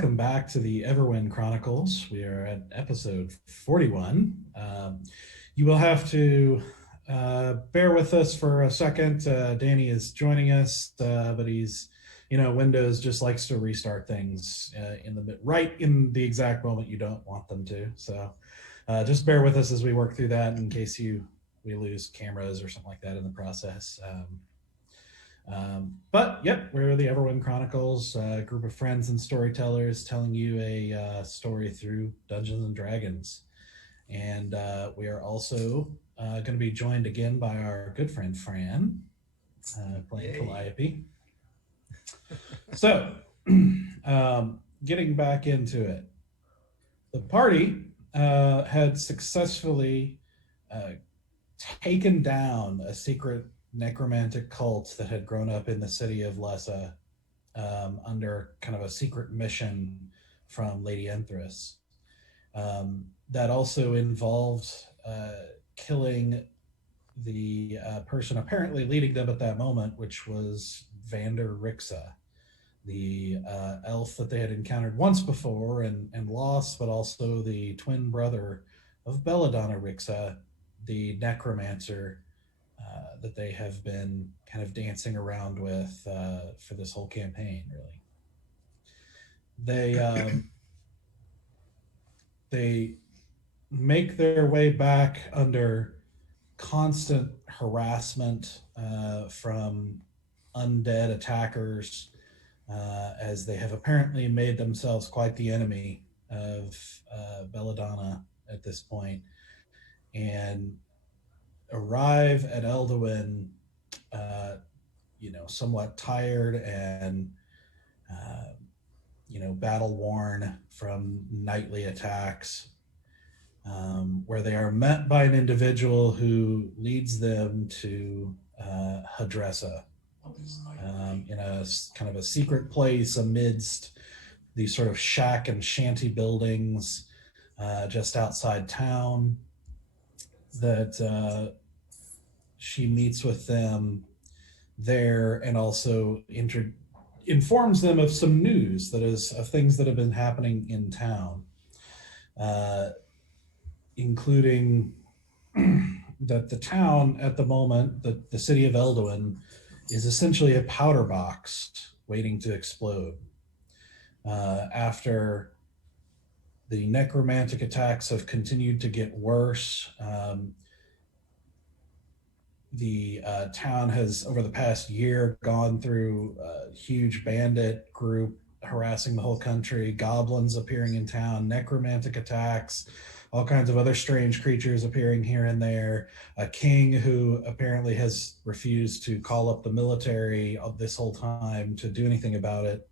welcome back to the Everwind Chronicles. We are at episode 41. You will have to bear with us for a second. Danny is joining us, but he's, Windows just likes to restart things right in the exact moment you don't want them to. So just bear with us as we work through that in case we lose cameras or something like that in the process. But yep, we're the Everwind Chronicles, a group of friends and storytellers telling you a story through Dungeons and Dragons. And we are also going to be joined again by our good friend Fran, playing Calliope. So, getting back into it, the party had successfully taken down a secret necromantic cult that had grown up in the city of Lessa under kind of a secret mission from Lady Enthress. That also involved killing the person apparently leading them at that moment, which was Vander Rixa, the elf that they had encountered once before and lost, but also the twin brother of Belladonna Rixa, the necromancer that they have been kind of dancing around with for this whole campaign, really. They make their way back under constant harassment from undead attackers, as they have apparently made themselves quite the enemy of Belladonna at this point, and arrive at Eldowyn, somewhat tired and, battle worn from nightly attacks, where they are met by an individual who leads them to Hadressa, in a kind of a secret place amidst these sort of shack and shanty buildings just outside town, that she meets with them there and also informs them of some news that is of things that have been happening in town, including that the town at the moment, the city of Eldowyn, is essentially a powder box waiting to explode. After the necromantic attacks have continued to get worse, the town has, over the past year, gone through a huge bandit group harassing the whole country, goblins appearing in town, necromantic attacks, all kinds of other strange creatures appearing here and there, a king who apparently has refused to call up the military this whole time to do anything about it.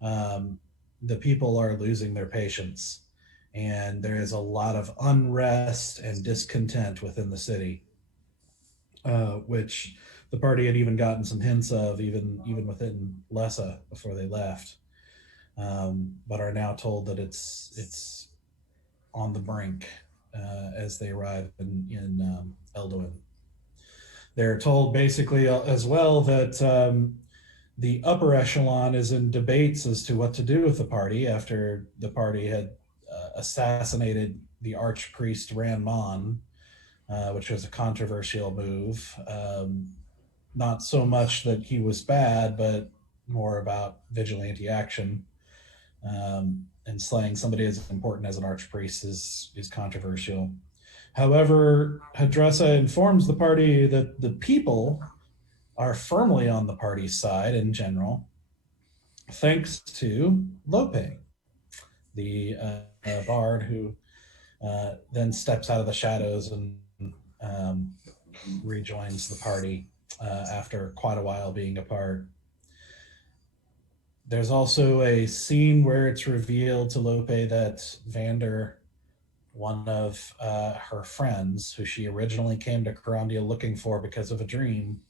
The people are losing their patience, and there is a lot of unrest and discontent within the city. Which the party had even gotten some hints of, even within Lessa before they left, but are now told that it's on the brink as they arrive in Eldowyn. They're told basically as well that the upper echelon is in debates as to what to do with the party after the party had assassinated the Archpriest Ranman, which was a controversial move. Not so much that he was bad, but more about vigilante action. And slaying somebody as important as an archpriest is controversial. However, Hadressa informs the party that the people are firmly on the party's side in general, thanks to Loppe, the bard who then steps out of the shadows and rejoins the party after quite a while being apart. There's also a scene where it's revealed to Loppe that Vander, one of her friends, who she originally came to Carondia looking for because of a dream,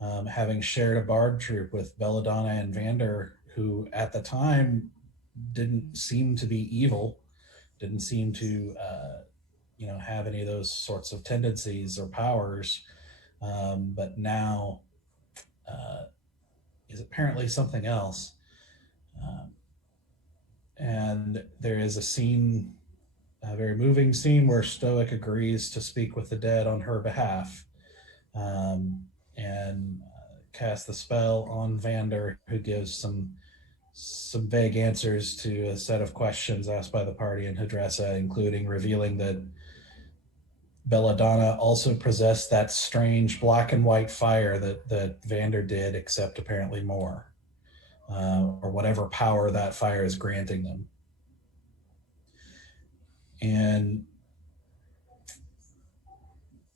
having shared a bard troupe with Belladonna and Vander, who at the time didn't seem to be evil, didn't seem to have any of those sorts of tendencies or powers, but now is apparently something else. And there is a scene, a very moving scene, where Stoic agrees to speak with the dead on her behalf, and cast the spell on Vander, who gives some vague answers to a set of questions asked by the party and Hadressa, including revealing that Belladonna also possessed that strange black and white fire that Vander did, except apparently more, or whatever power that fire is granting them. And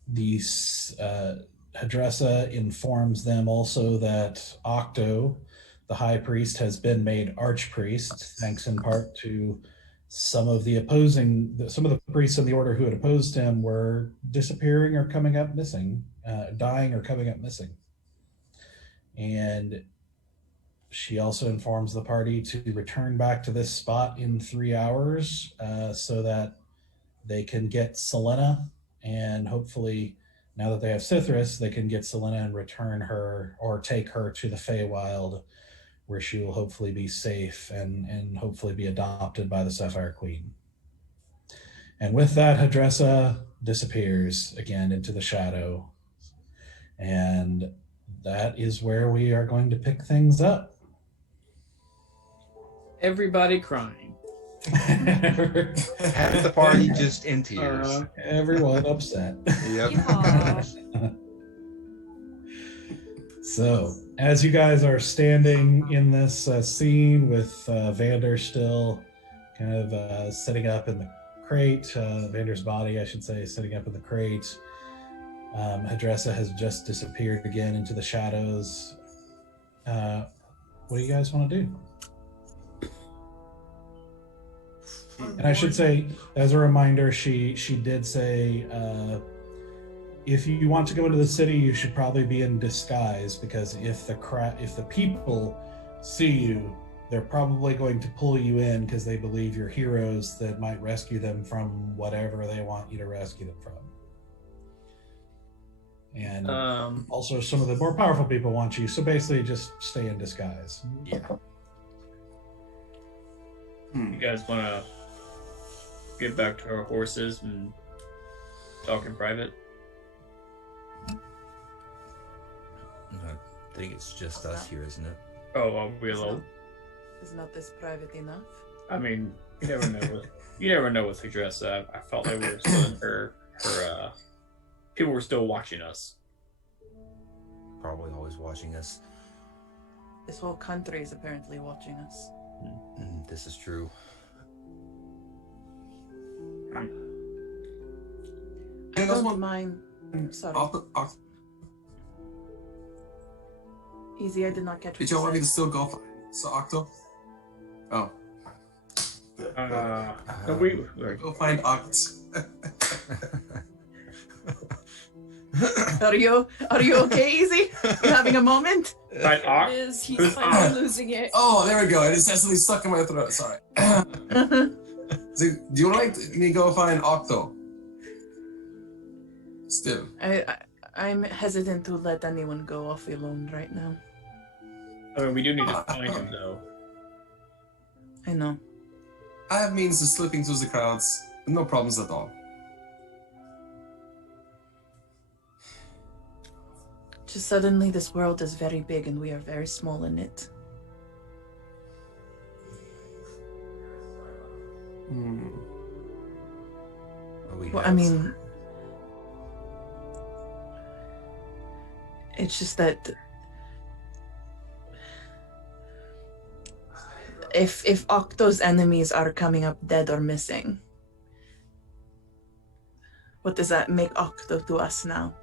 these Hadressa informs them also that Octo, the High Priest, has been made Archpriest, thanks in part to some of the priests in the order who had opposed him were disappearing or coming up missing, dying or coming up missing. And she also informs the party to return back to this spot in 3 hours, so that they can get Sylenna, and hopefully, now that they have Cithris, they can get Sylenna and return her, or take her to the Feywild, where she will hopefully be safe and hopefully be adopted by the Sapphire Queen. And with that, Hadressa disappears again into the shadow. And that is where we are going to pick things up. Everybody crying. Half the party just in tears. Everyone upset. Yep. So, as you guys are standing in this scene with Vander still kind of sitting up in the crate, Vander's body, I should say, sitting up in the crate, Hadressa has just disappeared again into the shadows. What do you guys want to do? And I should say, as a reminder, she did say, if you want to go into the city, you should probably be in disguise, because if the people see you, they're probably going to pull you in because they believe you're heroes that might rescue them from whatever they want you to rescue them from. And also, some of the more powerful people want you, so basically just stay in disguise. Yeah. You guys want to get back to our horses and talk in private? I think it's just us here, isn't it? Oh, are we alone? Is not this private enough? I mean, you never know. You never know with Hadressa. I felt like we were still in her people were still watching us. Probably always watching us. This whole country is apparently watching us. This is true. I don't mind. Sorry. Easy, I did not catch what Did y'all want me to still go for Octo? Oh. We Go find Octo. Are you okay, Easy? You having a moment? find Oct. He's finally losing it. Oh, there we go. It just has to be stuck in my throat. Sorry. So, do you like me to go find Octo? Still. I'm hesitant to let anyone go off alone right now. I mean, we do need to find him, though. I know. I have means of slipping through the crowds. No problems at all. Just suddenly this world is very big and we are very small in it. Well, I mean, it's just that if Octo's enemies are coming up dead or missing, what does that make Octo to us now?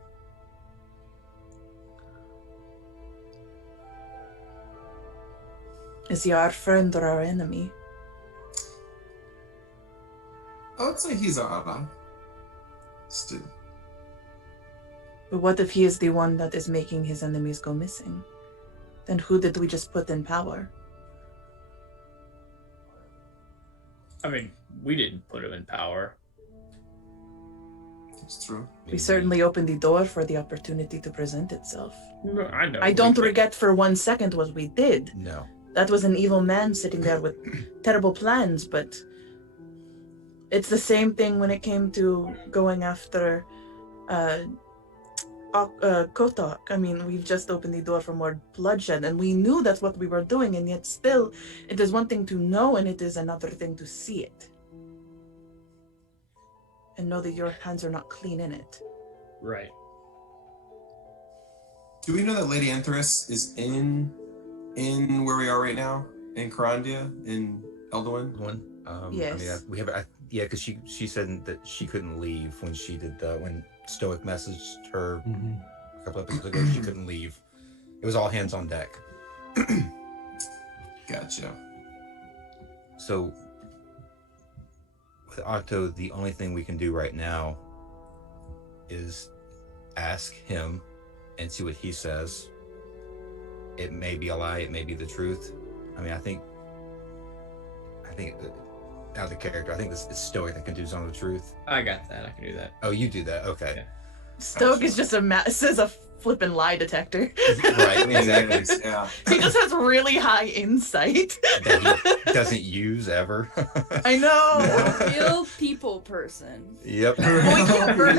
Is he our friend or our enemy? I would say he's our ally. Still. But what if he is the one that is making his enemies go missing? Then who did we just put in power? I mean, we didn't put him in power. It's true. We certainly opened the door for the opportunity to present itself. I know. I don't regret for 1 second what we did. No. that was an evil man sitting there with terrible plans, but it's the same thing when it came to going after Kotok. I mean, we've just opened the door for more bloodshed, and we knew that's what we were doing, and yet still, it is one thing to know, and it is another thing to see it. And know that your hands are not clean in it. Right. Do we know that Lady Enthress is in where we are right now? In Carandia? In Eldowyn? Yes. I mean, we have, because she said that she couldn't leave when she did when Stoic messaged her a couple episodes ago. She couldn't leave. It was all hands on deck. Gotcha. So with Octo, the only thing we can do right now is ask him and see what he says. It may be a lie, it may be the truth. I mean, I think out of the character, I think this is Stoic that can do some of the truth. I got that. I can do that. Oh, you do that? Okay. Yeah. Stoic is just says a flippin' lie detector. Right, exactly. Yeah. He just has really high insight. That he doesn't use ever. I know. Yeah. Real people person. Yep. Well, we can't burn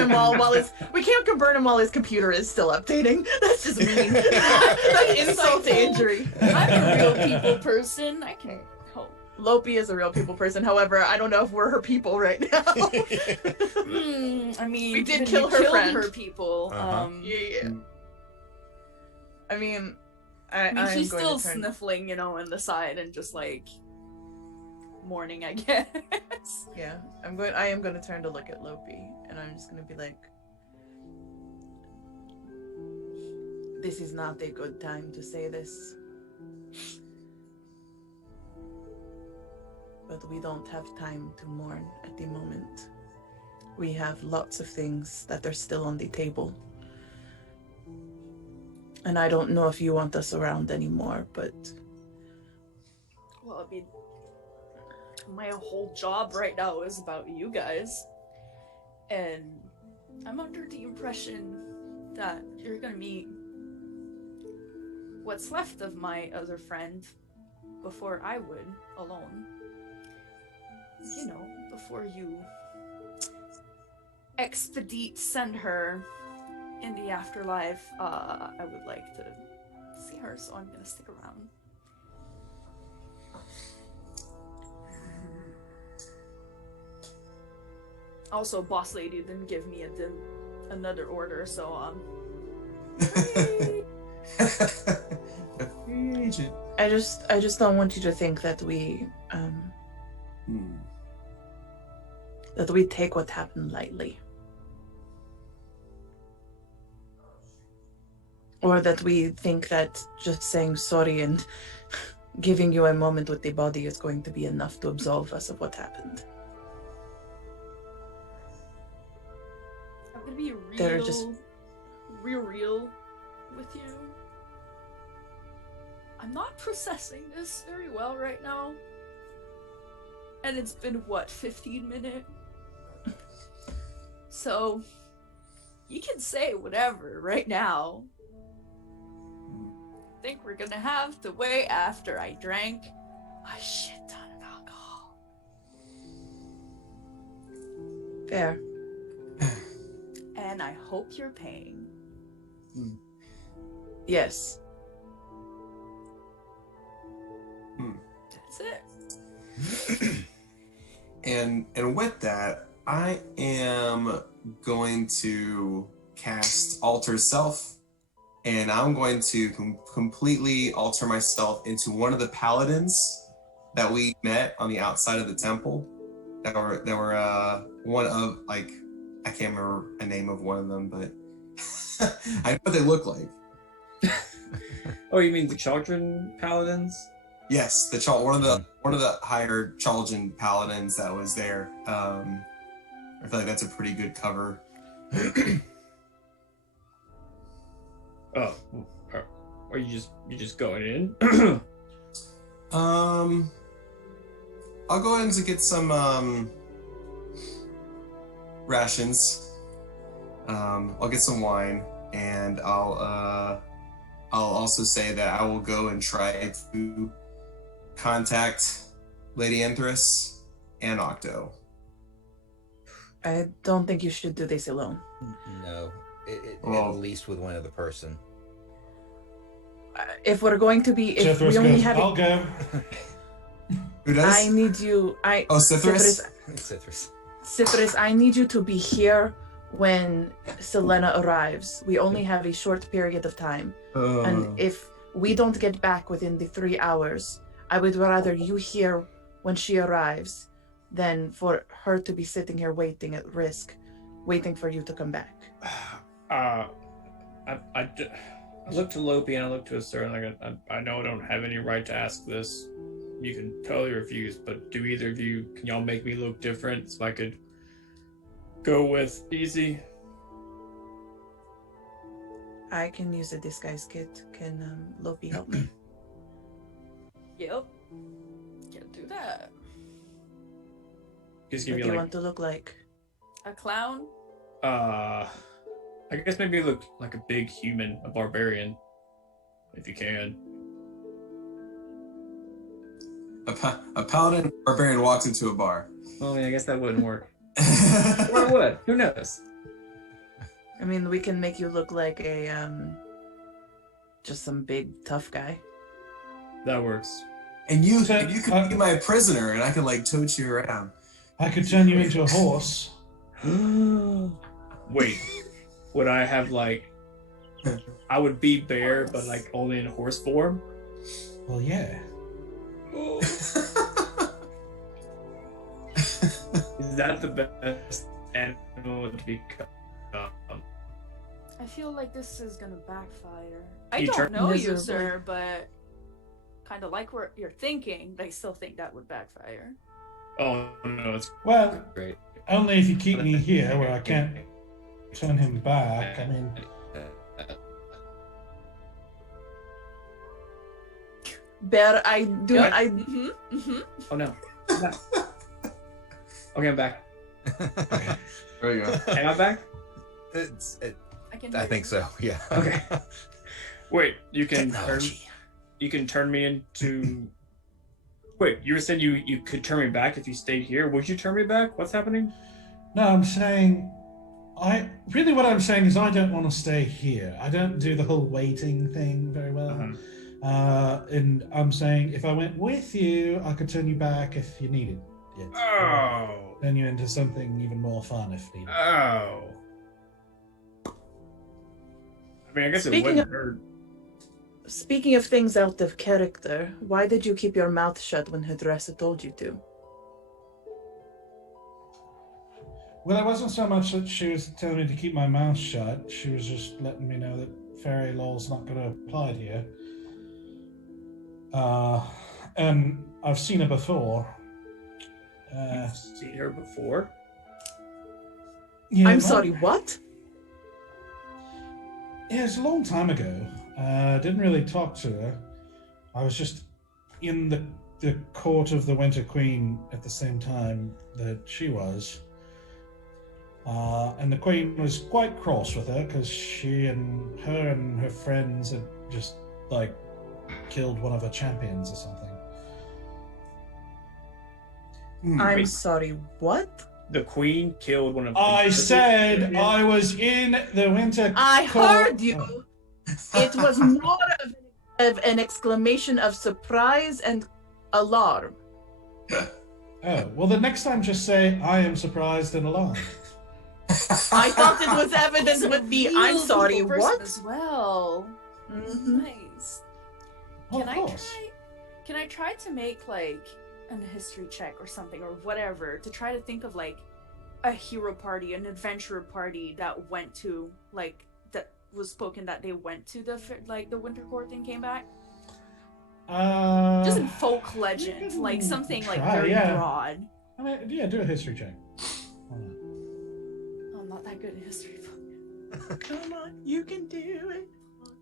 him while his computer is still updating. That's just mean. That's insult to injury. I'm a real people person. I can help. Loppe is a real people person. However, I don't know if we're her people right now. I mean, We did when kill you her killed friend. her people. Yeah. I mean, I mean, I'm she's going still to turn... sniffling, in the side and just like mourning, I guess. Yeah, I am going to turn to look at Loppe, and I'm just going to be like, this is not a good time to say this. But we don't have time to mourn at the moment. We have lots of things that are still on the table. And I don't know if you want us around anymore, but... Well, I mean, my whole job right now is about you guys. And I'm under the impression that you're gonna meet what's left of my other friend before I would, alone. Before you send her in the afterlife, I would like to see her, so I'm gonna stick around. Also, boss lady didn't give me another order, so I just don't want you to think that we that we take what happened lightly. Or that we think that just saying sorry and giving you a moment with the body is going to be enough to absolve us of what happened. I'm gonna be They're just- real with you. I'm not processing this very well right now. And it's been, 15 minutes? So, you can say whatever right now. I think we're gonna have to wait after I drank a shit ton of alcohol. Fair. And I hope you're paying. Yes. That's it. And with that, I am going to cast Alter Self, and I'm going to completely alter myself into one of the paladins that we met on the outside of the temple. That were one of, like, I can't remember a name of one of them, but I know what they look like. Oh, you mean the Chaldrin paladins? Yes, one of the higher Chaldrin paladins that was there. I feel like that's a pretty good cover. Oh, are you just going in? I'll go in to get some rations. I'll get some wine, and I'll also say that I will go and try to contact Lady Enthress and Octo. I don't think you should do this alone. No, Well- at least with one other person. If we're going to be, if Jethros we only goes, have, I'll go. Who does? I need you. Cythrus? Citrus. Cythrus, I need you to be here when Sylenna arrives. We only have a short period of time, and if we don't get back within the 3 hours, I would rather you here when she arrives than for her to be sitting here waiting at risk, waiting for you to come back. I look to Loppe and I look to Asura, and I know I don't have any right to ask this. You can totally refuse, but do either of you, can y'all make me look different so I could go with easy? I can use a disguise kit. Can Loppe help me? Yep. Can't do that. Just What give do me you like want to look like? A clown? I guess maybe look like a big human, a barbarian, if you can. A paladin barbarian walks into a bar. Oh yeah, I guess that wouldn't work. Or it would. Who knows? I mean, we can make you look like a just some big tough guy. That works. And you could be my prisoner, and I could like tote you around. I could turn you into a horse. Wait, would I have like? I would be bear, but like only in horse form. Well, yeah. Is that the best animal to become? I feel like this is gonna backfire. I You don't turn- know you, Miserably. sir, but kind of like what you're thinking, but I still think that would backfire. Oh no, it's Well, great. only if you keep me here where I can't turn him back. I mean, Bear, I do. What? I Mm-hmm. Mm-hmm. Oh no. No. Okay, I'm back. There you go. Am I back? I think so. Yeah. Okay. Wait, you can Technology. turn me into. Wait, you were saying you could turn me back if you stayed here. Would you turn me back? What's happening? no, I'm saying, what I'm saying is I don't want to stay here. I don't do the whole waiting thing very well. And I'm saying if I went with you, I could turn you back if you needed it. Oh. Turn you into something even more fun if needed. Oh. I mean, I guess Speaking it wouldn't of- hurt. Speaking of things out of character, why did you keep your mouth shut when Hadressa told you to? Well, it wasn't so much that she was telling me to keep my mouth shut. She was just letting me know that fairy law's not going to apply here. And I've seen her before. You've seen her before? Yeah, I'm well, sorry, what? Yeah, it's a long time ago. Didn't really talk to her. I was just in the court of the Winter Queen at the same time that she was. And the Queen was quite cross with her because she and her friends had just, like, killed one of her champions or something. I'm Wait. sorry, what? The Queen killed one of. I said I was in the Winter I Court. heard you. It was more of an exclamation of surprise and alarm. Oh, well, the next time just say, I am surprised and alarmed. I thought it was evident with the I'm Real sorry, people person what? As well. Mhm. Nice. Oh, Can of I course. try? Can I try to make like a history check or something or whatever to try to think of like a hero party, an adventurer party that went to like that was spoken that they went to the Winter Court and came back? Just in folk legend, can like something like try, very yeah. broad. I mean, yeah, do a history check. Why not? Oh, I'm not that good at history. Come on, you can do it.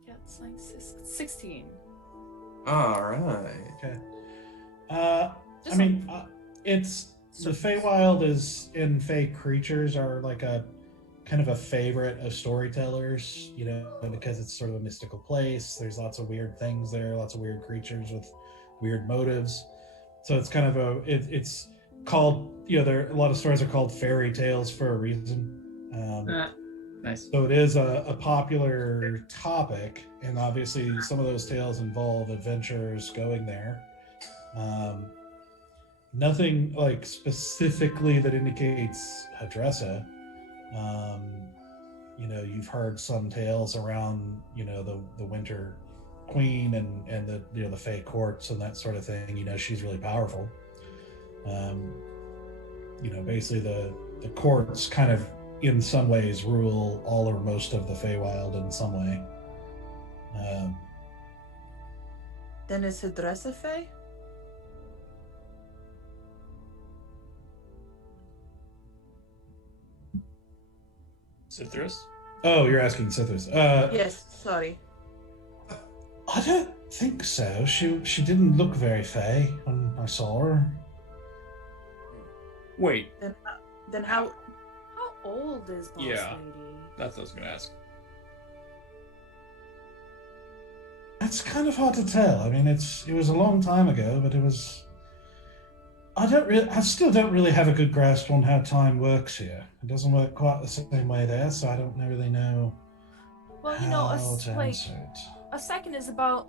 Yeah, it's like 16. All right. Okay. Just I mean, it's the Feywild is in Fey creatures are like a kind of a favorite of storytellers, you know, because it's sort of a mystical place. There's lots of weird things there, lots of weird creatures with weird motives. So it's kind of it's called, there a lot of stories are called fairy tales for a reason. Nice. So it is a popular topic, and obviously some of those tales involve adventurers going there. Nothing like specifically that indicates Hadressa. You've heard some tales around, the Winter Queen and the the Fey courts and that sort of thing. She's really powerful. Basically the courts kind of in some ways rule all or most of the Feywild in some way. Then is Hadressa Fey? Cithras? Oh, you're asking Cithras. Yes, sorry. I don't think so. She didn't look very Fey when I saw her. Wait. Then how? How old is Boss Yeah. Lady? That's what I was going to ask. That's kind of hard to tell. I mean, it was a long time ago, but it was. I still don't really have a good grasp on how time works here. It doesn't work quite the same way there, so I don't really know Well, how to answer it. a second is about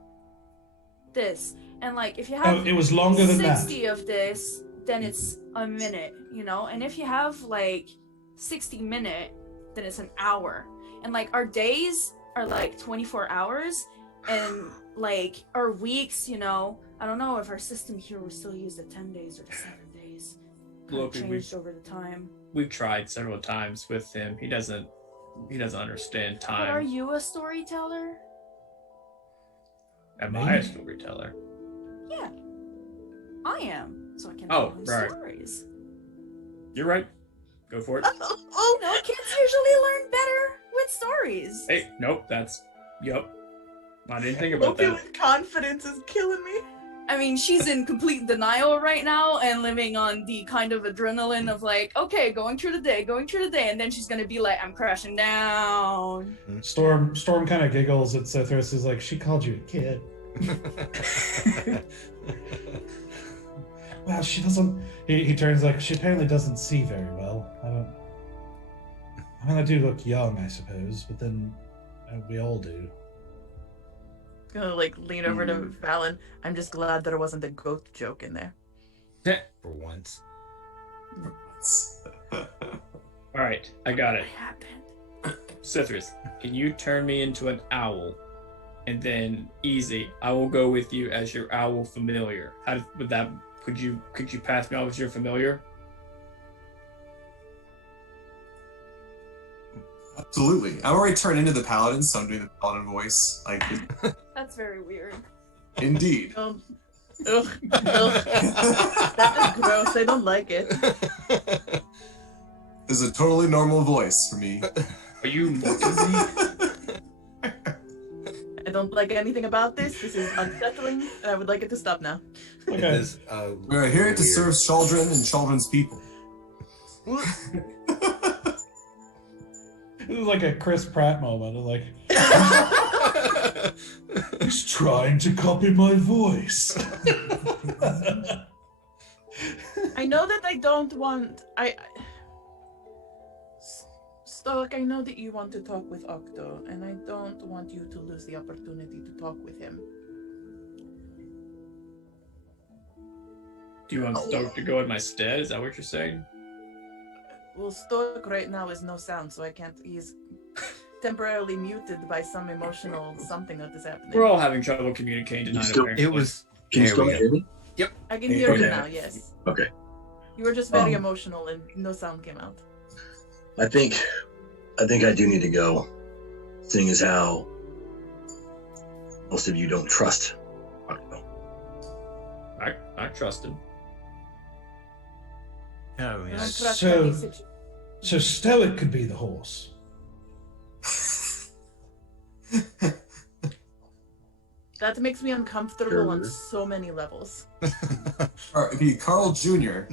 this, and if you have Oh, it was longer than 60 of this, then it's a minute, and if you have 60 minute, then it's an hour, and our days are 24 hours, and our weeks, I don't know if our system here will still use the 10 days or the 7 days. Loppe, Changed over the time. We've tried several times with him. He doesn't understand But are time. you a storyteller? Am I a storyteller? Yeah, I am. So I can Oh, tell them right. stories. You're right. Go for it. Oh no, kids usually learn better with stories. Hey, nope, yup. I didn't think about Loppe that. with confidence is killing me. I mean, she's in complete denial right now and living on the kind of adrenaline of okay, going through the day, and then she's gonna be I'm crashing down. Storm kind of giggles at Cithras. Is like, she called you a kid. Well, she doesn't. He turns she apparently doesn't see very well. I do look young, I suppose, but then we all do. Gonna lean over to Valan. I'm just glad there wasn't a goat joke in there. For once. Alright, I got it. What happened? Cithras, can you turn me into an owl? And then easy, I will go with you as your owl familiar. How would that could you pass me off as your familiar? Absolutely. I already turned into the paladin, so I'm doing the paladin voice. That's very weird. Indeed. Ugh. Ugh. That is gross. I don't like it. This is a totally normal voice for me. Are you I don't like anything about this. This is unsettling, and I would like it to stop now. It Okay. is, We're here to weird. serve Chaldrin and Chaldrin's people. This is like a Chris Pratt moment. He's trying to copy my voice. I know that I don't want. Stoic, I know that you want to talk with Octo, and I don't want you to lose the opportunity to talk with him. Do you want Stoic to go in my stead? Is that what you're saying? Well, Stoic right now is no sound, so I can't. He's temporarily muted by some emotional something that is happening. We're all having trouble communicating tonight, apparently. It was. Can you There still we go. hear me? I can hear you Okay. now, yes. Okay. You were just very emotional and no sound came out. I think I do need to go, seeing as how most of you don't trust Octo. I trust him. Yeah, I mean, I don't I- trust So- any situ- So Stoic could be the horse. That makes me uncomfortable on Sure. so many levels. Or it'd be Carl Jr.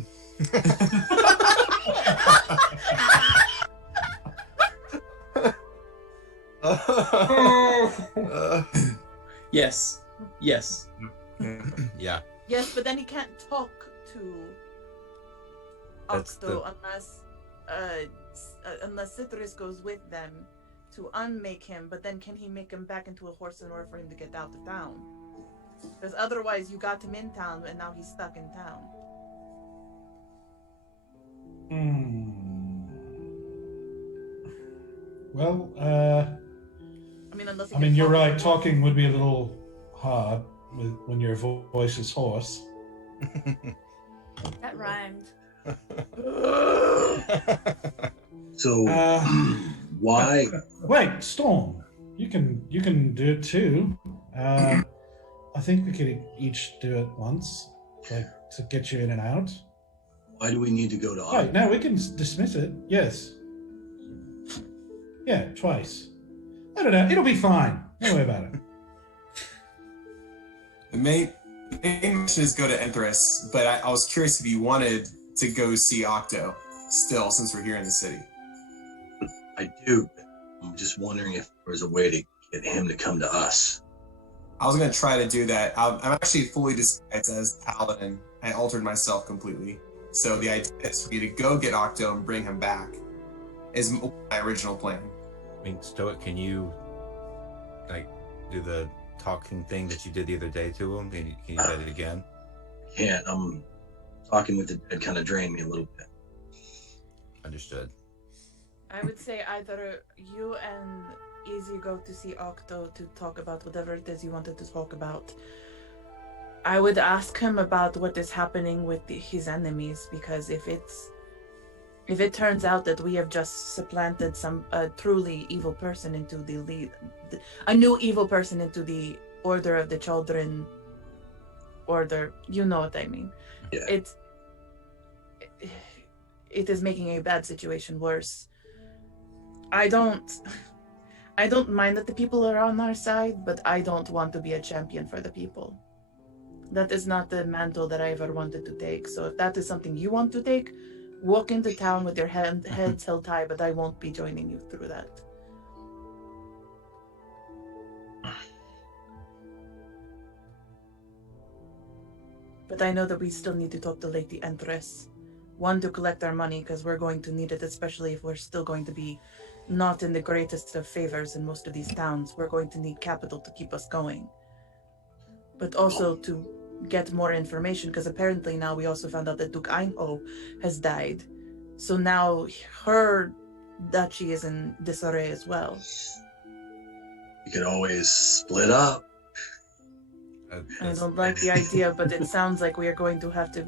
Yes. Yeah. Yes, but then he can't talk to That's Octo unless Citrus goes with them to unmake him. But then can he make him back into a horse in order for him to get out of town? Because otherwise you got him in town and now he's stuck in town. Well, Unless I mean, you're right. Talking would be a little hard when your voice is hoarse. That rhymed. So, why? Wait, Storm. You can do it too. I think we could each do it once, like to get you in and out. Why do we need to go to? Right, no, we can dismiss it. Yes. Yeah, twice. I don't know. It'll be fine. Don't worry about it. The main mission is go to Enthress, but I was curious if you wanted to go see Octo still, since we're here in the city. I do. I'm just wondering if there was a way to get him to come to us. I was going to try to do that. I'm actually fully disguised as Paladin. I altered myself completely. So the idea is for you to go get Octo and bring him back is my original plan. I mean, Stoic, can you do the talking thing that you did the other day to him? Can you do it again? I can't. Talking with the dead kind of drained me a little bit. Understood. I would say either you and Easy go to see Octo to talk about whatever it is you wanted to talk about. I would ask him about what is happening with his enemies, because if it turns out that we have just supplanted a truly evil person into a new evil person into the Order of the Chaldrin Order, you know what I mean. Yeah. It is making a bad situation worse. I don't mind that the people are on our side, but I don't want to be a champion for the people. That is not the mantle that I ever wanted to take. So if that is something you want to take, walk into town with your heads held high, but I won't be joining you through that. But I know that we still need to talk to Lady Enthress. One, to collect our money, because we're going to need it, especially if we're still going to be not in the greatest of favors in most of these towns. We're going to need capital to keep us going. But also to get more information, because apparently now we also found out that Duke Einho has died. So now her duchy is in disarray as well. We could always split up. I don't like the idea, but it sounds like we are going to have to.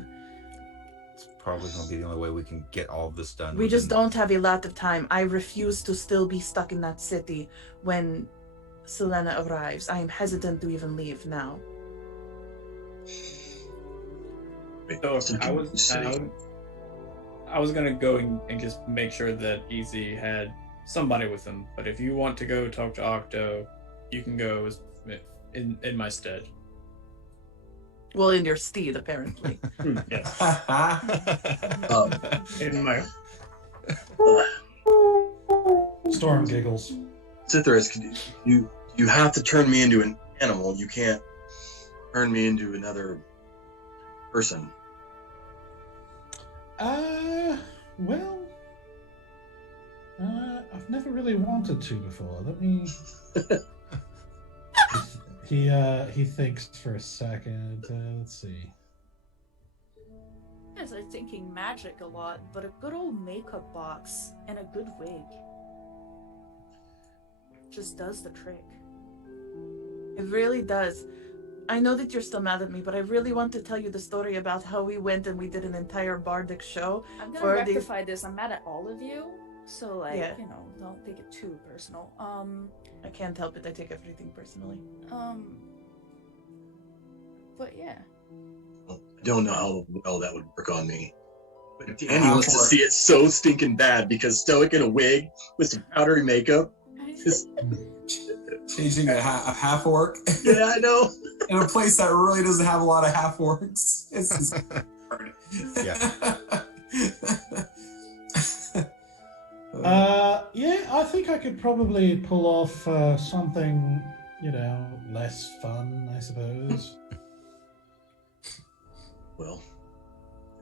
It's probably going to be the only way we can get all of this done. We just don't have a lot of time. I refuse to still be stuck in that city when Sylenna arrives. I am hesitant to even leave now. So I was gonna go and just make sure that Easy had somebody with him. But if you want to go talk to Octo, you can go in my stead. Well, in your steed, apparently. Yes. In my. Storm giggles. Cithras, you have to turn me into an animal. You can't turn me into another person. I've never really wanted to before. Let me. He thinks for a second. Let's see. Yes, I'm thinking magic a lot, but a good old makeup box and a good wig just does the trick. It really does. I know that you're still mad at me, but I really want to tell you the story about how we went and we did an entire bardic show. I'm gonna rectify this. I'm mad at all of you, so don't take it too personal. I can't help it. I take everything personally. But yeah. I don't know how well that would work on me. But Danny wants to see it so stinking bad because Stoic in a wig with some powdery makeup. Changing a half orc. Yeah, I know. In a place that really doesn't have a lot of half orcs. It's hard. Yeah, I think I could probably pull off something, less fun, I suppose. Well,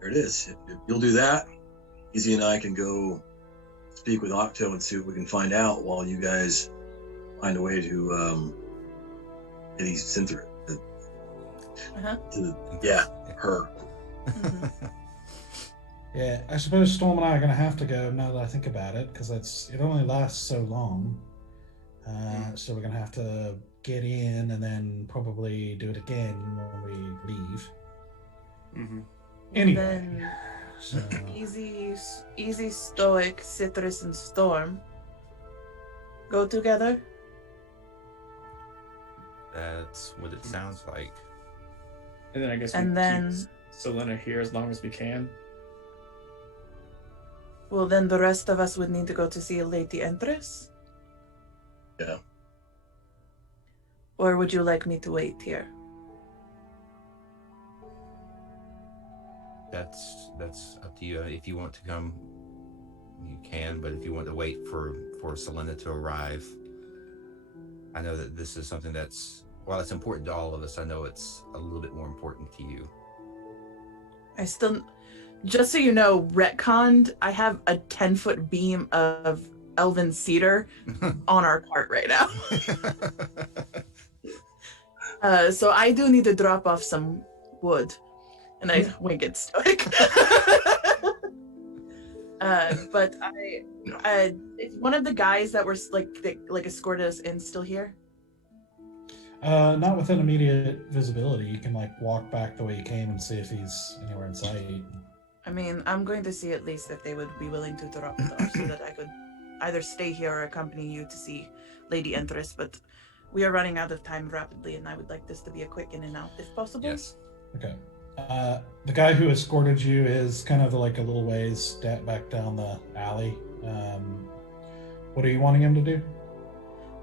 there it is. If you'll do that, Easy and I can go speak with Octo and see what we can find out while you guys find a way to Lady Enthress. Her. Mhm. Yeah, I suppose Storm and I are going to have to go now that I think about it, because it only lasts so long. So we're going to have to get in and then probably do it again when we leave. Mm-hmm. Anyway, Then so, easy, Stoic, Citrus, and Storm go together. That's what it sounds like. And then I guess we And then, keep Sylenna here as long as we can. well, then the rest of us would need to go to see Lady Enthress. Yeah. Or would you like me to wait here? That's up to you. If you want to come, you can. But if you want to wait for Sylenna to arrive, I know that this is something that's, while it's important to all of us, I know it's a little bit more important to you. I still, just so you know, retconned, I have a 10-foot beam of elven cedar on our cart right now. So I do need to drop off some wood. And I wink at Stoic. But is one of the guys that were like escorted us in still here? not within immediate visibility. You can walk back the way you came and see if he's anywhere in sight. I mean, I'm going to see at least if they would be willing to drop it off so that I could either stay here or accompany you to see Lady Enthress, but we are running out of time rapidly, and I would like this to be a quick in and out if possible. Yes. Okay. The guy who escorted you is kind of like a little ways back down the alley. What are you wanting him to do?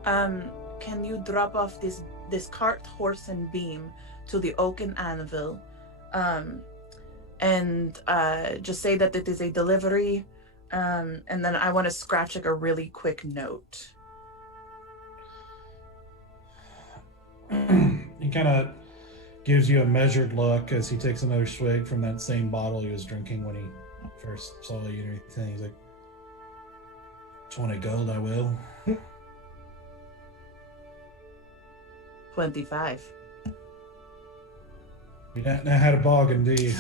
Can you drop off this cart, horse, and beam to the Oaken Anvil, and just say that it is a delivery, and then I want to scratch a really quick note. He kind of gives you a measured look as he takes another swig from that same bottle he was drinking when he first saw you and everything. He's like, 20 gold, I will. 25. You don't know how to bargain, do you?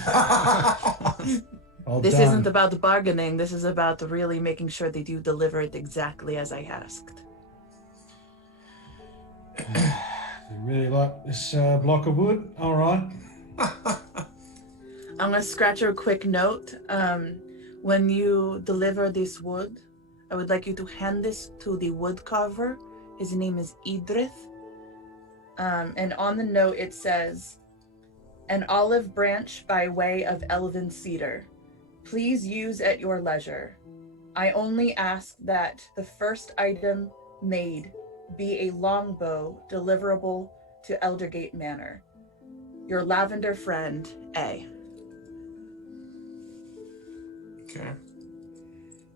All This done. isn't about the bargaining. This is about really making sure that you deliver it exactly as I asked. You really like this block of wood? All right. I'm gonna scratch a quick note. When you deliver this wood, I would like you to hand this to the wood carver. His name is Idrith. And on the note it says, an olive branch by way of elven cedar. Please use at your leisure. I only ask that the first item made be a longbow deliverable to Eldergate Manor. Your lavender friend, A. Okay.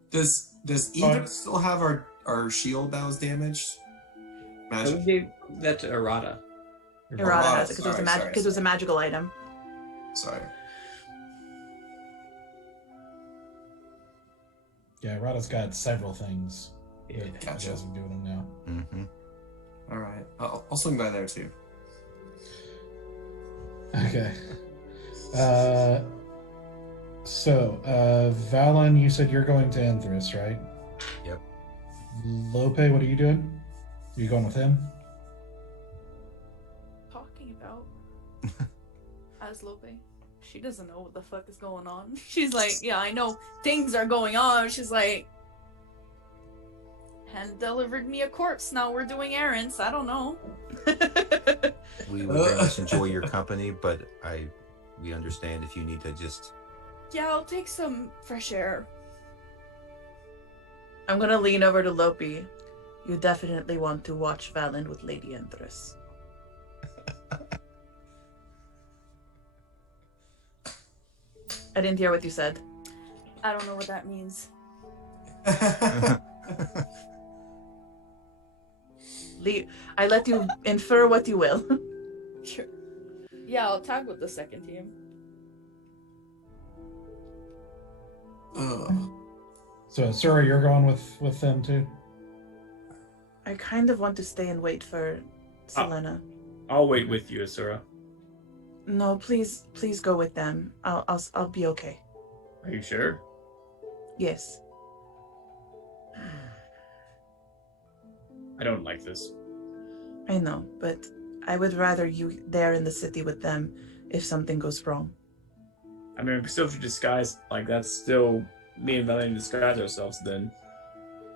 Does Edith still have our shield that was damaged? I Magic. would give that to Errata. Errata has it sorry, because it was a magical item. Sorry. Yeah, Rada's got several things. Yeah, that gotcha. he doesn't do with them now. Mm-hmm. All right. I'll swing by there too. Okay. So, Valan, you said you're going to Enthress, right? Yep. Loppe, what are you doing? Are you going with him? Talking about as Loppe. She doesn't know what the fuck is going on. She's like, yeah, I know things are going on. She's like, hand delivered me a corpse. Now we're doing errands. I don't know. We would very much enjoy your company, but we understand if you need to just. Yeah, I'll take some fresh air. I'm gonna lean over to Loppe. You definitely want to watch Valan with Lady Enthress. I didn't hear what you said. I don't know what that means. I let you infer what you will. Sure. Yeah, I'll tag with the second team. So, Asura, you're going with them too? I kind of want to stay and wait for Sylenna. I'll wait with you, Asura. No, please go with them. I'll be okay. Are you sure? Yes. I don't like this. I know, but I would rather you there in the city with them if something goes wrong. I mean, we still have to disguise. Like, that's still me and Valan disguise ourselves then.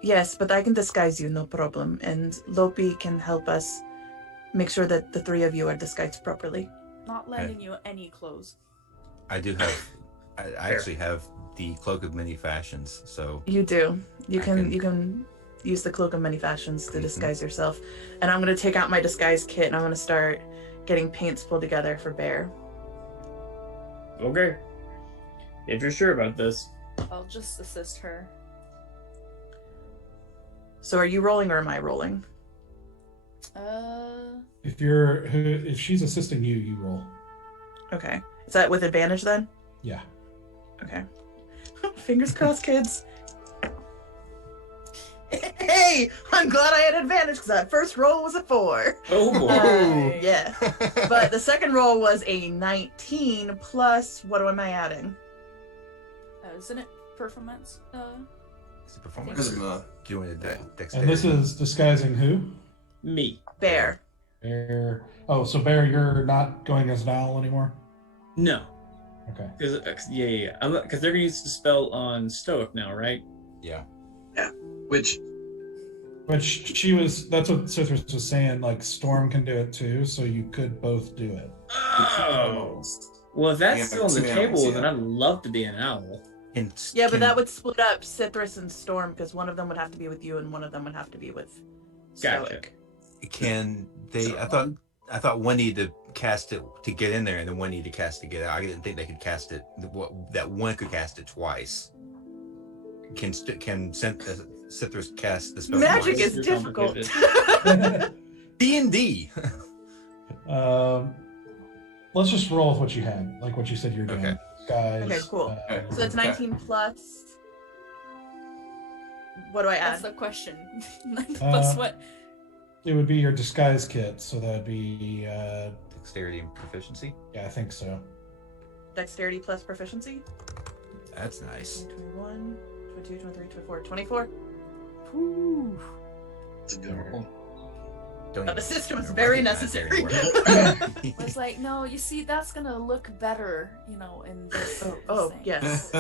Yes, but I can disguise you, no problem. And Loppe can help us make sure that the three of you are disguised properly. Not lending you any clothes. I do have. I actually have the Cloak of Many Fashions, so You do. You I can use the Cloak of Many Fashions to disguise yourself. And I'm going to take out my disguise kit and I'm going to start getting paints pulled together for Bear. Okay. If you're sure about this. I'll just assist her. So are you rolling or am I rolling? If she's assisting you, you roll. Okay. Is that with advantage then? Yeah. Okay. Fingers crossed, kids. Hey, I'm glad I had advantage because that first roll was a 4. Oh boy. Yeah. But the second roll was a 19 plus, what am I adding? Isn't it performance? It's a performance. Charisma. Doing a dexterity. And this is disguising who? Me. Bear. Bear. Oh, so Bear, you're not going as an owl anymore? No. Okay. Yeah. Because they're gonna use the spell on Stoic now, right? Yeah. Which That's what Cithris was saying, like Storm can do it too, so you could both do it. Oh. Well, if that's Yeah, still on the 2 table, owls, then yeah. I'd love to be an owl. Yeah, but that would split up Cithris and Storm because one of them would have to be with you and one of them would have to be with Stoic. Gotcha. Can they? I thought one needed to cast it to get in there, and then one needed to cast it to get out. I didn't think they could cast it. That one could cast it twice. Can Cithris cast the spell? Magic twice? is difficult. D&D. Let's just roll with what you had, like what you said you're doing. Okay. Guys. Okay, cool. Okay. So that's 19 plus. What do I That's add? the question. Plus what? It would be your disguise kit, so that'd be Dexterity and proficiency. yeah, I think so. Dexterity plus proficiency? That's nice. 21, 22, 23, 24, 24. it's a good roll. Don't The even system is recognize very it necessary. anymore. I was like, no, you see, that's gonna look better, in this. Oh, thing. yes.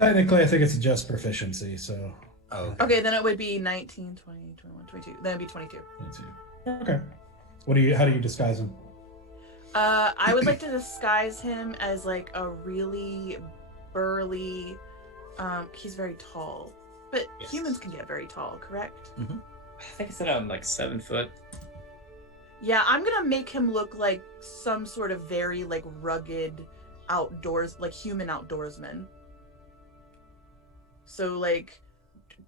Technically, I think it's just proficiency, so Oh, Okay, then it would be 19, 20, 21, 22. Then it'd be 22. 22. Okay. How do you disguise him? I would like to disguise him as like a really burly. He's very tall, but Yes. humans can get very tall, correct? I think I said I'm like 7 foot. Yeah, I'm gonna make him look like some sort of very like rugged outdoors, like human outdoorsman. So like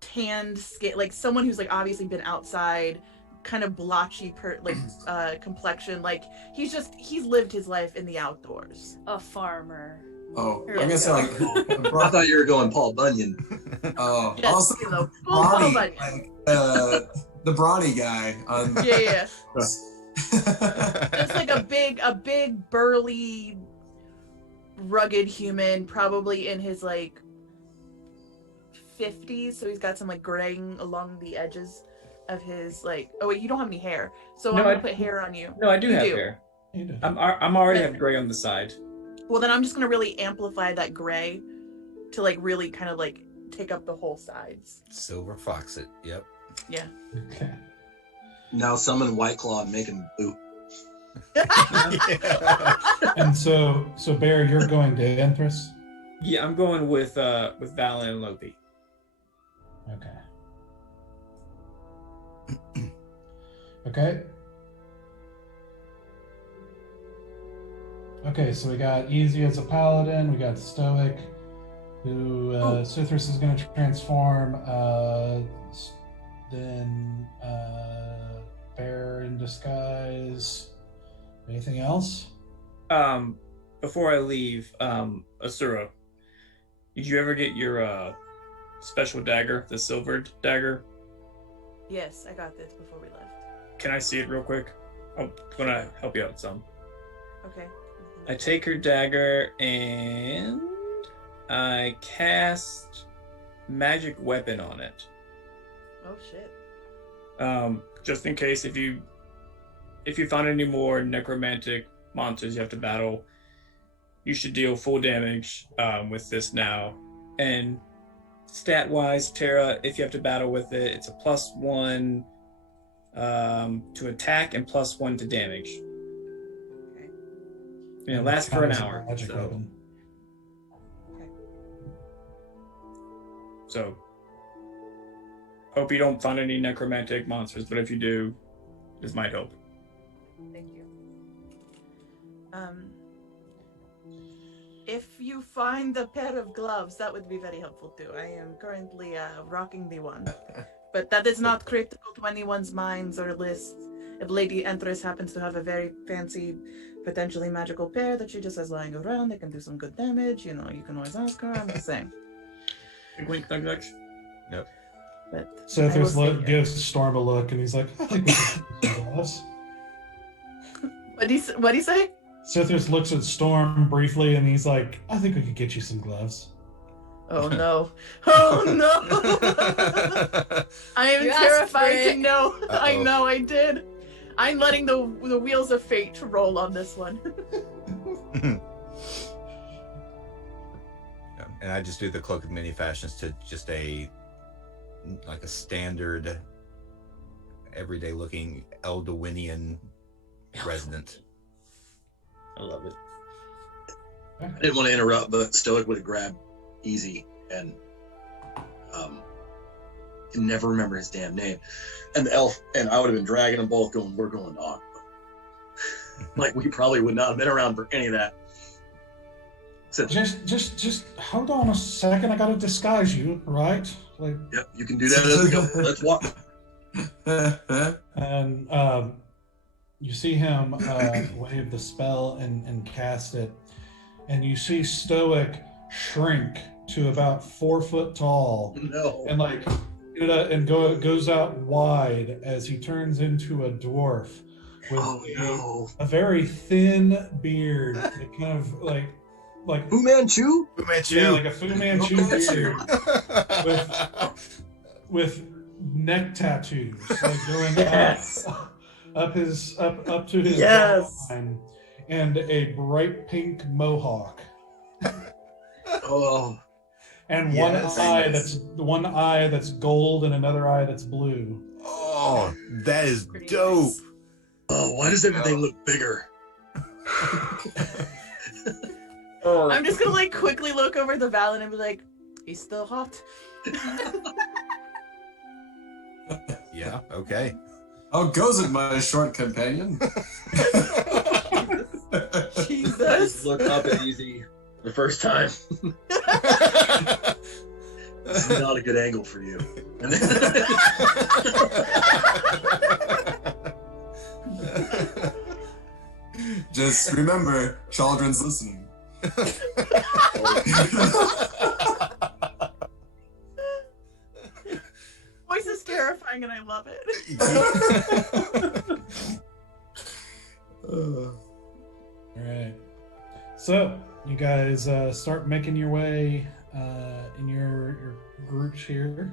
tanned skin, like someone who's like obviously been outside, kind of blotchy complexion. Like he's lived his life in the outdoors. A farmer. Oh, Here I'm we gonna say go. like I thought you were going Paul Bunyan. oh, Yes, also you know, brawny, but- like the brawny guy on yeah. Just like a big burly rugged human, probably in his like 50s, so he's got some like graying along the edges of his like. Oh wait, you don't have any hair, so No, I'm gonna I- put hair on you. No, I do You have do. hair. You do. I'm already have gray on the side. Well, then I'm just gonna really amplify that gray to like really kind of like take up the whole sides. Silver fox it. Yep. Yeah. Okay. Now summon White Claw and make him blue. And so Bear, you're going to Enthress? Yeah, I'm going with Valan and Loppe. Okay. Okay. Okay, so we got Easy as a paladin, we got Stoic, who Cithris is going to transform, then Bear in disguise. Anything else? Before I leave, Asura, Did you ever get your special dagger, the silvered dagger? Yes, I got this before we left. Can I see it real quick? I'm gonna help you out some. Okay. I take her dagger and I cast magic weapon on it. Oh shit. Just in case if you find any more necromantic monsters you have to battle, you should deal full damage with this now. And stat-wise, Terra, if you have to battle with it, it's a +1 to attack and +1 to damage. Okay. And it lasts for an hour. Magic weapon. Okay. So, hope you don't find any necromantic monsters, but if you do, this might help. Thank you. If you find a pair of gloves, that would be very helpful too. I am currently rocking the one. But that is not critical to anyone's minds or lists. If Lady Enthress happens to have a very fancy, potentially magical pair that she just has lying around, they can do some good damage. You know, you can always ask her. I'm just saying. Wink, nudge, nudge. Nope. But So I will say gives Storm a look, and he's like, I think we can get some gloves. What'd he say? Sithris looks at Storm briefly, and he's like, I think we could get you some gloves. Oh no. Oh no. I am You asked terrified for to it. know. I Uh-oh. know I did. I'm letting the wheels of fate roll on this one. Yeah, and I just do the Cloak of Many Fashions to just a standard, everyday looking Eldowinian resident. I love it. I didn't want to interrupt, but Stoic would have grabbed Easy and can never remember his damn name. And the elf and I would have been dragging them both going, we're going to Octo. Like we probably would not have been around for any of that. So, Just hold on a second. I gotta disguise you, right? Like, yep, you can do that as we go. Let's walk. and you see him wave the spell and cast it, and you see Stoic shrink to about 4 foot tall, No. and goes out wide as he turns into a dwarf with a very thin beard, it kind of like Fu Manchu? Fu Manchu. yeah, like a Fu Manchu beard with neck tattoos like going up to his jawline, and a bright pink mohawk. Oh. And Yes. one eye that's gold and another eye that's blue. Oh, that is Pretty dope. nice. Oh, why does everything look bigger? I'm just gonna quickly look over the Valan and be like, he's still hot. Yeah, okay. How goes it, my short companion? Jesus. Look up at Easy the first time. This is not a good angle for you. And then Just remember, Chaldrin's listening. Voice is terrifying and I love it. All right. So you guys start making your way in your groups here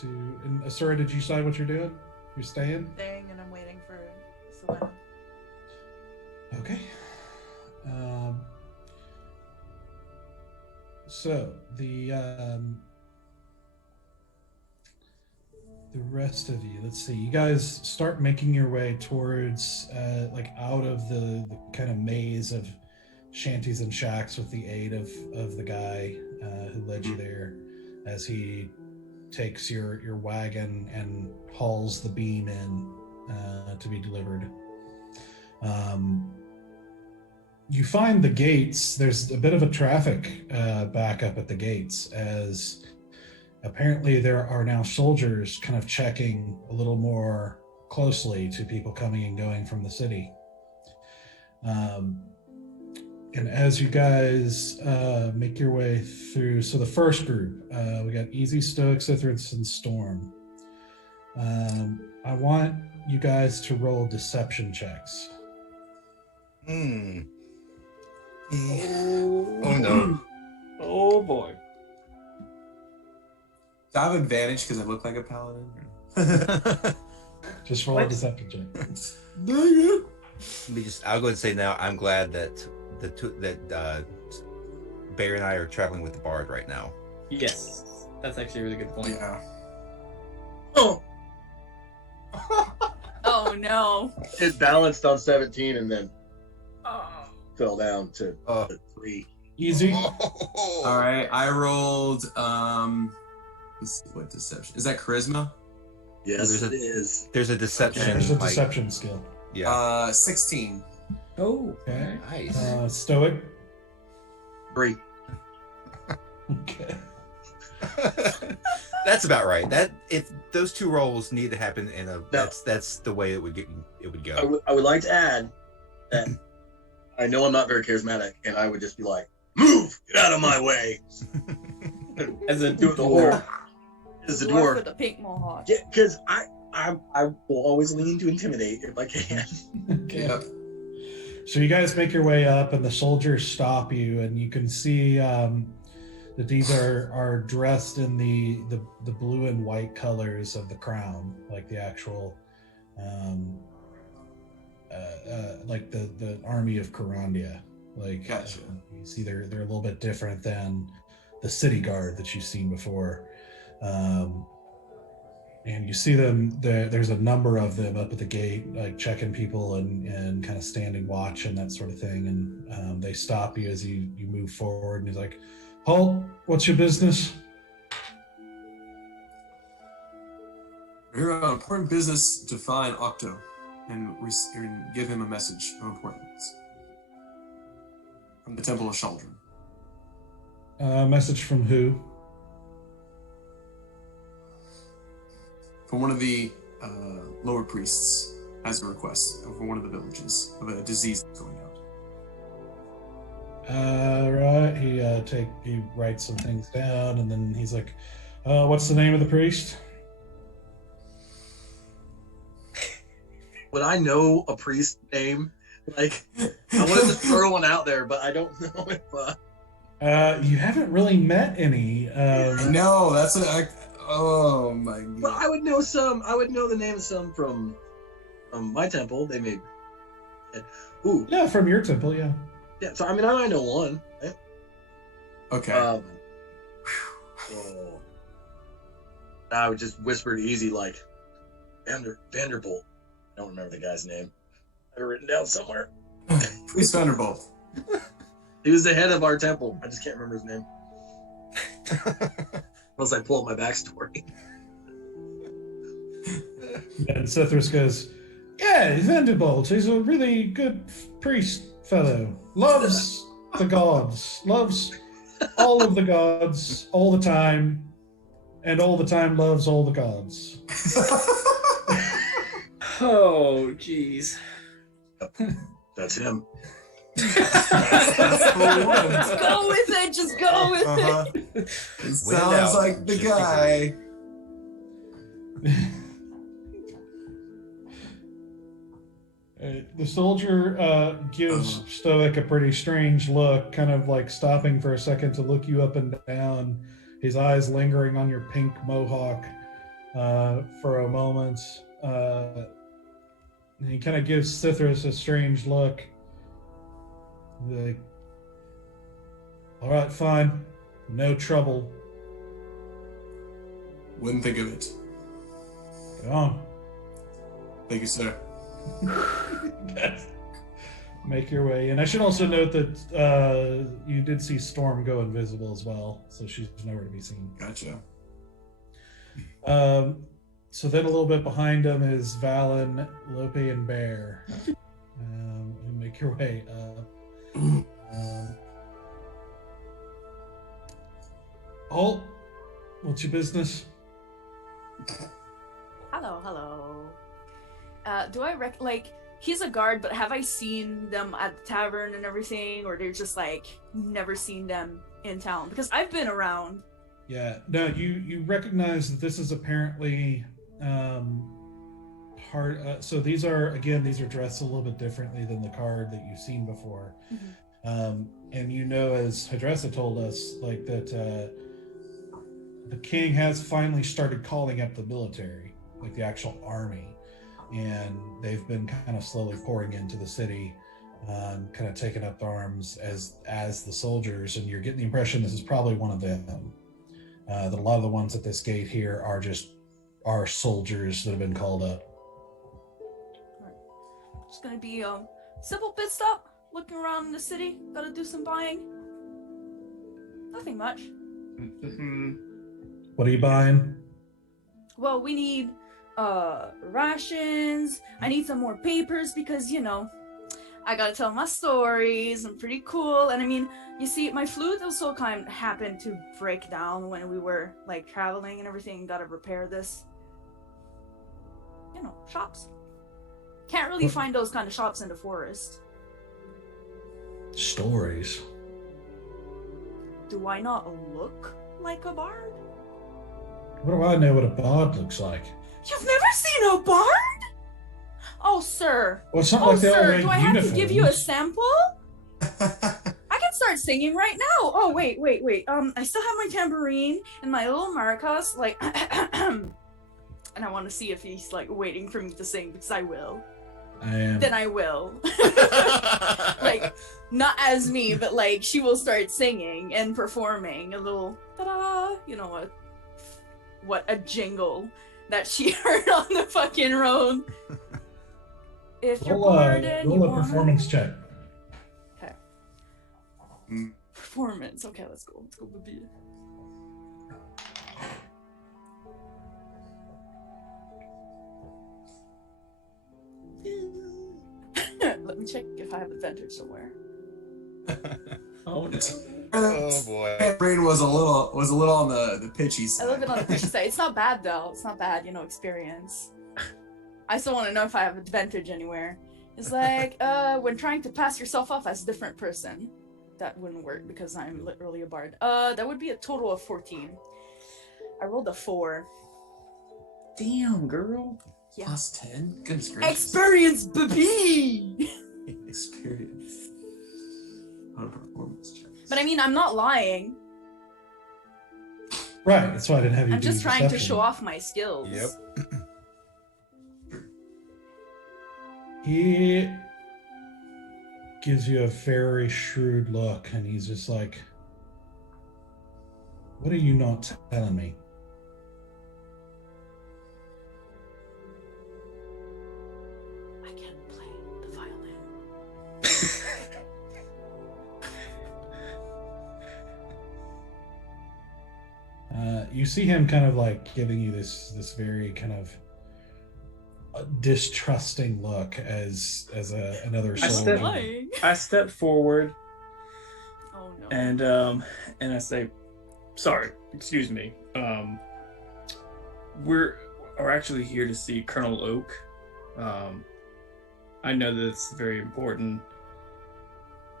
to. And Asura, did you decide what you're doing? You're staying? Staying and I'm waiting for Sylenna. Okay. So the rest of you, let's see. You guys start making your way towards out of the kind of maze of shanties and shacks with the aid of the guy who led you there, as he takes your wagon and hauls the beam in to be delivered. You find the gates. There's a bit of a traffic backup at the gates, as apparently there are now soldiers kind of checking a little more closely to people coming and going from the city. And as you guys make your way through, so the first group, we got Easy, Stoic, Sithris, and Storm. I want you guys to roll deception checks. Oh no. Oh boy. Do I have advantage because I look like a paladin? Just roll a deception check. I'll go ahead and say now, I'm glad that Bear and I are traveling with the Bard right now. Yes. That's actually a really good point. Yeah. Oh, Oh no. it balanced on 17 and then Oh. fell down to Oh. 3. Easy. All right, I rolled. Let's see, what deception is that? Charisma. Yes, There's it a- is. There's a deception. There's a like- deception skill. Yeah. 16. Oh, Okay. Nice. Stoic. 3. Okay. That's about right. That if those two rolls need to happen in a that's the way it would go. I would like to add that I know I'm not very charismatic, and I would just be like, "Move! Get out of my way!" as a Do the whole as the Dwarf dwarf. with the pink mohawk. Yeah, because I will always lean to intimidate if I can. Okay. Yep. So you guys make your way up, and the soldiers stop you, and you can see that these are dressed in the blue and white colors of the crown, like the actual, like the army of Carandia. Like, Gotcha. you see, they're a little bit different than the city guard that you've seen before. And you see them, there's a number of them up at the gate, like checking people and kind of standing watch and that sort of thing. And they stop you as you move forward. And he's like, "Halt, what's your business?" We're on important business to find Octo and give him a message of importance from the Temple of Chaldrin. Message from who? From one of the lower priests has a request for one of the villages of a disease that's going out. Right. He writes some things down, and then he's like, "What's the name of the priest?" Would I know a priest name? Like, I wanted to throw one out there, but I don't know if. You haven't really met any. No, that's oh my god. Well, I would know some. I would know the name of some from my temple. They may. Ooh, Yeah, from your temple, yeah. yeah. So I mean, I might know one. Right? Okay. Oh. I would just whisper to Easy like Vanderbolt. I don't remember the guy's name. I have it written down somewhere. Priest Vanderbolt. He was the head of our temple. I just can't remember his name. Unless I pull up my backstory. And Sithris goes, "Yeah, Vanderbolt. He's a really good priest fellow. Loves the gods. Loves all of the gods all the time. And all the time loves all the gods." Oh, jeez. That's him. Just go with it. Just go with it. It sounds like the guy. The soldier gives Stoic a pretty strange look, kind of like stopping for a second to look you up and down, his eyes lingering on your pink mohawk for a moment. And he kind of gives Sithris a strange look. Like, "All right, fine. No trouble. Wouldn't think of it. Go on." Thank you, sir. Make your way. And I should also note that you did see Storm go invisible as well, so she's nowhere to be seen. Gotcha. So then a little bit behind them is Valan, Loppe, and Bear. You make your way up. Halt, what's your business? Hello. Do I he's a guard, but have I seen them at the tavern and everything, or they're just like never seen them in town? Because I've been around. Yeah, no, you recognize that this is apparently so these are dressed a little bit differently than the card that you've seen before. And you know, as Hadressa told us, like that the king has finally started calling up the military, like the actual army, and they've been kind of slowly pouring into the city, kind of taking up arms as the soldiers, and you're getting the impression this is probably one of them. That a lot of the ones at this gate here are soldiers that have been called up. It's gonna be a simple pit stop, looking around the city, gotta do some buying. Nothing much. What are you buying? Well, we need rations. I need some more papers because, you know, I gotta tell my stories. I'm pretty cool. And I mean, you see, my flute also kind of happened to break down when we were like traveling and everything. Gotta repair this. You know, shops. Can't really find those kind of shops in the forest. Stories. Do I not look like a bard? What do I know what a bard looks like? You've never seen a bard? Oh, sir. Well, it's not Oh, like they all sir, wear do I have to give you a uniforms. sample? I can start singing right now. Oh, wait. I still have my tambourine and my little maracas, like, and I want to see if he's, like, waiting for me to sing, because I will. I am. Then I will. Like, not as me, but, like, she will start singing and performing a little, ta-da, you know, what a jingle that she heard on the fucking road. If you're bored and you roll a wanna... performance check. Okay. Performance. Okay, let's go. Let's go, baby. Let me check if I have advantage somewhere. Oh no. Oh boy. My brain was a little on the pitchy side. A little bit on the pushy side. It's not bad though. It's not bad, you know, experience. I still want to know if I have advantage anywhere. It's like, when trying to pass yourself off as a different person. That wouldn't work because I'm literally a bard. That would be a total of 14. I rolled a 4. Damn, girl. Yeah. Plus 10? Goodness gracious. Experience, baby! Experience. On a performance check. But I mean, I'm not lying. Right, that's why I didn't have you I'm do just trying to deception. show off my skills. Yep. He gives you a very shrewd look, and he's just like, what are you not telling me? I can't play the violin. You see him kind of like giving you this very kind of distrusting look as another soldier. I step forward Oh no. and I say, sorry, excuse me. We're actually here to see Colonel Oak. I know that it's very important.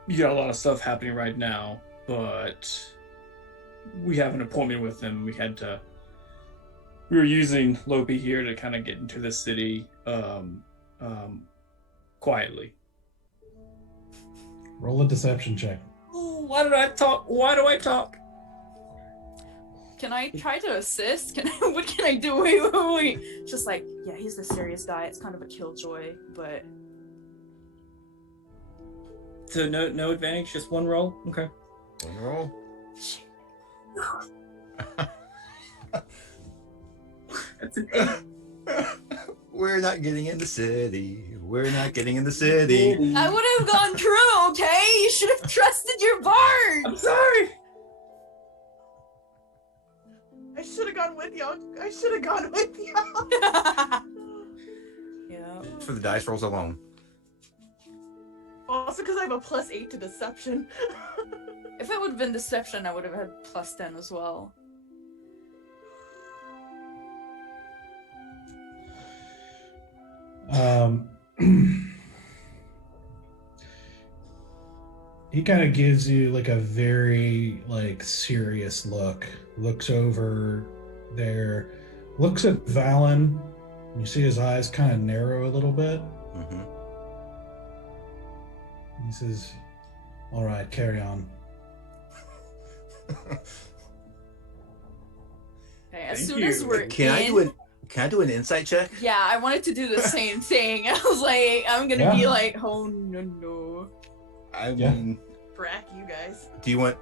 You got a lot of stuff happening right now, but we have an appointment with him. We were using Loppe here to kind of get into the city quietly. Roll a deception check. Why do I talk? Can I try to assist? What can I do? Wait. Just like, yeah, he's the serious guy. It's kind of a killjoy, but So no advantage, just one roll? Okay. One roll. That's it. We're not getting in the city. We're not getting in the city. I would have gone true, okay? You should have trusted your bard. I'm sorry. I should have gone with y'all. Yeah. For the dice rolls alone. Also because I have a +8 to deception. If it would have been deception, I would have had +10 as well. He kind of gives you like a very like serious look. Looks over there, looks at Valan. You see his eyes kind of narrow a little bit. Mm-hmm. He says, "All right, carry on." Okay, as Thank soon you. as we're Can I do an insight check? Yeah, I wanted to do the same thing. I was like, I'm gonna be Yeah. like, oh no. I Yeah. mean, Brack, you guys. do you want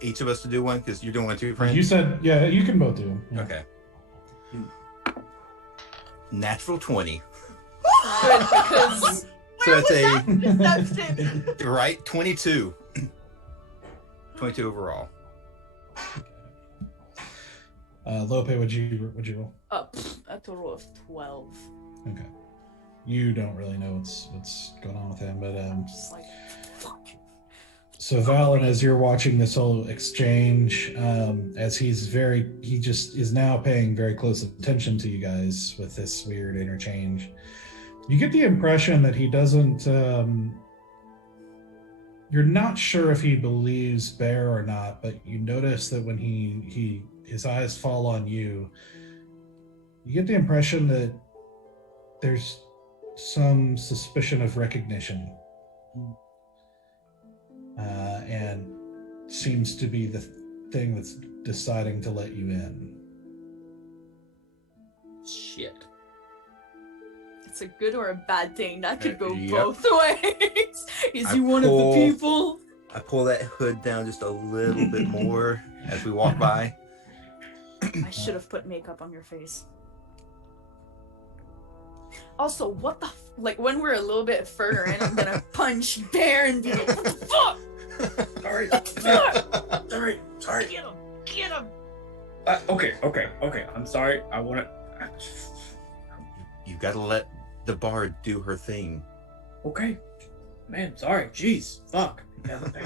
each of us to do one? Because you're doing one too, friend. You said, yeah, you can both do them. Yeah. Okay. Natural 20. Good, because So that's a Deception. right 22. 22 overall. Loppe, would you roll? a total of 12. Okay. You don't really know what's going on with him, but Just like, fuck. so Valan, as you're watching this whole exchange, as he just is now paying very close attention to you guys with this weird interchange. You get the impression that he doesn't. You're not sure if he believes Bear or not, but you notice that when his eyes fall on you, you get the impression that there's some suspicion of recognition. And seems to be the thing that's deciding to let you in. Shit. It's a good or a bad thing. That could go Yep. both ways. Is I he one of the pull- people? I pull that hood down just a little bit more as we walk by. I should have put makeup on your face. Also, what the like when we're a little bit further in, I'm gonna punch Bear and be like, what the fuck? Sorry. Fuck! Sorry. Get him! Okay. I'm sorry. I want to. You gotta let the bard do her thing. Okay. Man, sorry. Jeez. Fuck.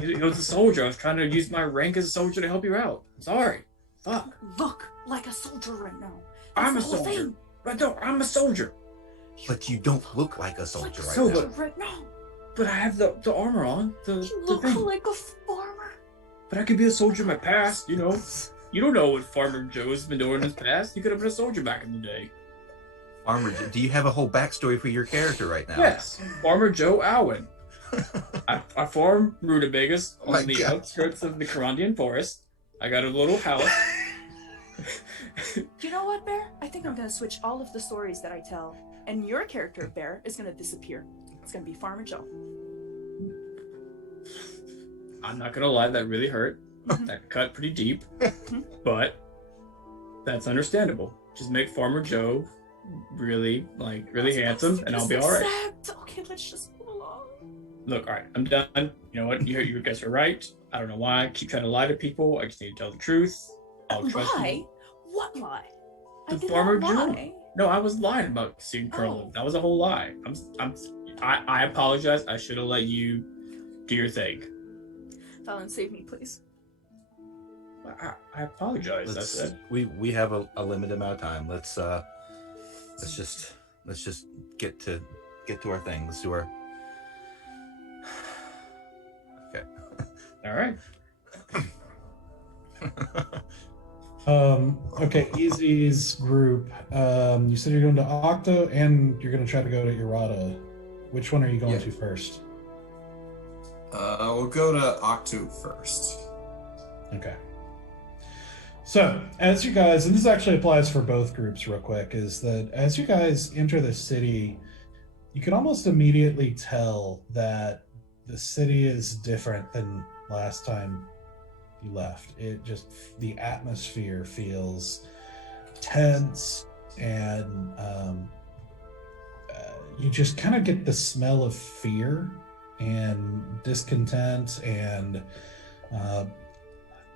He was a soldier. I was trying to use my rank as a soldier to help you out. Sorry. Fuck. Look like a soldier right now. I'm a That's the whole soldier. thing. But no, I'm a soldier. But you don't look like a Like soldier a right So now. soldier right now. But I have the armor on. You The look thing. like a farmer. But I could be a soldier in my past, you know. You don't know what Farmer Joe's been doing in his past. You could have been a soldier back in the day. Farmer, do you have a whole backstory for your character right now? Yes. Farmer Joe Alwyn. I farm rutabagas Oh my on the God. outskirts of the Carandian forest. I got a little house. You know what, Bear? I think I'm gonna switch all of the stories that I tell, and your character, Bear, is gonna disappear. It's gonna be Farmer Joe. I'm not gonna lie, that really hurt. Mhm. That cut pretty deep. Mhm. But that's understandable. Just make Farmer Joe really handsome, and I'll be alright. Accept. Okay, let's just move along. Look, alright, I'm done. You know what? You guys are right. I don't know why I keep trying to lie to people. I just need to tell the truth. I'll trust you. Lie? What lie? I The did Farmer not Joe. lie. No, I was lying about Cyn Curlin. Oh. That was a whole lie. I apologize. I should have let you do your thing. Fallon, save me, please. I apologize. Let's, That's it. we have a limited amount of time. Let's just get to our thing. Let's do our. Okay. All right. Okay, Easy's group. You said you're going to Octo and you're going to try to go to Irata. Which one are you going Yeah. to first? We'll go to Octo first. Okay. So, as you guys, and this actually applies for both groups real quick, is that as you guys enter the city, you can almost immediately tell that the city is different than last time you left. It just, the atmosphere feels tense, and you just kind of get the smell of fear and discontent and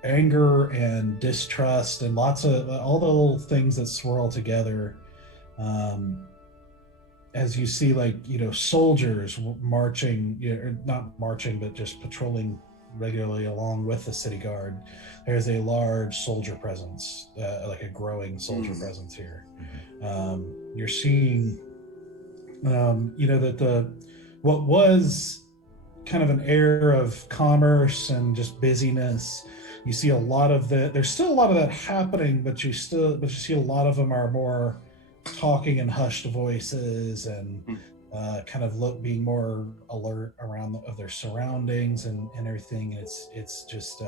anger and distrust and lots of all the little things that swirl together as you see, like, you know, soldiers marching, or not marching, but just patrolling regularly along with the city guard. There's a large soldier presence, like a growing soldier presence here. You're seeing, you know, that what was kind of an air of commerce and just busyness. You see a lot of there's still a lot of that happening, but you see a lot of them are more talking in hushed voices and kind of being more alert around of their surroundings and everything. It's just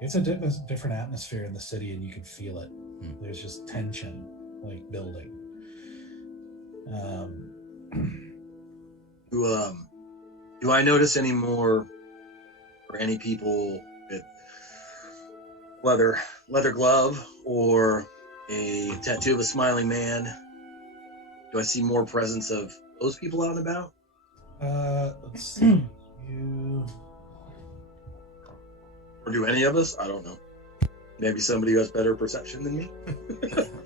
it's a different atmosphere in the city, and you can feel it. There's just tension like building. Do I notice any more or any people with leather glove or a tattoo of a smiling man? Do I see more presence of those people out and about? Let's see. You Or do any of us? I don't know. Maybe somebody who has better perception than me.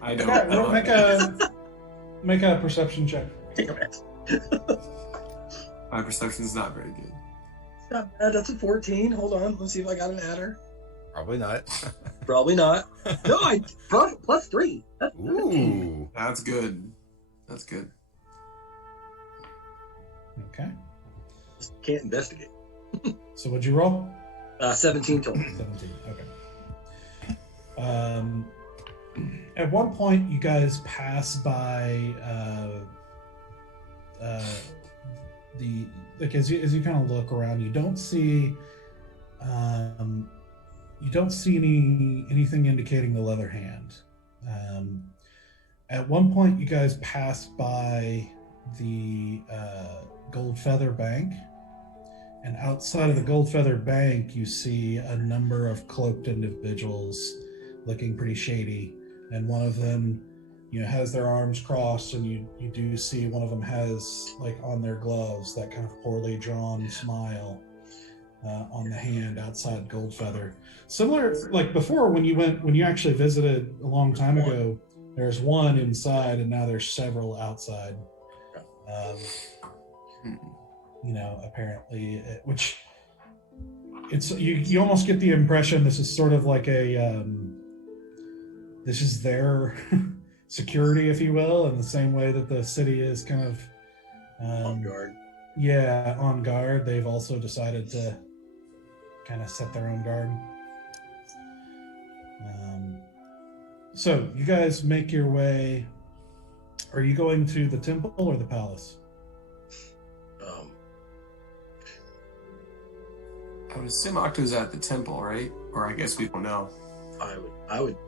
I don't yeah, know. make a perception check. Damn it. My perception is not very good. It's not bad. That's a 14. Hold on. Let's see if I got an adder. Probably not. Probably not. No, I plus 3. That's Ooh. That's good. That's good. Okay. Just can't investigate. So what'd you roll? 17 total. 17. Okay. At one point, you guys pass by as you kind of look around, you don't see anything indicating the leather hand. At one point, you guys pass by the Gold Feather Bank. And outside of the Gold Feather Bank, you see a number of cloaked individuals looking pretty shady. And one of them, has their arms crossed, and you do see one of them has, like, on their gloves, that kind of poorly drawn smile on the hand outside Gold Feather. Similar, like before, when you actually visited a long time ago, there's one inside, and now there's several outside. Apparently, which it's you almost get the impression this is sort of like this is their security, if you will, in the same way that the city is kind of on guard. Yeah, on guard. They've also decided to kind of set their own guard. So you guys make your way. Are you going to the temple or the palace? I would assume Octo's at the temple, right? Or I guess we don't know. I would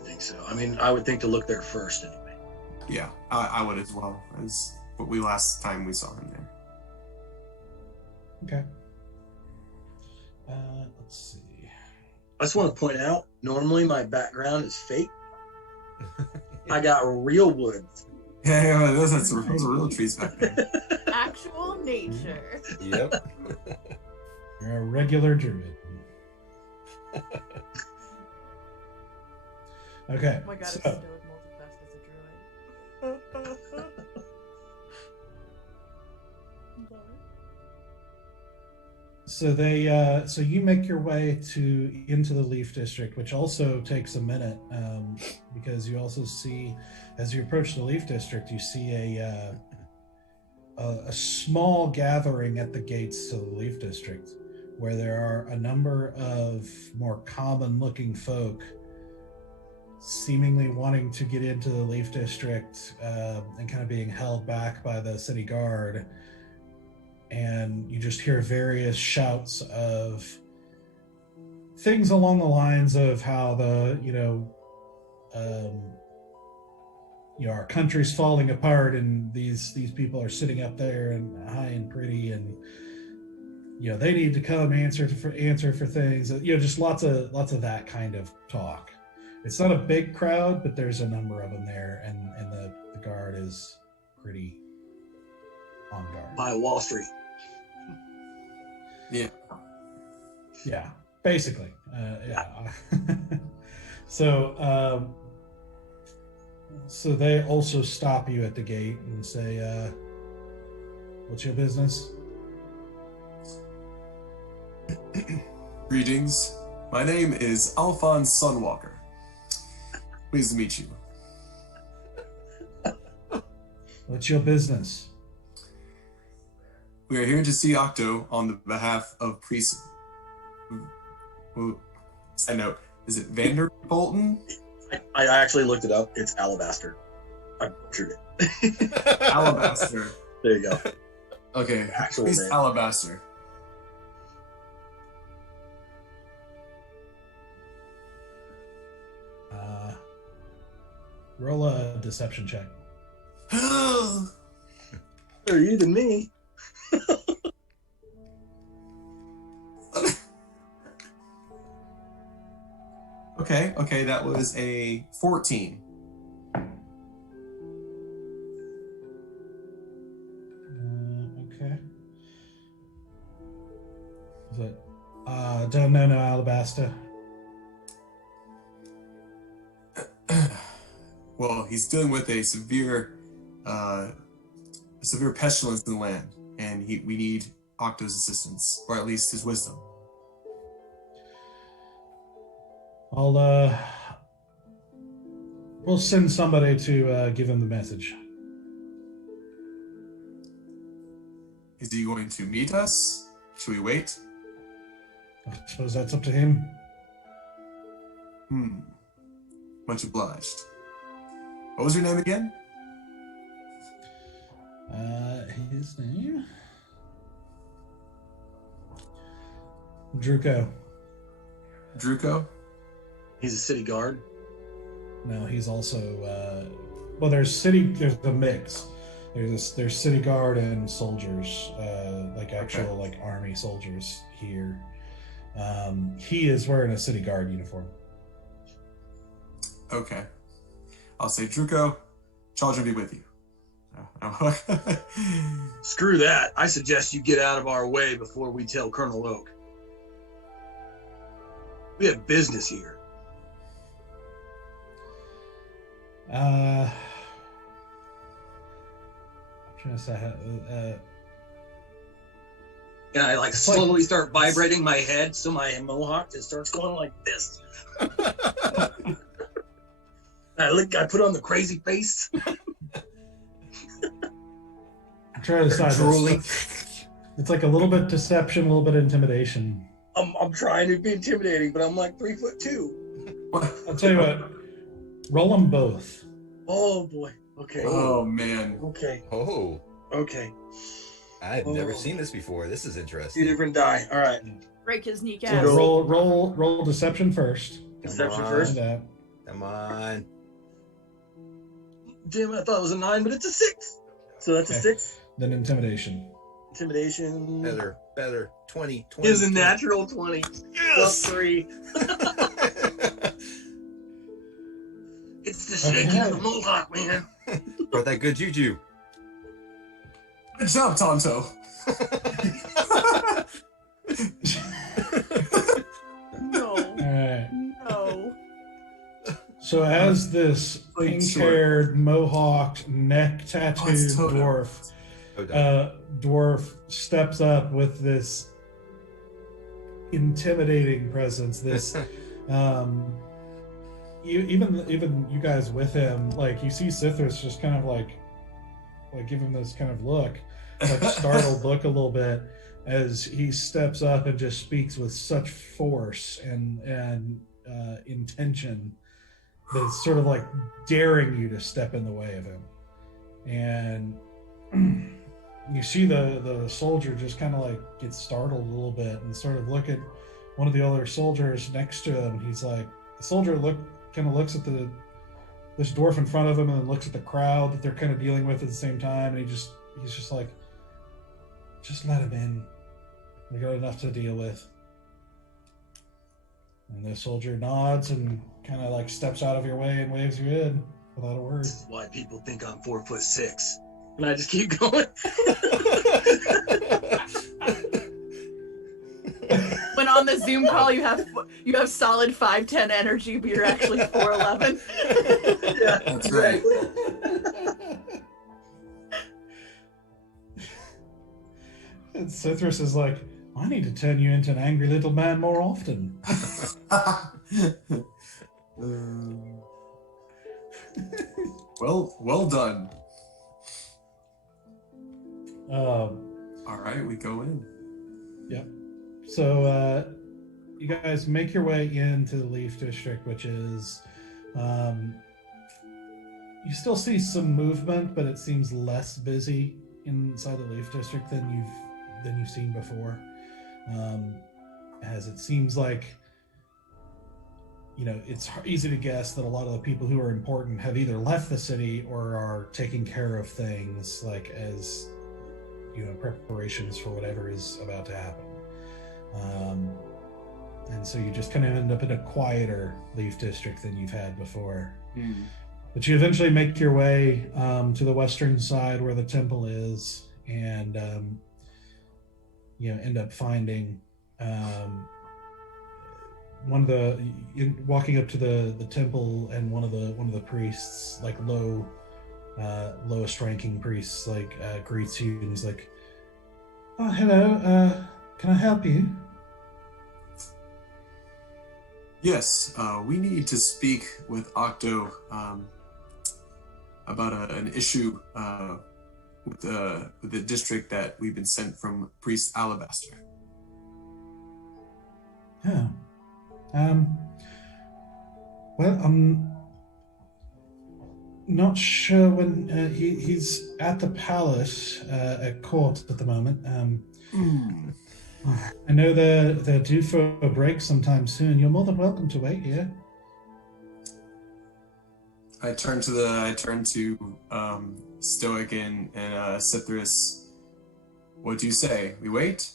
think so. I mean, I would think to look there first anyway. Yeah, I would as well, as what last time we saw him there. Okay. Let's see. I just want to point out, normally my background is fake. I got real wood. Yeah, those are real trees back there. Actual nature. Yep. You're a regular druid. Okay. Oh my god, so, it's Stoic multiclassed as a druid. so you make your way into the Leaf District, which also takes a minute, because you also see, as you approach the Leaf District, you see a small gathering at the gates to the Leaf District, where there are a number of more common-looking folk seemingly wanting to get into the Leaf District and kind of being held back by the city guard. And you just hear various shouts of things along the lines of how our country's falling apart, and these people are sitting up there and high and pretty, and they need to come answer for things. Just lots of that kind of talk. It's not a big crowd, but there's a number of them there, and the guard is pretty on guard. By Wall Street. Yeah, basically. Yeah. So they also stop you at the gate and say, "What's your business?" Greetings. My name is Alphonse Sunwalker. Pleased to meet you. What's your business? We are here to see Octo on the behalf of Priest. Side note, is it Vander Bolton? I actually looked it up. It's Alabaster. I butchered it. Alabaster. There you go. Okay, Actual Priest name. Alabaster. Roll a deception check. Better you than me. Okay, that was a 14. Okay. Is it? No, Alabaster. Well, he's dealing with a severe pestilence in the land, and we need Octo's assistance, or at least his wisdom. We'll send somebody to give him the message. Is he going to meet us? Should we wait? I suppose that's up to him. Much obliged. What was your name again? His name? Druko. Druko? He's a city guard. No, he's also there's a mix. There's city guard and soldiers, like actual like army soldiers here. He is wearing a city guard uniform. Okay. I'll say Druko, Chaldrin be with you. Screw that. I suggest you get out of our way before we tell Colonel Oak. We have business here. I'm trying to say, And I slowly start vibrating my head so my mohawk just starts going like this. I put on the crazy face. I'm trying to decide. It's like a little bit deception, a little bit intimidation. I'm trying to be intimidating, but I'm like 3'2". I'll tell you what. Roll them both. Oh boy. Okay. Oh man. Okay. Oh. Okay. I've never seen this before. This is interesting. 2 different die. All right. Break his So kneecap. roll deception first. Deception first. Come on. Damn, I thought it was a 9, but it's a 6. So that's a 6. Then intimidation. Intimidation. Better. 20. Is a natural 20. Yes! +3. It's the shaking of the mohawk, man. Brought that good juju. Good job, Tonto. No. All right. No. So as this pink-haired, mohawked, neck-tattooed dwarf steps up with this intimidating presence, this even you guys with him, like you see Sithris just kind of like give him this kind of look, like startled look a little bit as he steps up and just speaks with such force and intention that it's sort of like daring you to step in the way of him. And you see the soldier just kind of like get startled a little bit and sort of look at one of the other soldiers next to him. He's like, the soldier looks at this dwarf in front of him and then looks at the crowd that they're kind of dealing with at the same time, and he's just like, just let him in. We got enough to deal with. And the soldier nods and kind of like steps out of your way and waves you in without a word. This is why people think I'm 4'6". And I just keep going. When on the Zoom call you have solid 5'10" energy, but you're actually 4'11". Yeah, That's right. And Sithris is like, I need to turn you into an angry little man more often. Well done. All right, we go in. Yep. So you guys make your way into the Leaf District, which is you still see some movement, but it seems less busy inside the Leaf District than you've seen before. As it seems like, it's easy to guess that a lot of the people who are important have either left the city or are taking care of things, like as preparations for whatever is about to happen. And so you just kind of end up in a quieter Leaf District than you've had before. But you eventually make your way to the western side where the temple is, and end up finding walking up to the temple, and one of the priests, like lowest ranking priests, greets you and is like, "Oh, hello. Can I help you?" Yes, we need to speak with Octo about an issue with the district that we've been sent from Priest Alabaster. Oh. Well, I'm not sure when he's at the palace at court at the moment. I know they're due for a break sometime soon. You're more than welcome to wait here. I turn to Stoic and Cythrus. What do you say? We wait?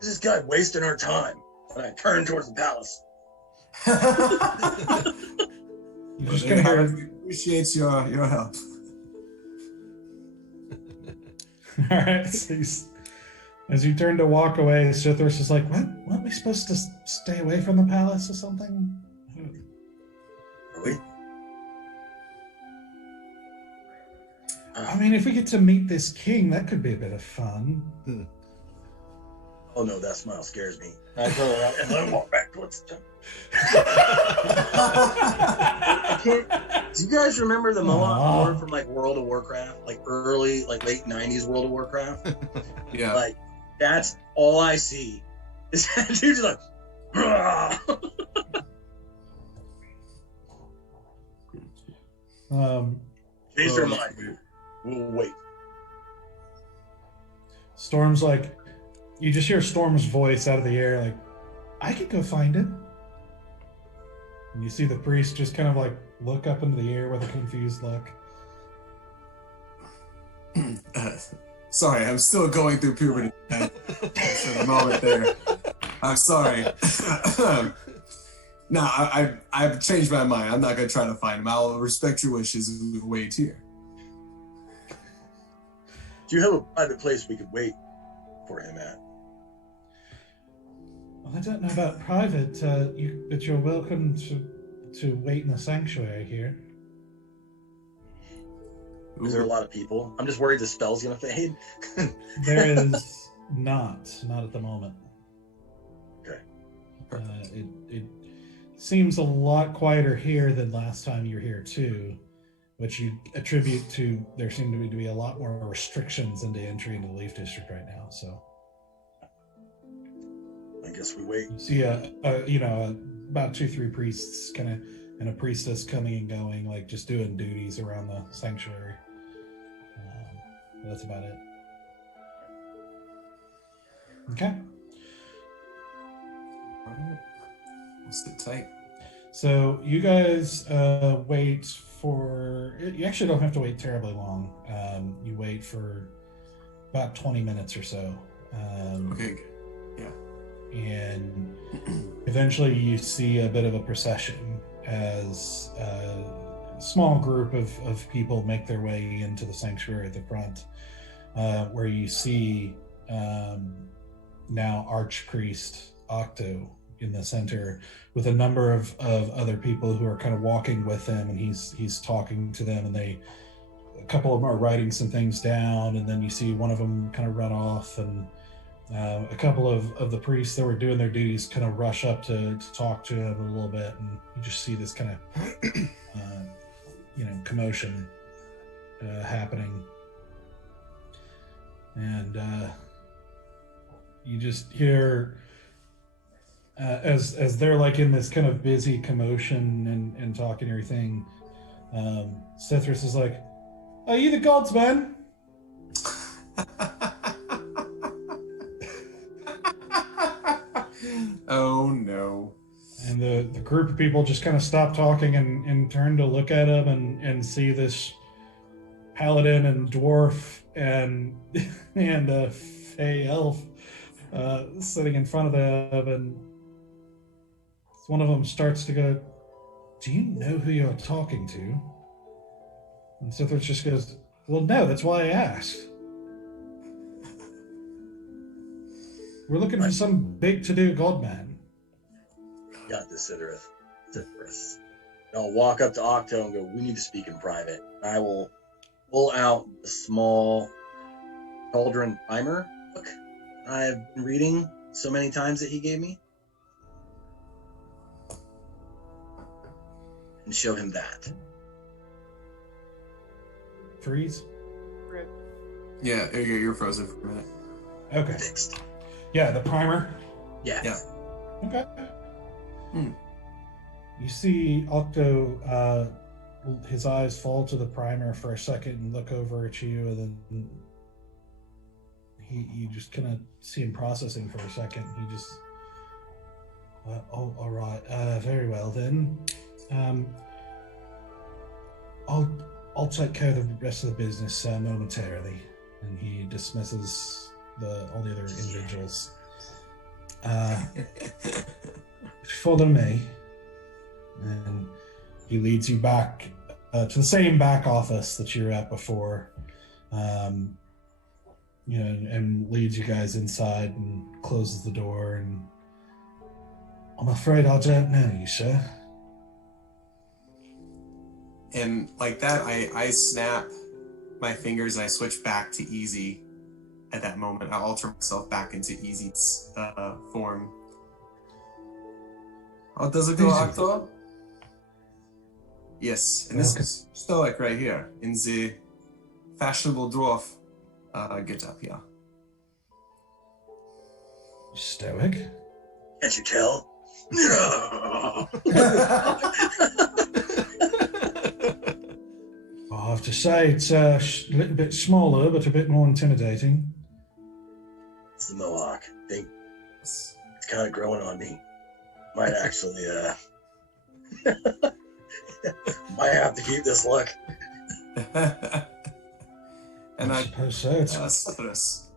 This is guy wasting our time. And I turn towards the palace. You're just gonna hear. Appreciates your help. All right. So as you turn to walk away, Cythrus is like, "What? Weren't we supposed to stay away from the palace or something?" Are we? I mean, if we get to meet this king, that could be a bit of fun. Oh no, that smile scares me. I go around and I walk back towards the temple. I can't. Do you guys remember the Mohawk Lord from World of Warcraft, early, late '90s World of Warcraft? Yeah. That's all I see. Is that dude just like, change their mind. We'll wait. Storm's like, you just hear Storm's voice out of the air, like, "I could go find him." And you see the priest just kind of look up into the air with a confused look. Sorry, I'm still going through puberty at the moment there. I'm sorry. No, I've changed my mind. I'm not going to try to find him. I'll respect your wishes and we'll wait here. Do you have a private place we could wait for him at? Well, I don't know about private, but you're welcome to wait in the sanctuary here. Is there a lot of people? I'm just worried the spell's gonna fade. There is not at the moment. Okay. It seems a lot quieter here than last time you were here too, which you attribute to there seem to be a lot more restrictions into entry into the Leaf District right now. So I guess we wait. you see about 2-3 priests and a priestess coming and going, just doing duties around the sanctuary. That's about it. Okay. All right. We'll sit tight. So you guys wait for. You actually don't have to wait terribly long. You wait for about 20 minutes or so. Okay, good. Yeah. And eventually you see a bit of a procession as a small group of people make their way into the sanctuary at the front, where you see now Archpriest Octo in the center with a number of other people who are kind of walking with him, and he's talking to them, and a couple of them are writing some things down, and then you see one of them kind of run off, and a couple of the priests that were doing their duties kind of rush up to talk to him a little bit, and you just see this kind of commotion happening. and you just hear as they're like in this kind of busy commotion and talking and everything. Cithris is like, "Are you the gods, man?" Oh no. And the group of people just kind of stop talking and turn to look at him and see this paladin and dwarf and a fey elf sitting in front of them, and one of them starts to go, "Do you know who you're talking to?" And Cithris just goes, "Well, no, that's why I asked. We're looking for some big to-do godman." Got this, Cithris. I'll walk up to Octo and go, "We need to speak in private." I will pull out the small Chaldrin primer book I've been reading so many times that he gave me, and show him that. Freeze? Rip. Yeah, you're frozen for a minute. Okay. Fixed. Yeah, the primer. Yeah. Okay. Hmm. You see Octo, his eyes fall to the primer for a second and look over at you, and then you just kind of see him processing for a second. He just, "Oh, all right, very well then. I'll take care of the rest of the business momentarily." And he dismisses all the other individuals. "Follow me," and he leads you back to the same back office that you were at before, and leads you guys inside and closes the door. And, "I'm afraid I don't know you, sir." And like that, I snap my fingers and I switch back to easy. At that moment, I alter myself back into easy's form. How does it go, Easy. Octo? Yes, and this is Stoic right here in the fashionable dwarf get up here. Stoic? Can't you tell? I have to say it's a little bit smaller, but a bit more intimidating. It's the mohawk. I think it's kind of growing on me. Might actually, might have to keep this look. And I suppose so. It's Cithris.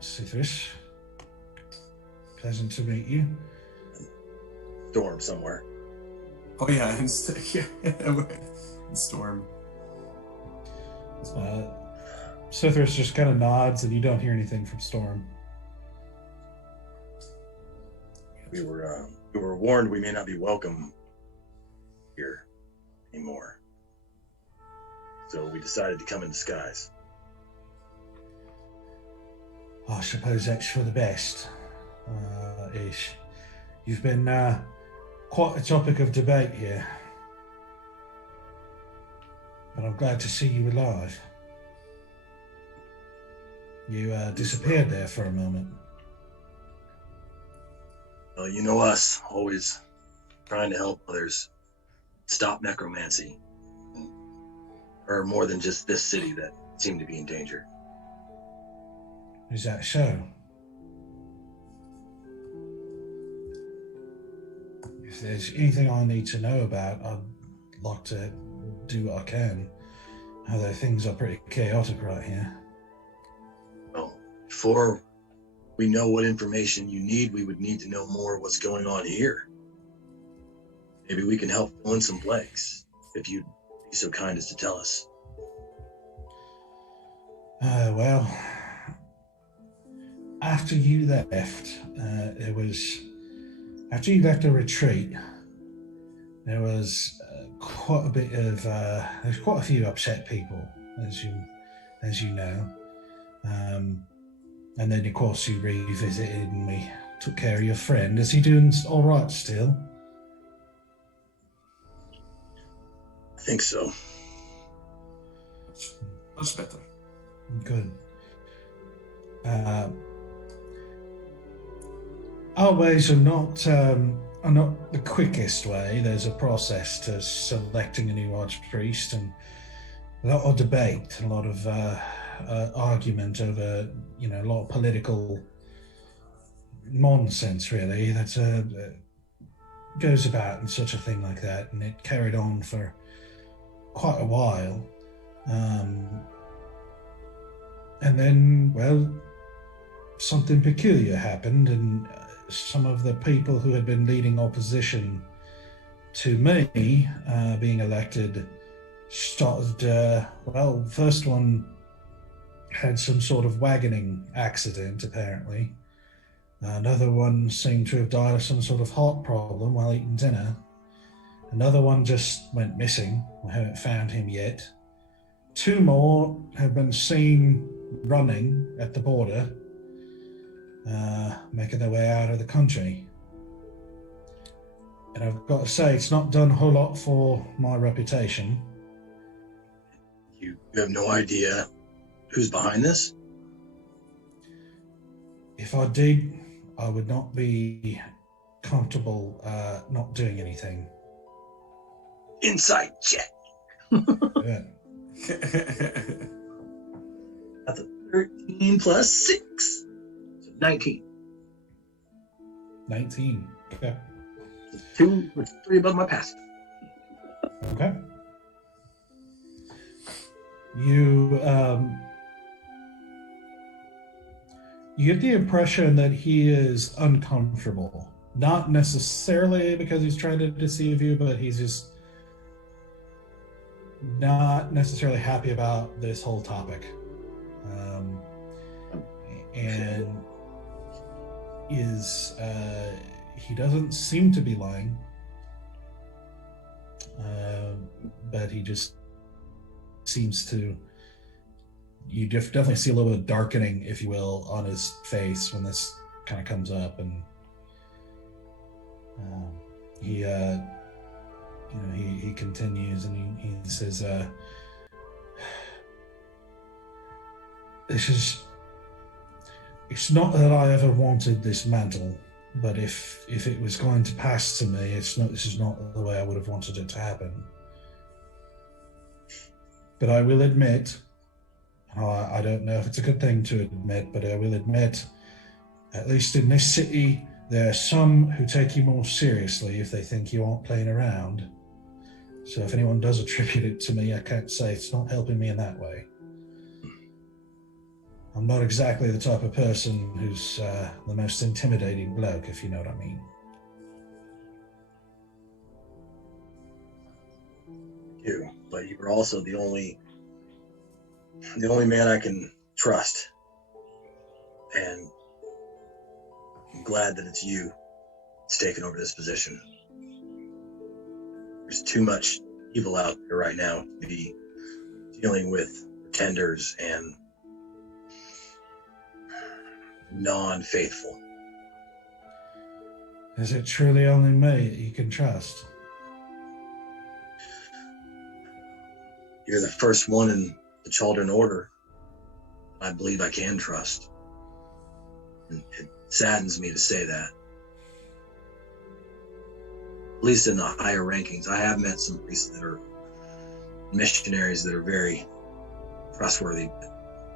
Cithris. Pleasant to meet you. Storm somewhere. Oh yeah, in Storm. Cithris just kind of nods, and you don't hear anything from Storm. We were warned we may not be welcome here anymore, so we decided to come in disguise. I suppose that's for the best. Ish. You've been quite a topic of debate here, but I'm glad to see you alive. You disappeared there for a moment. Well, you know us, always trying to help others stop necromancy, or more than just this city that seemed to be in danger. Is that so? If there's anything I need to know about, I'd like to do what I can. Although things are pretty chaotic right here. Well, before we know what information you need, we would need to know more what's going on here. Maybe we can help fill in some blanks, if you'd be so kind as to tell us. Well, after you left, after you left the retreat, there was quite a bit of there's quite a few upset people, as you know. And then of course you revisited and we took care of your friend. Is he doing all right still? I think so. Much better. Good. Our ways are not the quickest way. There's a process to selecting a new Archpriest, and a lot of debate, a lot of argument over, a lot of political nonsense, really, that goes about in such a thing like that, and it carried on for quite a while. And then, well, something peculiar happened, and some of the people who had been leading opposition to me being elected started, first one had some sort of wagoning accident, apparently. Another one seemed to have died of some sort of heart problem while eating dinner. Another one just went missing. We haven't found him yet. 2 more have been seen running at the border, making their way out of the country. And I've got to say, it's not done a whole lot for my reputation. You have no idea who's behind this? If I did, I would not be comfortable not doing anything. Insight check. Yeah. That's a 13 plus 6. So 19. 19. Okay. 2 or 3 above my pass. Okay. You get the impression that he is uncomfortable. Not necessarily because he's trying to deceive you, but he's just not necessarily happy about this whole topic. And he doesn't seem to be lying, but he just seems to, you definitely see a little bit of darkening, if you will, on his face when this kind of comes up, and he continues, and he says, it's not that I ever wanted this mantle, but if it was going to pass to me, this is not the way I would have wanted it to happen. But I will admit, I don't know if it's a good thing to admit, but I will admit, at least in this city, there are some who take you more seriously if they think you aren't playing around. So if anyone does attribute it to me, I can't say it's not helping me in that way. I'm not exactly the type of person who's the most intimidating bloke, if you know what I mean. You, but you were also the only man I can trust, and I'm glad that it's you that's taken over this position. There's too much evil out there right now to be dealing with pretenders and non-faithful. Is it truly only me that you can trust? You're the first one in the Chaldrin Order I believe I can trust. And it saddens me to say that. At least in the higher rankings. I have met some priests that are missionaries that are very trustworthy. But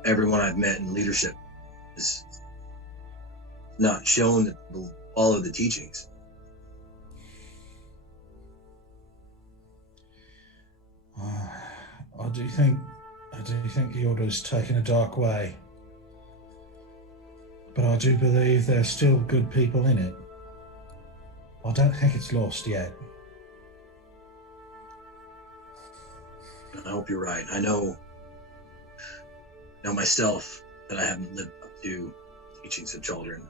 everyone I've met in leadership is not shown that they'll follow the teachings. I do think the Order is taking a dark way, but I do believe there's still good people in it. I don't think it's lost yet. I hope you're right. I know myself that I haven't lived up to the teachings of Chaldrin,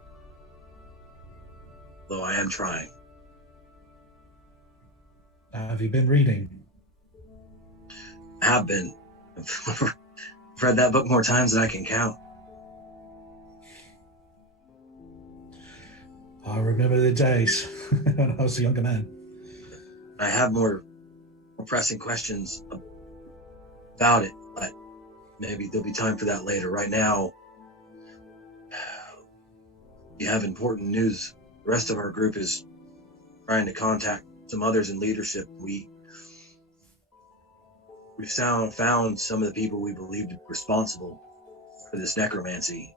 though I am trying. Have you been reading? I have been. I've read that book more times than I can count. I remember the days when I was a younger man. I have more pressing questions about it, but maybe there'll be time for that later. Right now, we have important news. The rest of our group is trying to contact some others in leadership. We've found some of the people we believed responsible for this necromancy.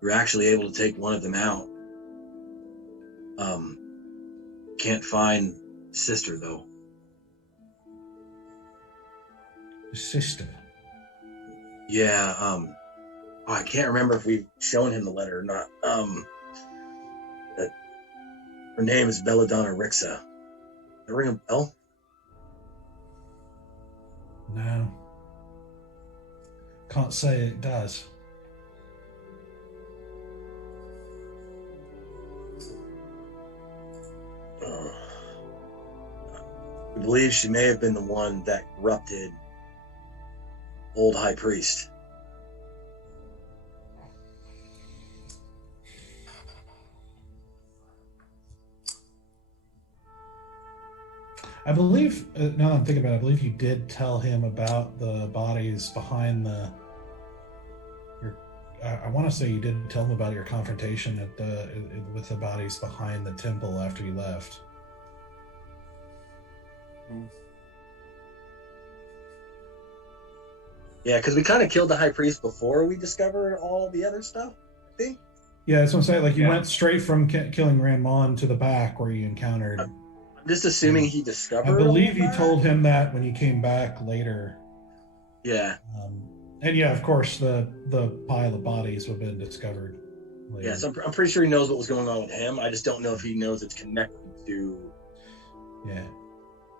We were actually able to take one of them out. Can't find sister though. The sister. Yeah. I can't remember if we've shown him the letter or not. Her name is Belladonna Rixa. Does that ring a bell? No. Can't say it does. We believe she may have been the one that corrupted old High Priest. I believe, now that I'm thinking about it, I believe you did tell him about the bodies behind the... I want to say you did tell him about your confrontation with the bodies behind the temple after you left. Yeah, because we kind of killed the High Priest before we discovered all the other stuff, I think. Yeah, that's what I'm saying. Like, you went straight from killing Grandmon to the back where you encountered... I'm just assuming he discovered... I believe you told him that when you came back later. Yeah. And yeah, of course, the pile of bodies have been discovered later. Yeah, so I'm pretty sure he knows what was going on with him. I just don't know if he knows it's connected to... Yeah.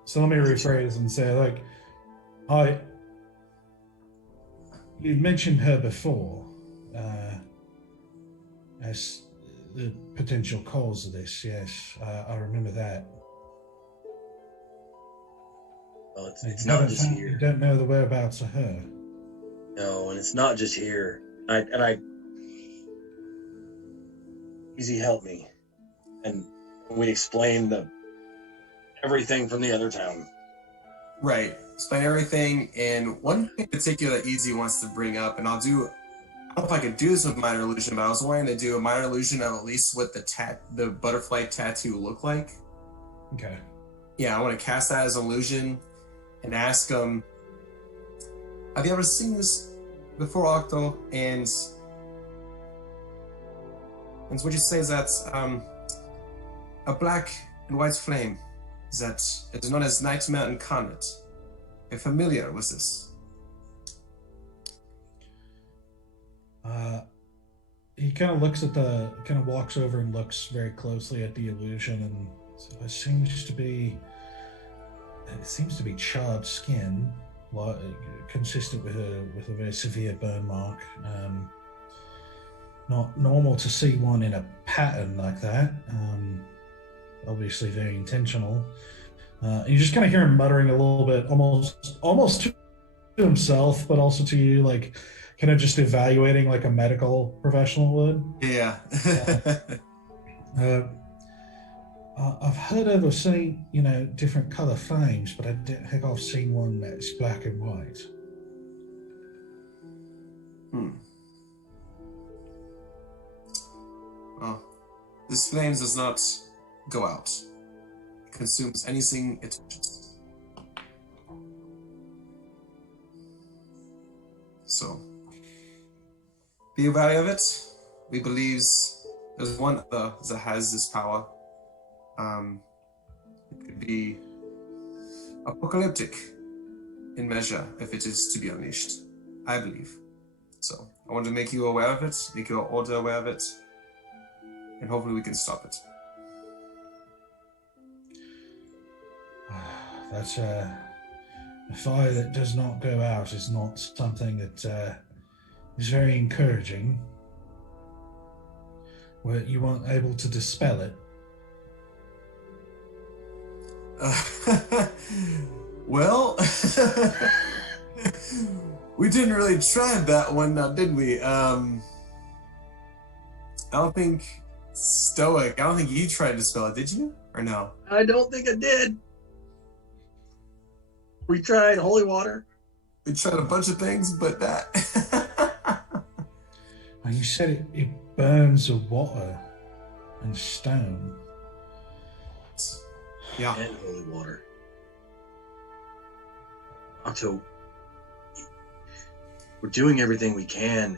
So let me rephrase and say, like, you mentioned her before as the potential cause of this. Yes, I remember that. Well, it's not just here. You don't know the whereabouts of her. No, and it's not just here. Easy help me. And we explained everything from the other town. Right. Explain everything. And one thing in particular that Easy wants to bring up, and I don't know if I could do this with minor illusion, but I was wanting to do a minor illusion of at least what the butterfly tattoo looked like. Okay. Yeah, I want to cast that as an illusion and ask him, have you ever seen this before, Octo? And what you say is that a black and white flame that is known as Nightmare Incarnate. Are you familiar with this? He kind of looks at kind of walks over and looks very closely at the illusion, and it seems to be charred skin, consistent with a very severe burn mark. Not normal to see one in a pattern like that. Obviously very intentional. You just kind of hear him muttering a little bit, almost to himself, but also to you, like kind of just evaluating like a medical professional would. Yeah. I've heard of or seen, different color flames, but I don't think I've seen one that's black and white. Well, this flame does not go out. It consumes anything it touches. So, be wary of it. We believe there's one other that has this power. It could be apocalyptic in measure if it is to be unleashed, I believe. So, I want to make you aware of it, make your order aware of it, and hopefully we can stop it. That's a fire that does not go out is not something that is very encouraging. Were you weren't able to dispel it? Well, we didn't really try that one, now did we? I don't think Stoic, I don't think you tried to spell it, did you? Or no? I don't think I did. We tried holy water. We tried a bunch of things, but that. And you said it burns with water and stone. Yeah. And holy water. Octo, we're doing everything we can.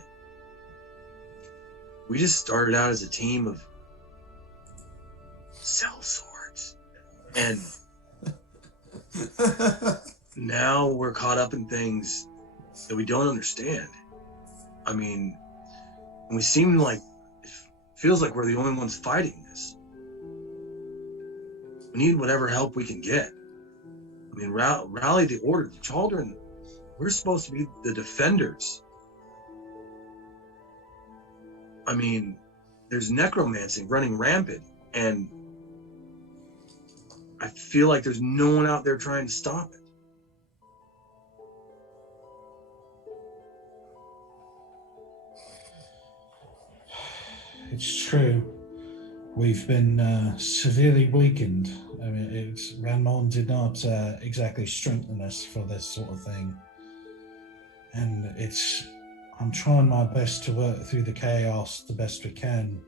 We just started out as a team of sellswords. And now we're caught up in things that we don't understand. I mean, we seem like, it feels like we're the only ones fighting this. We need whatever help we can get. I mean, rally the order. The Chaldrin, we're supposed to be the defenders. I mean, there's necromancy running rampant, and I feel like there's no one out there trying to stop it. It's true. We've been severely weakened. I mean, Ranmon did not exactly strengthen us for this sort of thing. And I'm trying my best to work through the chaos the best we can.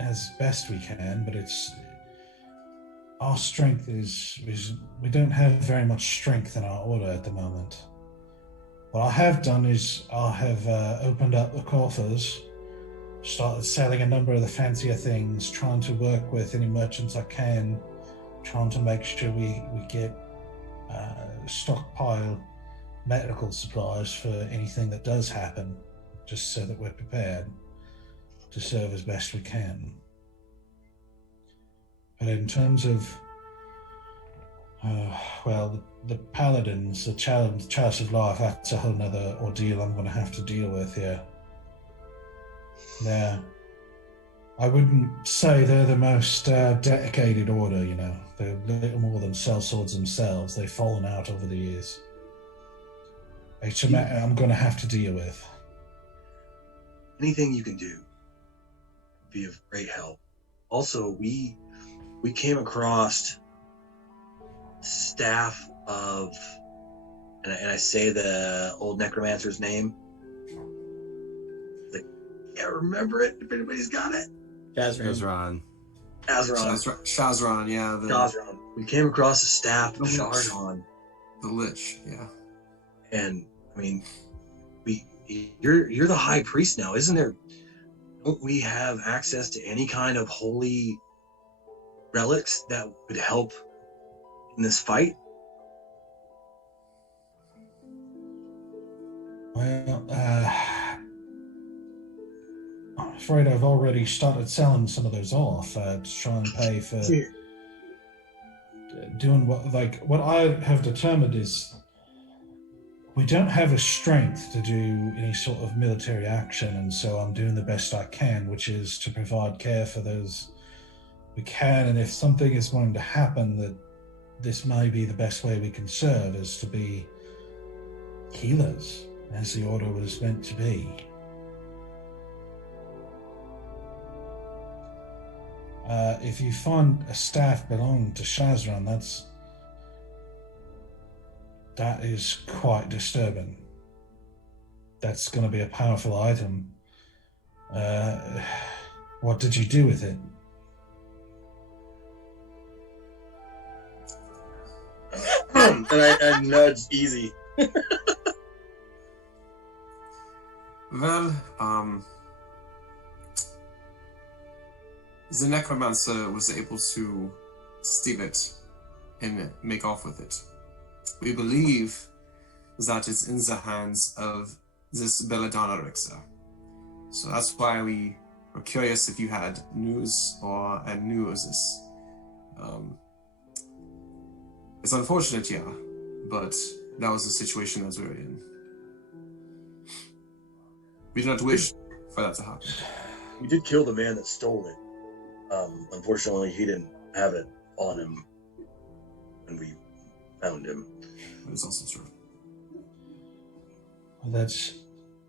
As best we can, but our strength is we don't have very much strength in our order at the moment. What I have done is I have opened up the coffers, started selling a number of the fancier things, trying to work with any merchants I can, trying to make sure we get stockpile medical supplies for anything that does happen, just so that we're prepared to serve as best we can. But in terms of, the paladins, the chalice of life, that's a whole nother ordeal I'm going to have to deal with here. I wouldn't say they're the most dedicated order, you know. They're little more than sellswords themselves. They've fallen out over the years. It's a matter I'm going to have to deal with. Anything you can do would be of great help. Also, we came across staff of, and I say the old necromancer's name. I can't remember it. If anybody's got it. Shazran. Shazran, yeah. Shazran. We came across a staff of Shazran. The Lich, yeah. And I mean, you're the High Priest now, isn't there? Don't we have access to any kind of holy relics that would help in this fight? Well, I'm afraid I've already started selling some of those off to try and pay for doing what I have determined is we don't have a strength to do any sort of military action, and so I'm doing the best I can, which is to provide care for those we can, and if something is going to happen, that this may be the best way we can serve, is to be healers, as the order was meant to be. If you find a staff belonging to Shazran, that is quite disturbing. That's going to be a powerful item. What did you do with it? And I nudged Easy. Well, the necromancer was able to steal it and make off with it. We believe that it's in the hands of this belladonna elixir. So that's why we were curious if you had news or knew of this. It's unfortunate, yeah, but that was the situation that we were in. We do not wish for that to happen. We did kill the man that stole it. Unfortunately, he didn't have it on him when we found him. That is also true.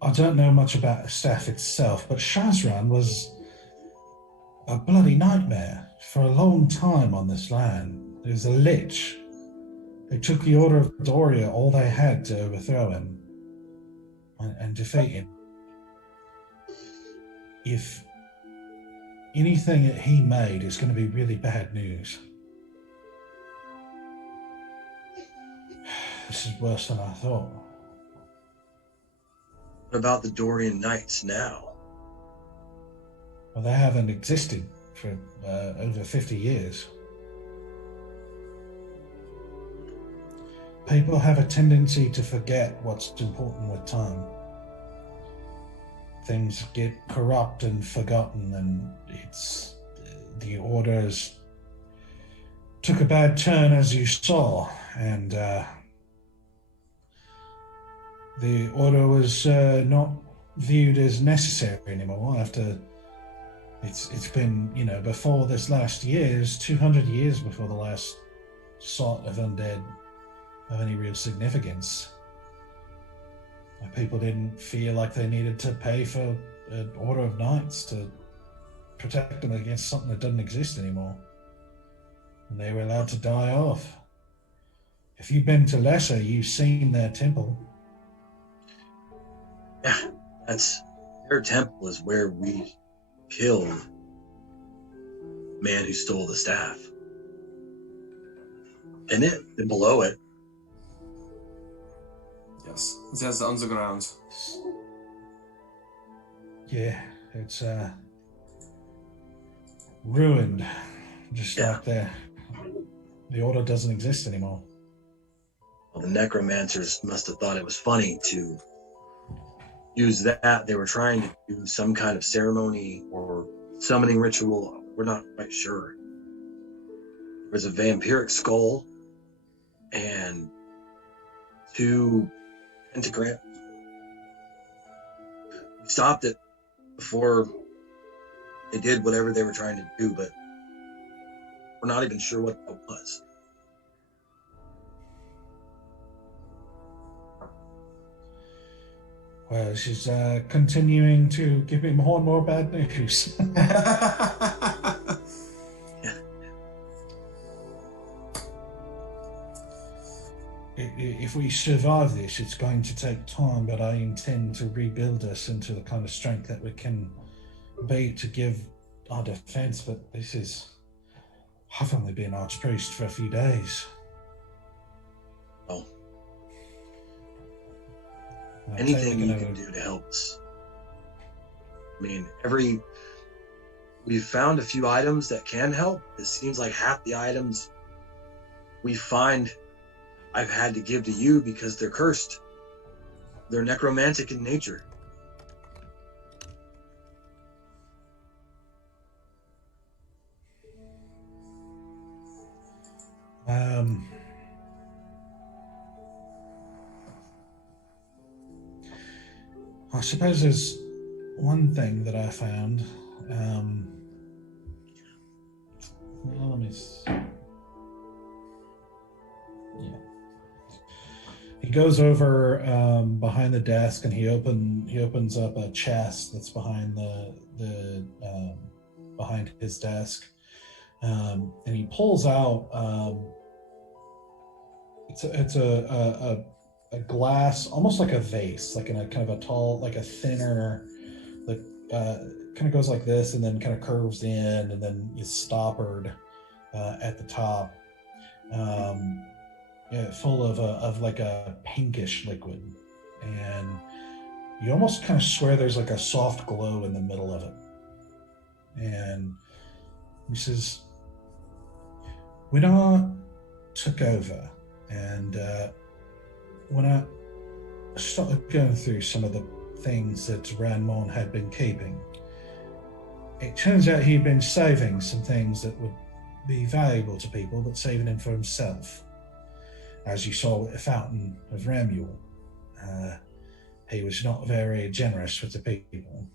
I don't know much about the staff itself, but Shazran was a bloody nightmare for a long time on this land. There was a lich It took the Order of Doria all they had to overthrow him and defeat him. If anything that he made is going to be really bad news. This is worse than I thought. What about the Dorian Knights now? Well, they haven't existed for over 50 years. People have a tendency to forget what's important with time. Things get corrupt and forgotten, and it's the orders took a bad turn, as you saw, and the order was not viewed as necessary anymore after it's been, before this last year's 200 years before the last sort of undead of any real significance. People didn't feel like they needed to pay for an order of knights to protect them against something that doesn't exist anymore. And they were allowed to die off. If you've been to Lessa, you've seen their temple. Yeah, their temple is where we killed the man who stole the staff. And below it. Yes, it has the underground. Yeah, it's ruined, just like the order doesn't exist anymore. Well, the necromancers must have thought it was funny to use that. They were trying to do some kind of ceremony or summoning ritual. We're not quite sure. There was a vampiric skull and 2 pentagrams. We stopped it before they did whatever they were trying to do, but we're not even sure what that was. Well, she's continuing to give me more and more bad news. If we survive this, it's going to take time, but I intend to rebuild us into the kind of strength that we can be to give our defense. But I've only been Archpriest for a few days. Oh. Anything you can do to help us. I mean, we've found a few items that can help. It seems like half the items we find I've had to give to you because they're cursed. They're necromantic in nature. I suppose there's one thing that I found. Well, let me see. Yeah. He goes over behind the desk and he opens up a chest that's behind the behind his desk, and he pulls out it's a glass, almost like a vase, like in a kind of a tall, like a thinner, like kind of goes like this and then kind of curves in and then is stoppered at the top. Full of like a pinkish liquid, and you almost kind of swear there's like a soft glow in the middle of it. And he says, when I took over and when I started going through some of the things that Ranmon had been keeping, it turns out he'd been saving some things that would be valuable to people, but saving them for himself. As you saw with the Fountain of Ramuel, he was not very generous with the people.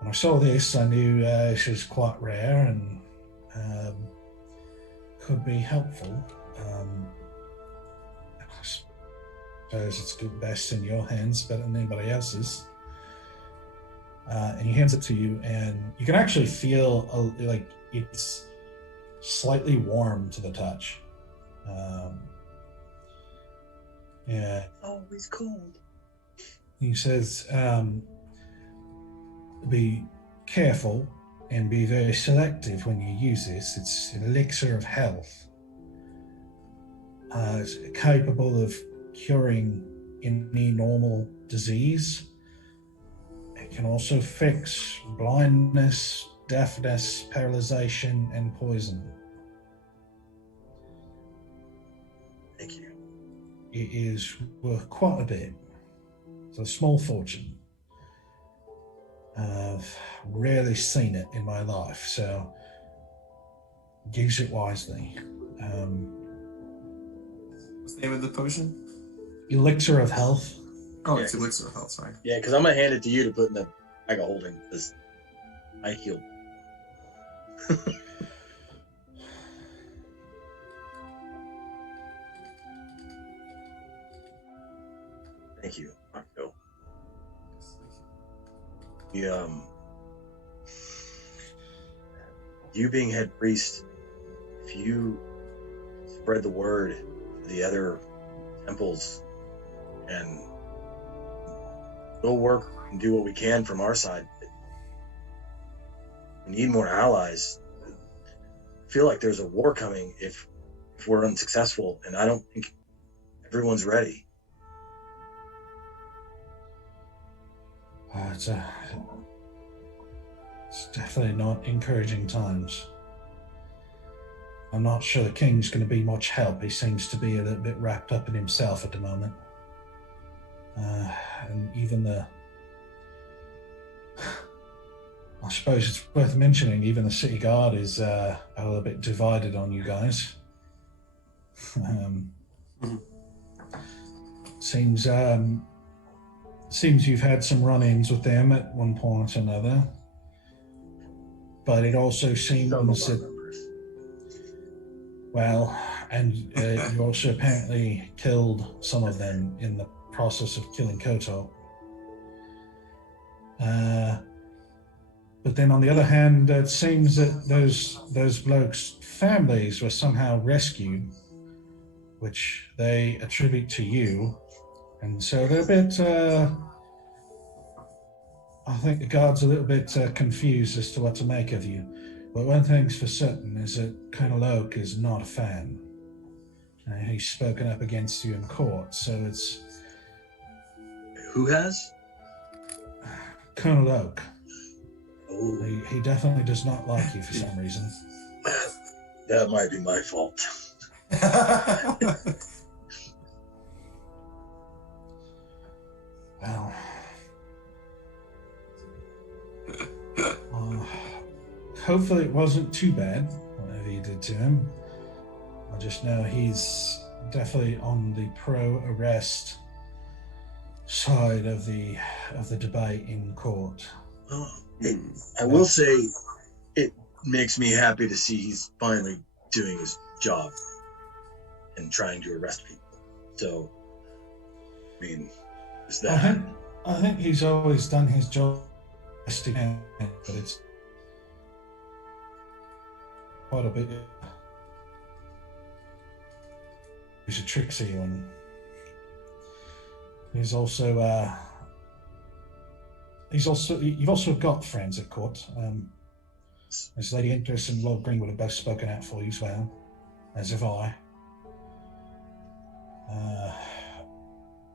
When I saw this, I knew this was quite rare and could be helpful. I suppose it's best in your hands, better than anybody else's. And he hands it to you, and you can actually feel like it's slightly warm to the touch. Yeah. Always cold. He says, be careful and be very selective when you use this. It's an elixir of health. It's capable of curing any normal disease. It can also fix blindness, deafness, paralyzation, and poison. Thank you. It is worth quite a bit. It's a small fortune. I've rarely seen it in my life, so use it wisely. What's the name of the potion? Elixir of health. Oh, Yeah, it's Elixir of Health, sorry. Yeah, because I'm gonna hand it to you to put in the bag of holding because I healed. Thank you, Octo. You being head priest, if you spread the word to the other temples, and we'll work and do what we can from our side. We need more allies. I feel like there's a war coming if we're unsuccessful, and I don't think everyone's ready. It's definitely not encouraging times. I'm not sure the king's going to be much help. He seems to be a little bit wrapped up in himself at the moment. And even I suppose it's worth mentioning, even the city guard is a little bit divided on you guys. Seems you've had some run-ins with them at one point or another. But it also seems that, well, and you also apparently killed some of them in the process of killing Koto. But then on the other hand, it seems that those blokes' families were somehow rescued, which they attribute to you. And so they're a bit, I think the guard's a little bit confused as to what to make of you. But one thing's for certain is that Colonel Oak is not a fan. He's spoken up against you in court, so it's... Who has? Colonel Oak. Oh. He definitely does not like you for some reason. That might be my fault. Well... hopefully it wasn't too bad, whatever you did to him. I just know he's definitely on the pro-arrest side of the debate in court. I will say it makes me happy to see he's finally doing his job and trying to arrest people. So, I mean, is that... I think he's always done his job, but it's quite a bit. He's a tricksy one. You've also got friends at court. As Lady Enthress and Lord Greenwood have both spoken out for you as well, as have I.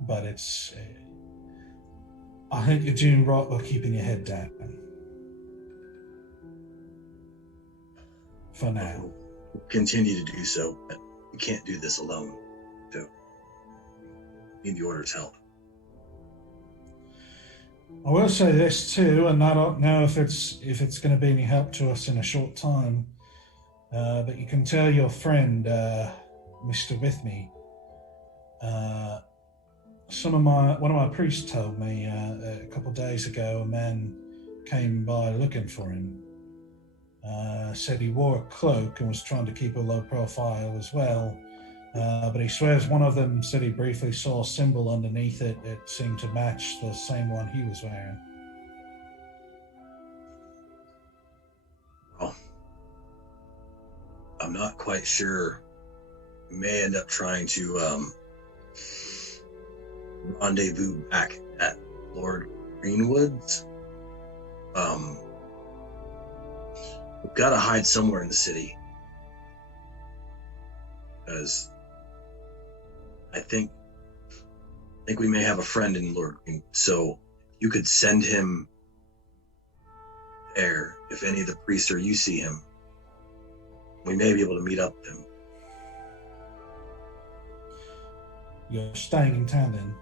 But it's... I think you're doing right by keeping your head down. For now. We'll continue to do so, but we can't do this alone. So, we need the Order's help. I will say this too, and I don't know if it's going to be any help to us in a short time, but you can tell your friend, Mr. With Me. One of my priests told me a couple of days ago a man came by looking for him. Said he wore a cloak and was trying to keep a low profile as well. But he swears one of them said he briefly saw a symbol underneath it. It seemed to match the same one he was wearing. Well, I'm not quite sure we may end up trying to rendezvous back at Lord Greenwood's. We've got to hide somewhere in the city, because I think we may have a friend in Lord Greenwood. So you could send him there if any of the priests or you see him. We may be able to meet up with him. You're staying in town then?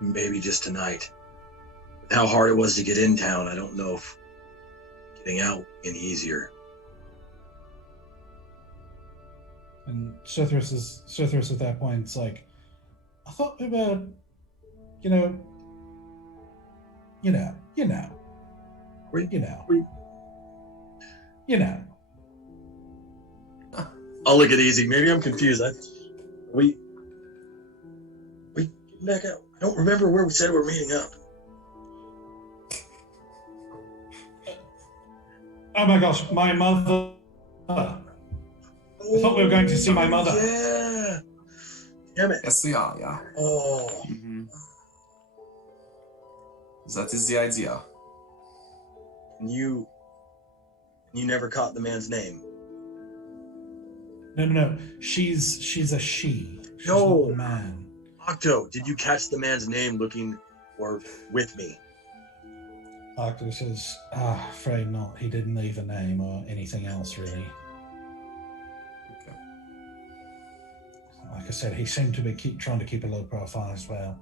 Maybe just tonight. With how hard it was to get in town, I don't know if getting out would be any easier. And Sithris at that point is like, I thought we were, you know. I'll look at Easy. Maybe I'm confused. We back out. I don't remember where we said we were meeting up. Oh my gosh, my mother. I thought we were going to see my mother. Yeah. Damn it. Yes, we are, yeah. Oh. Mm-hmm. That is the idea. And you never caught the man's name. No. She's a she. She's No. not a man. Octo, did you catch the man's name looking or with me? Octo says, afraid not. He didn't leave a name or anything else, really. Okay. Like I said, he seemed to be trying to keep a low profile as well.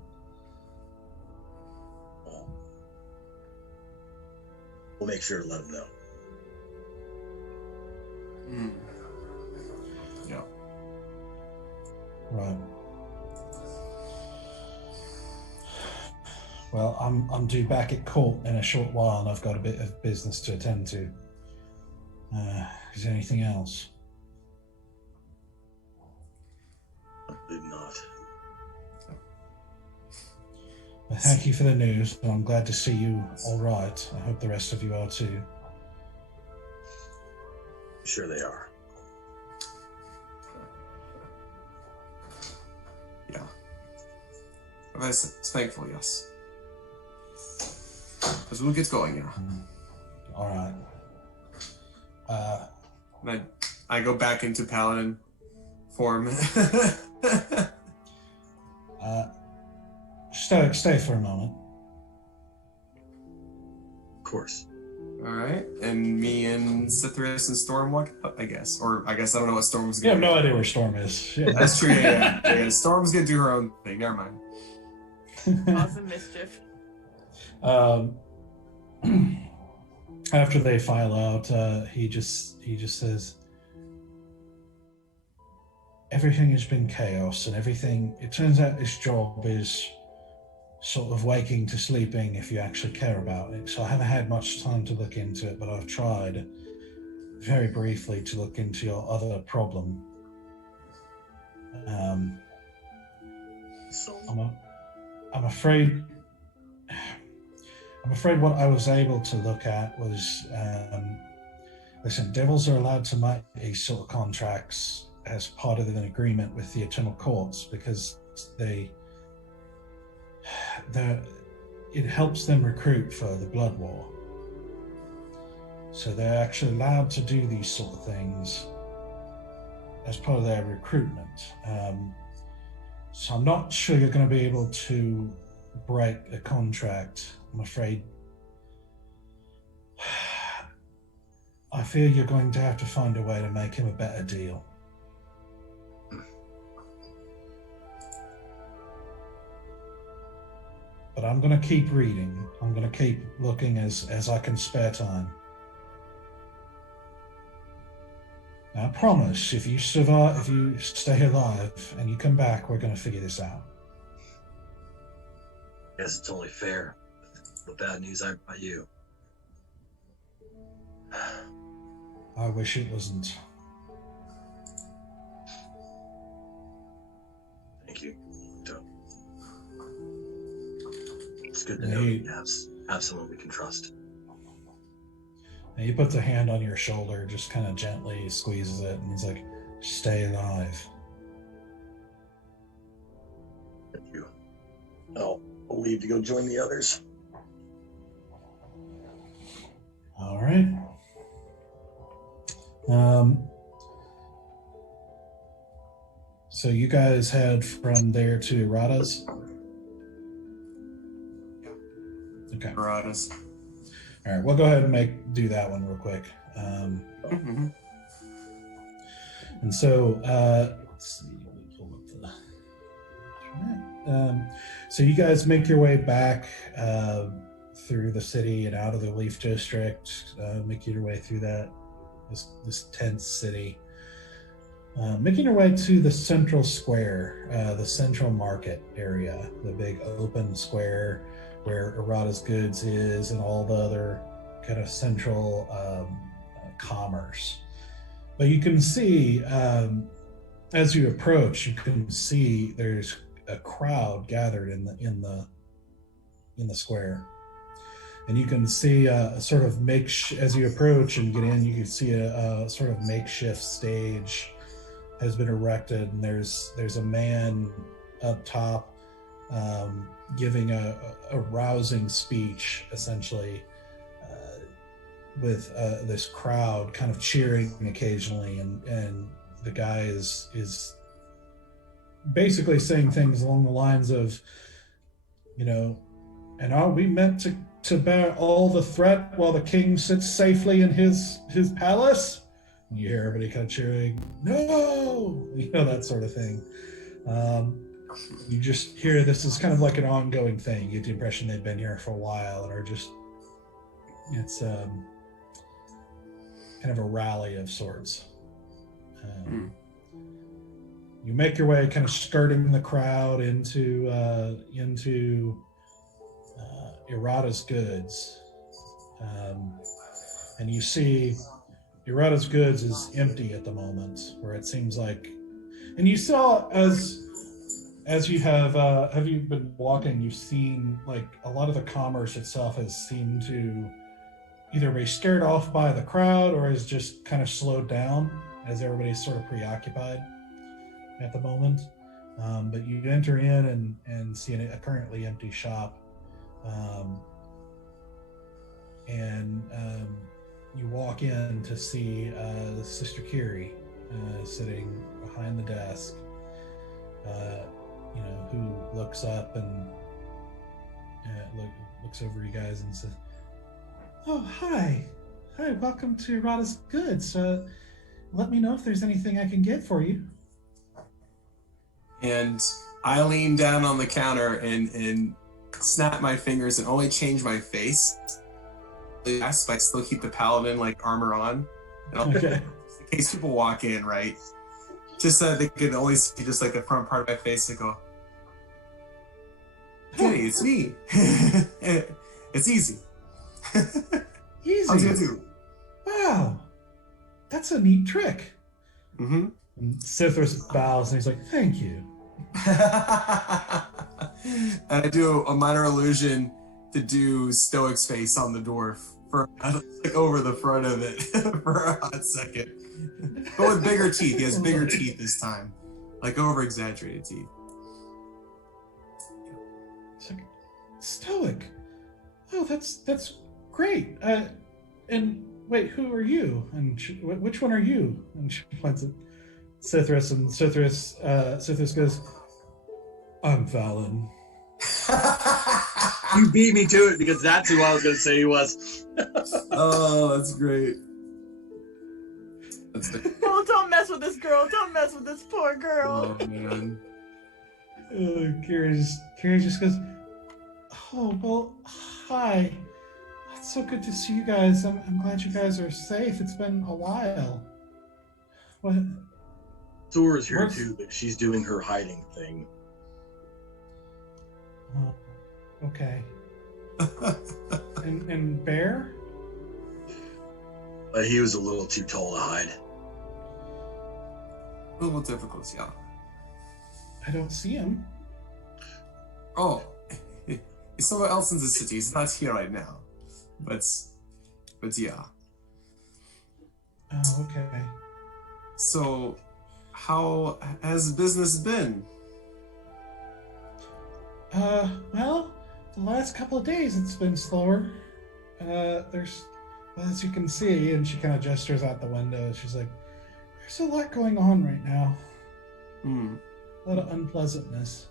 We'll make sure to let him know. Yeah. Right. Well, I'm due back at court in a short while, and I've got a bit of business to attend to. Is there anything else? I believe not. Well, thank you for the news, and I'm glad to see you all right. I hope the rest of you are too. Sure they are. Yeah. It's thankful, yes. Because we'll get going, yeah. All right. And I go back into paladin form. Stoic, stay for a moment. Of course. All right, and me and Sithris and Storm walk up, I guess. Or I guess I don't know what Storm's You gonna have do. no idea where Storm is. Yeah. That's true, yeah. Storm's gonna do her own thing, never mind. Cause mischief. After they file out, he just says, everything has been chaos, and everything. It turns out this job is sort of waking to sleeping if you actually care about it. So I haven't had much time to look into it, but I've tried very briefly to look into your other problem. I'm afraid what I was able to look at was, listen, devils are allowed to make these sort of contracts as part of an agreement with the Eternal Courts because it helps them recruit for the Blood War. So they're actually allowed to do these sort of things as part of their recruitment. So I'm not sure you're going to be able to break a contract, I'm afraid. I fear you're going to have to find a way to make him a better deal. But I'm going to keep reading. I'm going to keep looking as I can spare time. Now, I promise, if you survive, if you stay alive and you come back, we're going to figure this out. Guess it's only fair. The bad news I brought you. I wish it wasn't. Thank you. It's good to know you have someone we can trust. And he puts a hand on your shoulder, just kind of gently squeezes it, and he's like, "Stay alive." Thank you. I'll leave to go join the others. All right. So you guys head from there to Rada's? Okay. Marauders. All right, we'll go ahead and do that one real quick. And so, let's see. Let me pull up the. So you guys make your way back through the city and out of the Leaf District. Make your way through this tense city. Making your way to the central square, the central market area, the big open square where Errata's Goods is and all the other kind of central commerce. But you can see, as you approach, you can see there's a crowd gathered in the square. And you can see a sort of as you approach and get in, you can see a sort of makeshift stage has been erected, and there's a man up top giving a rousing speech, essentially, with this crowd kind of cheering occasionally, and the guy is basically saying things along the lines of, and are we meant to bear all the threat while the king sits safely in his palace? And you hear everybody kind of cheering, no, that sort of thing. You just hear this is kind of like an ongoing thing. You get the impression they've been here for a while and are just, it's kind of a rally of sorts. You make your way kind of skirting the crowd into Errata's Goods. And you see Errata's Goods is empty at the moment, where it seems like, and you saw as you have you been walking, you've seen like a lot of the commerce itself has seemed to either be scared off by the crowd or has just kind of slowed down as everybody's sort of preoccupied at the moment. But you enter in and see a currently empty shop, and you walk in to see Sister Kiri sitting behind the desk, who looks up and looks over you guys and says, "Oh, hi, welcome to Errata's Goods. Let me know if there's anything I can get for you." And I lean down on the counter and snap my fingers and only change my face. But I still keep the paladin armor on. And Okay. Just in case people walk in, right? Just so they can only see just the front part of my face and go, "Hey, it's me." It's easy. Easy. How's it do? Wow, that's a neat trick. Mm-hmm. And Sithris bows and he's like, "Thank you." And I do a minor illusion to do Stoic's face on the dwarf for over the front of it for a hot second. But with bigger teeth. He has bigger teeth this time. Over exaggerated teeth. It's like, "Stoic. Oh, that's great. And wait, who are you? And which one are you?" And she points at Sithris, and Sithris goes, "I'm Valan." You beat me to it because that's who I was going to say he was. Oh, that's great. Oh, don't mess with this girl. Don't mess with this poor girl. Oh, man. Kira just goes, "Oh, well, hi. It's so good to see you guys. I'm glad you guys are safe. It's been a while." What? Zora's here too, but she's doing her hiding thing. Okay. And Bear? He was a little too tall to hide. A little difficult, yeah. I don't see him. Oh, he's somewhere else in the city. He's not here right now. But yeah. Oh, okay. So, how has business been? Well, the last couple of days it's been slower. There's, well, as you can see, and she kind of gestures out the window. She's like, there's a lot going on right now. Hmm. A lot of unpleasantness.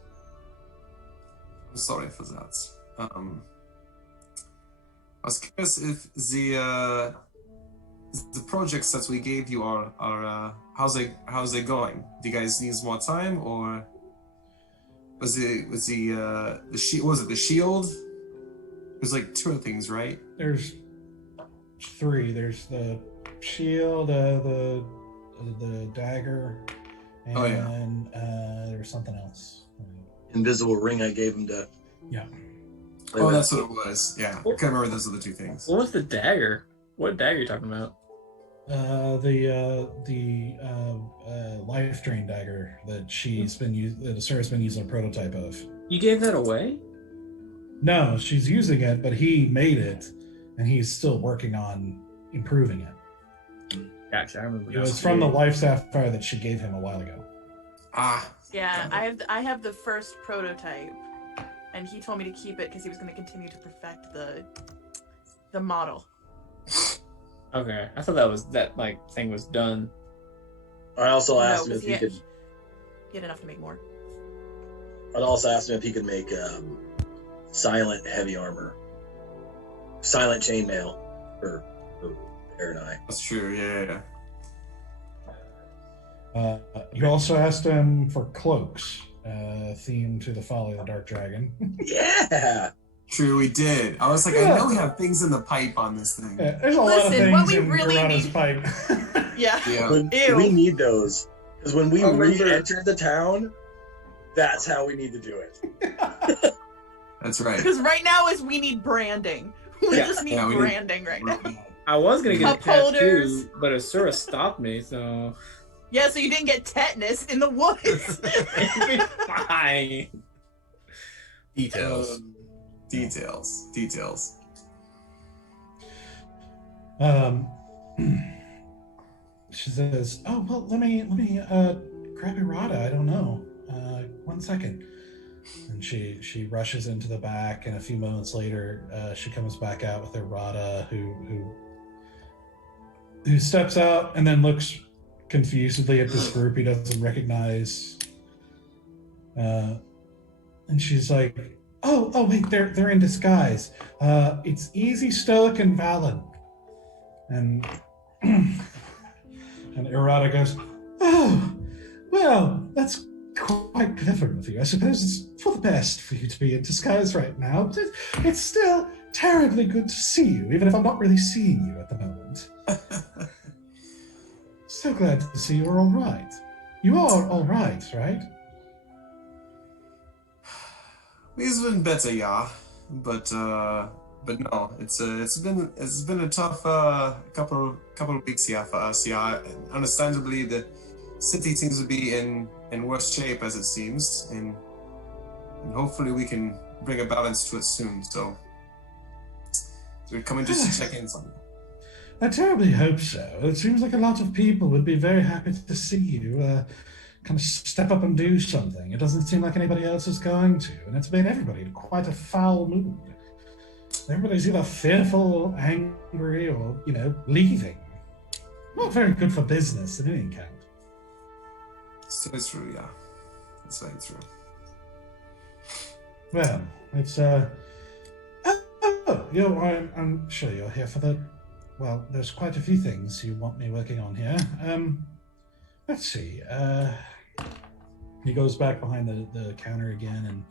I'm sorry for that. I was curious if the projects that we gave you are how's they going? Do you guys need more time, or was the shield? Was it the shield? There's like two things, right? There's three. There's the shield, the dagger, and Oh, yeah. There was something else. Invisible ring I gave him to. Yeah. play Oh, with. that's what it was. Yeah, I can't remember those are the two things. What was the dagger? What dagger are you talking about? The life drain dagger that Asura's been using a prototype of. You gave that away? No, she's using it, but he made it, and he's still working on improving it. Gotcha, I remember. It was from the life sapphire that she gave him a while ago. Ah, Yeah, I have the first prototype, and he told me to keep it because he was going to continue to perfect the model. Okay, I thought that thing was done. I also No, asked him if 'cause he could. He had enough to make more. I'd also asked him if he could make silent heavy armor, silent chainmail for Bear and I. that's true. Yeah. You also asked him for cloaks, themed to the Folly of the Dark Dragon. Yeah. True, we did. I was like, Yeah. I know we have things in the pipe on this thing. Yeah, there's a lot of Listen, things what we in really Verana's need- pipe. Yeah. Yeah. But Ew. we need those because when we I remember- re-enter the town, that's how we need to do it. That's right. Because right now we need branding. We Yeah. just need Yeah, we need- branding right now. I was gonna get a Cup holders. tattoo, but Asura stopped me, so Yeah, so you didn't get tetanus in the woods. it'll be fine. Details. Details. She says, "Oh well, let me grab Errata. I don't know. 1 second." And she rushes into the back, and a few moments later, she comes back out with Errata, who steps out and then looks confusedly at this group he doesn't recognize. And she's like, "Oh wait, they're in disguise. It's Easy, Stoic, and Valan." And and Errata goes, "Oh, well, that's quite clever of you. I suppose it's for the best for you to be in disguise right now, but it's still terribly good to see you, even if I'm not really seeing you at the moment. So glad to see you're all right. You are all right, right?" We've been better, yeah, but no, it's been a tough couple of weeks here for us. Yeah, understandably, the city seems to be in worse shape as it seems, and hopefully we can bring a balance to it soon. So we're coming just to check in on you. I terribly hope so. It seems like a lot of people would be very happy to see you kind of step up and do something. It doesn't seem like anybody else is going to, and it's made everybody in quite a foul mood. Everybody's either fearful, angry, or, leaving. Not very good for business in any account. So it's true, yeah. That's very true. Well, it's I'm sure you're here for the. Well, there's quite a few things you want me working on here. Let's see. He goes back behind the counter again, and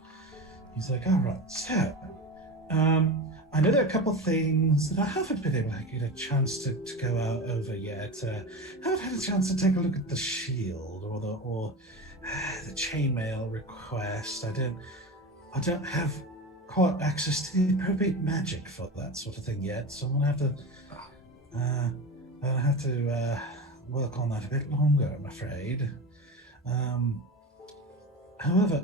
he's like, "All right, so, I know there are a couple things that I haven't been able to get a chance to go out over yet. I haven't had a chance to take a look at the shield or the chainmail request. I don't have quite access to the appropriate magic for that sort of thing yet, so I'm gonna have to work on that a bit longer, I'm afraid. However,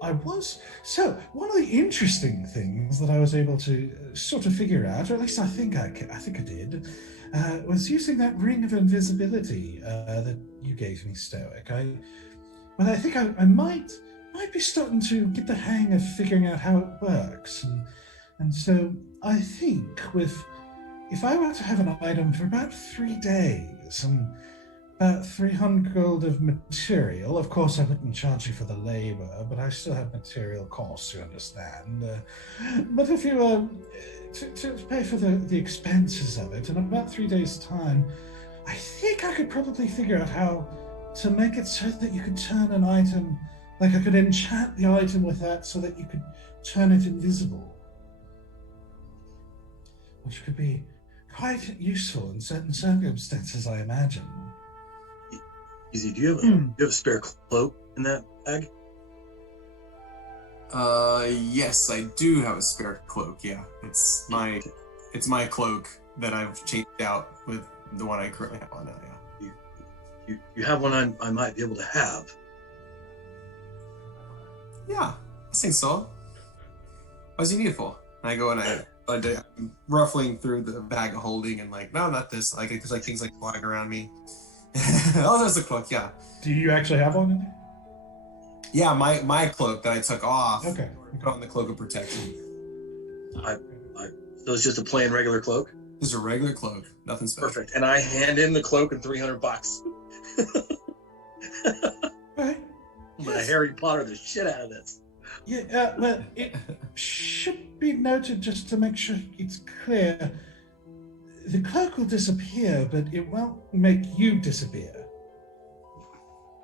one of the interesting things that I was able to sort of figure out, or at least I think I did, was using that ring of invisibility that you gave me, Stoic. I think I might be starting to get the hang of figuring out how it works, and so I think if I were to have an item for about 3 days and about 300 gold of material, of course I wouldn't charge you for the labor, but I still have material costs, you understand. But if you to pay for the expenses of it in about 3 days' time, I think I could probably figure out how to make it so that you could turn an item, like I could enchant the item with that so that you could turn it invisible, which could be quite useful in certain circumstances, I imagine. Easy, do you have a spare cloak in that bag? Yes, I do have a spare cloak. Yeah, it's my cloak that I've changed out with the one I currently have on now. Yeah. You have one I might be able to have. Yeah, I think so. What do you need it for? And I go and I'm ruffling through the bag of holding and like, no, not this. Like, because like things like flying around me. Oh, there's the cloak. Yeah. Do you actually have one in there? Yeah, my cloak that I took off. Okay. Put on the Cloak of Protection. So it's just a plain regular cloak? Just a regular cloak, nothing special. Perfect. And I hand in the cloak and $300. Right. I'm gonna Harry Potter the shit out of this. Yeah, well, it should be noted just to make sure it's clear. The cloak will disappear, but it won't make you disappear.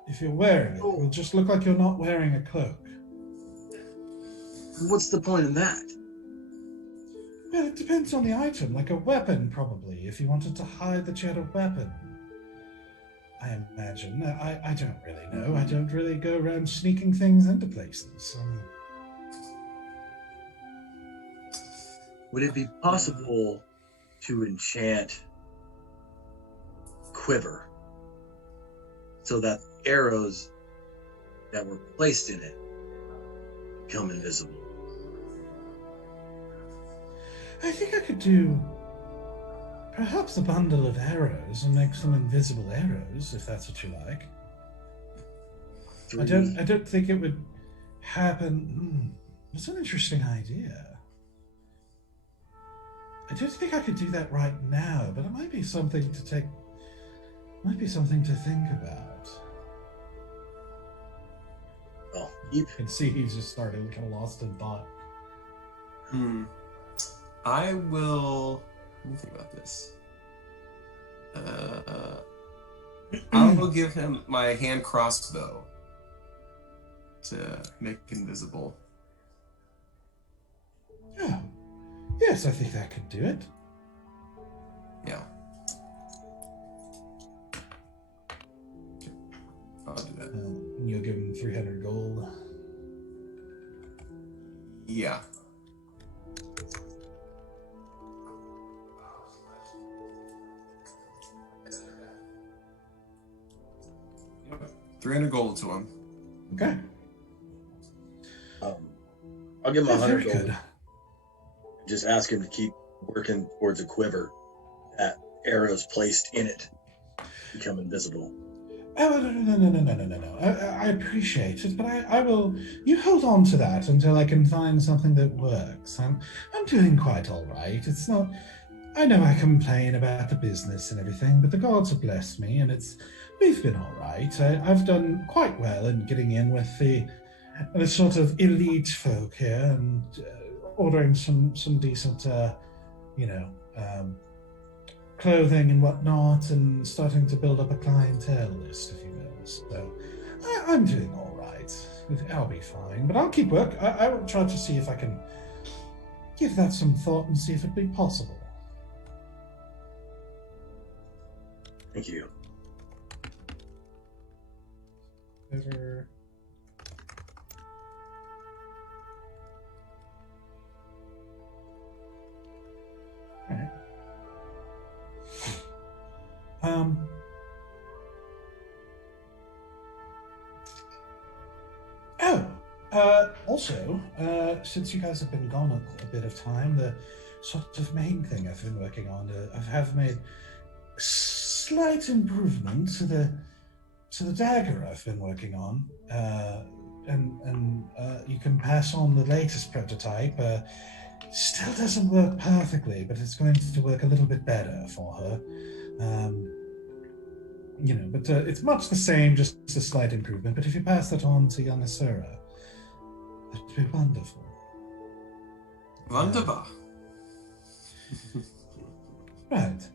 If you're wearing it, it will just look like you're not wearing a cloak. What's the point in that? Well, it depends on the item, like a weapon, probably, if you wanted to hide that you had a weapon. I imagine. I don't really know. I don't really go around sneaking things into places. Would it be possible to enchant quiver so that arrows that were placed in it become invisible? I think I could do perhaps a bundle of arrows and make some invisible arrows, if that's what you like. I don't think it would happen. That's an interesting idea. I don't think I could do that right now, but it might be something to think about. Well, You can see he's just starting kind of lost in thought. I will. Let me think about this. I will give him my hand crossbow to make invisible. Yeah. Yes, I think that could do it. Yeah. I'll do that. And you'll give him 300 gold. Yeah. Yep. 300 gold to him. Okay. I'll give him 100 Very gold. good. Just ask him to keep working towards a quiver that arrows placed in it become invisible. Oh, no. I appreciate it, but I will. You hold on to that until I can find something that works. I'm doing quite all right. It's not. I know I complain about the business and everything, but the gods have blessed me, and we've been all right. I've done quite well in getting in with the sort of elite folk here and ordering some decent, clothing and whatnot, and starting to build up a clientele list, if you will. So I'm doing all right. I'll be fine, but I'll keep work. I will try to see if I can give that some thought and see if it'd be possible. Thank you. Over. All right. Also, since you guys have been gone a bit of time, the sort of main thing I've been working on, I have made slight improvement to the dagger I've been working on, and you can pass on the latest prototype. Still doesn't work perfectly, but it's going to work a little bit better for her. But it's much the same, just a slight improvement. But if you pass that on to young Asura, that'd be wonderful. Wunderbar. Right.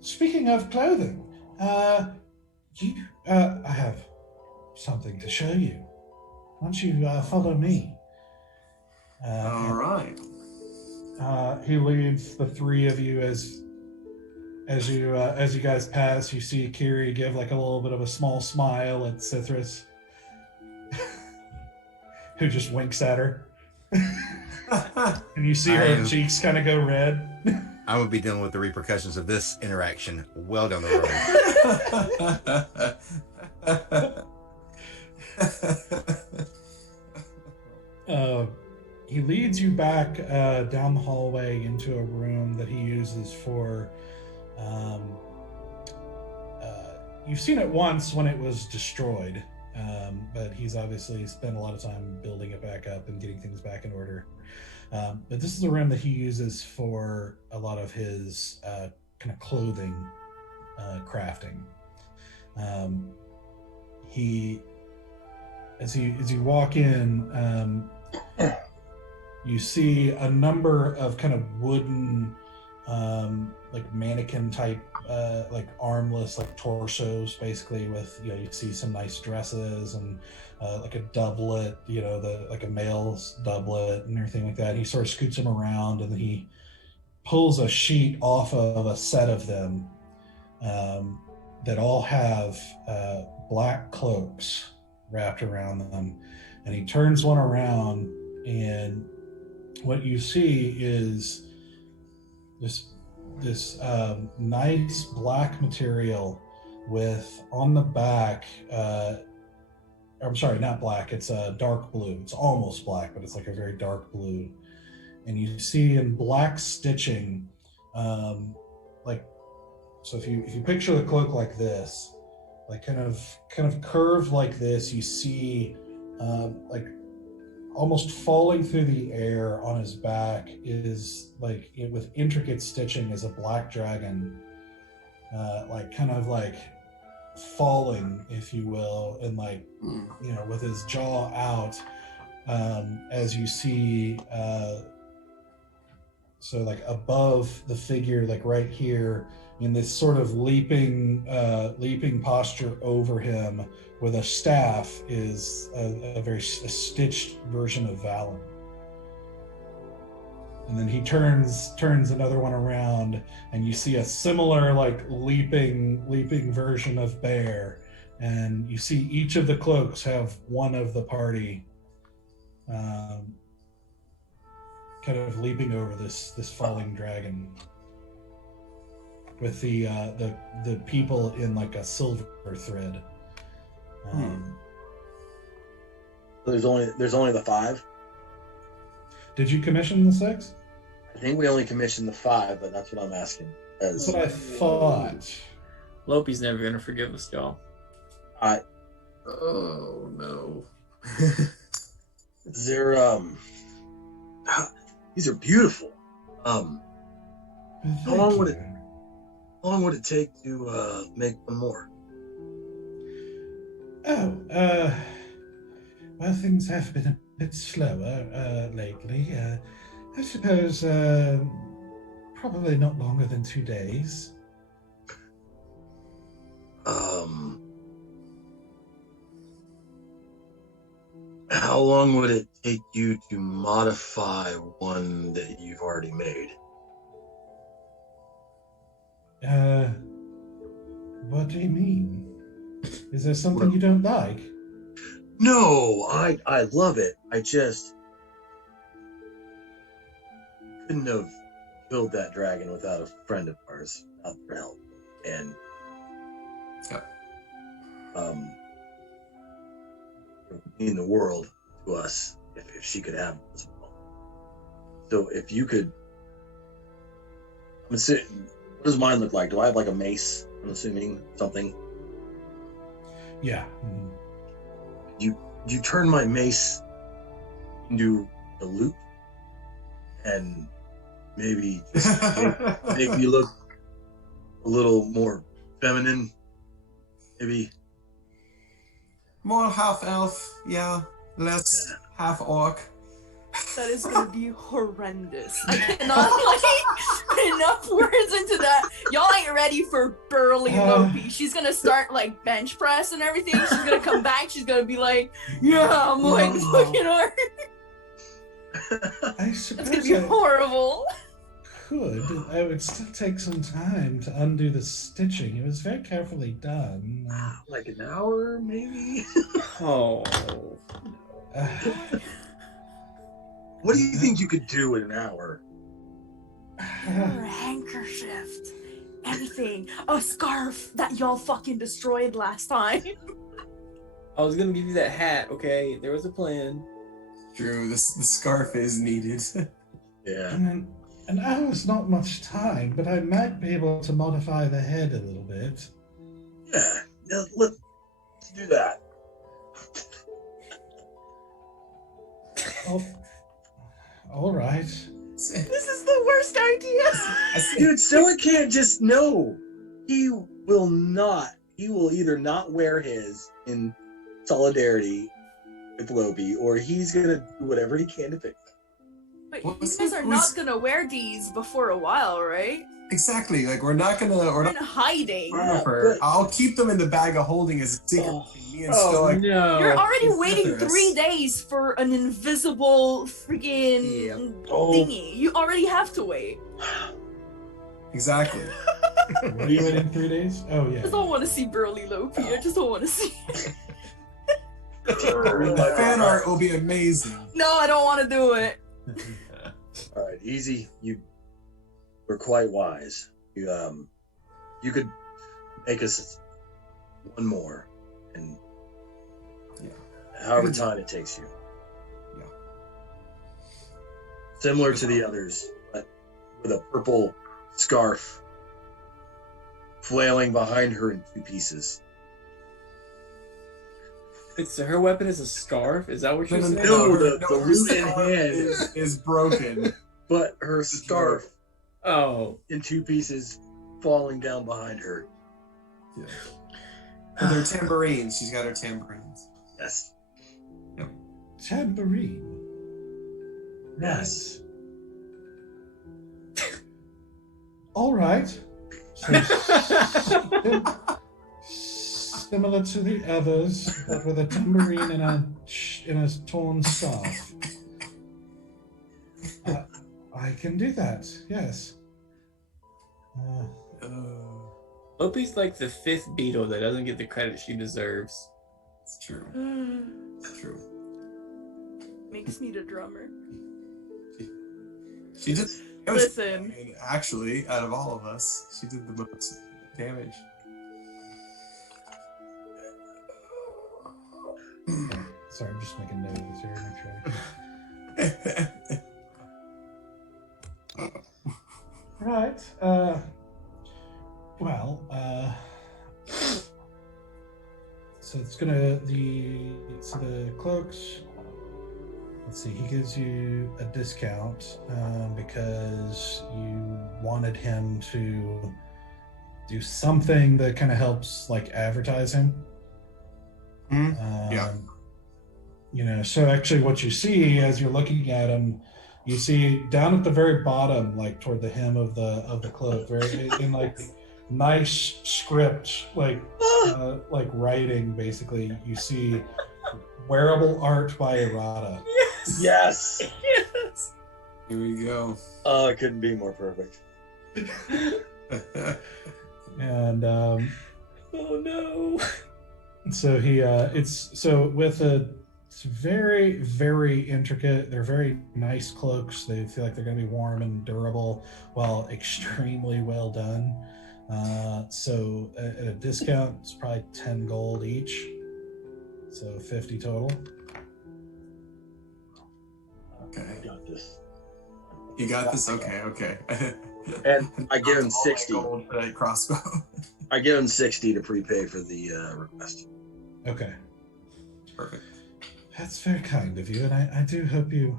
Speaking of clothing, I have something to show you. Why don't you follow me? All right. He leads the three of you as you guys pass. You see Kiri give like a little bit of a small smile at Cithras, who just winks at her. And you see her cheeks kind of go red. I would be dealing with the repercussions of this interaction well down the road. He leads you back down the hallway into a room that he uses for... you've seen it once when it was destroyed, but he's obviously spent a lot of time building it back up and getting things back in order. But this is a room that he uses for a lot of his kind of clothing crafting. As you walk in, you see a number of kind of wooden, like mannequin type, like armless, like torsos, basically with, you see some nice dresses and like a doublet, like a male's doublet and everything like that. He sort of scoots them around, and then he pulls a sheet off of a set of them that all have black cloaks wrapped around them. And he turns one around, and what you see is this nice black material with on the back, I'm sorry, not black, it's a dark blue. It's almost black, but it's like a very dark blue. And you see in black stitching, so if you picture the cloak like this, like kind of curved like this, you see like almost falling through the air on his back is with intricate stitching is a black dragon, kind of falling, if you will, and with his jaw out, as you see, so above the figure, right here, in this sort of leaping posture over him with a staff is a stitched version of Valan. And then he turns another one around, and you see a similar leaping version of Bear, and you see each of the cloaks have one of the party kind of leaping over this falling dragon, with the people in a silver thread. There's only the 5. Did you commission the 6? I think we only commissioned the 5, but that's what I'm asking. That's what I thought. Loppe's never gonna forgive us, y'all. Oh no. These are beautiful. How long would it take to make one more? Well, things have been a bit slower lately. I suppose probably not longer than 2 days. How long would it take you to modify one that you've already made? What do you mean? Is there something you don't like? No, I love it. I just couldn't have killed that dragon without a friend of ours, without their help. And it would mean the world to us if she could have it as well. So if you could, What does mine look like? Do I have like a mace? I'm assuming something. Yeah. You turn my mace into a loop and maybe just make me look a little more feminine, maybe. More half elf, yeah. Less half orc. That is gonna be horrendous. I cannot put enough words into that. Y'all ain't ready for burly Loppe. She's gonna start like bench press and everything. She's gonna come back. She's gonna be like, "Yeah, I'm like fucking hard." I It's gonna suppose be I horrible. could. I would still take some time to undo the stitching. It was very carefully done. Like an hour, maybe. Oh. What do you think you could do in an hour? Or a handkerchief, anything, a scarf that y'all fucking destroyed last time. I was gonna give you that hat, okay? There was a plan. True, the scarf is needed. Yeah. An hour's not much time, but I might be able to modify the head a little bit. Yeah, let's do that. Oh, all right. This is the worst idea. Dude, Stoic can't just know. He will not. He will either not wear his in solidarity with Loppe, or he's gonna do whatever he can to fix it. But you guys are not gonna wear these before a while, right? Exactly. Like we're not gonna. We're in hiding. Forever. I'll keep them in the bag of holding as a secret between me and Stoic. No. You're already It's waiting Everwind. 3 days for an invisible freaking thingy. You already have to wait. Exactly. What are you waiting 3 days? Oh, I yeah. just don't want to see burly Loppe. I just don't want to see. The fan art will be amazing. No, I don't want to do it. All right, easy. You were quite wise. You could make us one more, and however time it takes you. Yeah. Similar to the others, but with a purple scarf flailing behind her in 2 pieces. So her weapon is a scarf? Is that what you're saying? No, the her loot in scarf hand is broken. But her scarf Oh. in 2 pieces falling down behind her. Yeah. With her tambourines. She's got her tambourines. Yes. Tambourine. Yes. All right. So, similar to the others, but with a tambourine in a torn scarf. I can do that. Yes. Lope's like the 5th beetle that doesn't get the credit she deserves. It's true. It's true. Makes me the drummer. She did. Listen. I mean, actually, out of all of us, she did the most damage. Sorry, I'm just making notes here. Make sure. Right. So it's gonna the cloaks. Let's see. He gives you a discount because you wanted him to do something that kind of helps like advertise him. Yeah. You know, so actually what you see as you're looking at him, you see down at the very bottom, like toward the hem of the cloak, very in like nice script, like writing, basically, you see wearable art by errata. Yes. Yes. Here we go. Oh, it couldn't be more perfect. And Oh no. so it's very, very intricate. They're very nice cloaks. They feel like they're going to be warm and durable while extremely well done. So at a discount, it's probably 10 gold each. So 50 total. Okay. I got this. You got this? Okay, okay. And I give him 60. Gold for that crossbow. I give him 60 to prepay for the request. Okay. Perfect. That's very kind of you, and I do hope you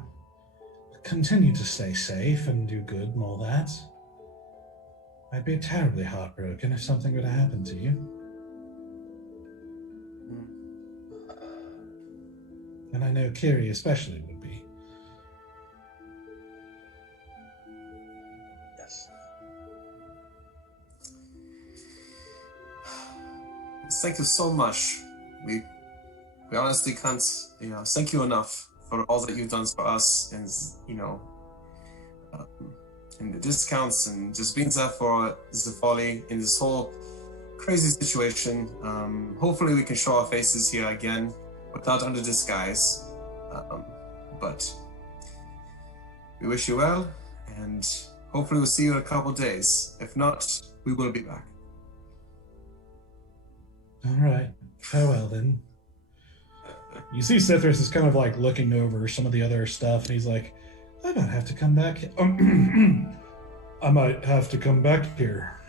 continue to stay safe and do good and all that. I'd be terribly heartbroken if something were to happen to you. And I know Kiri especially would be. Yes. Thank you so much. We honestly can't, thank you enough for all that you've done for us, and and the discounts, and just being there for the Folly in this whole crazy situation. Hopefully we can show our faces here again, but not under disguise. But we wish you well, and hopefully we'll see you in a couple days. If not, we will be back. All right. Farewell then. You see Sithris is kind of like looking over some of the other stuff, and he's like, I might have to come back. I might have to come back here.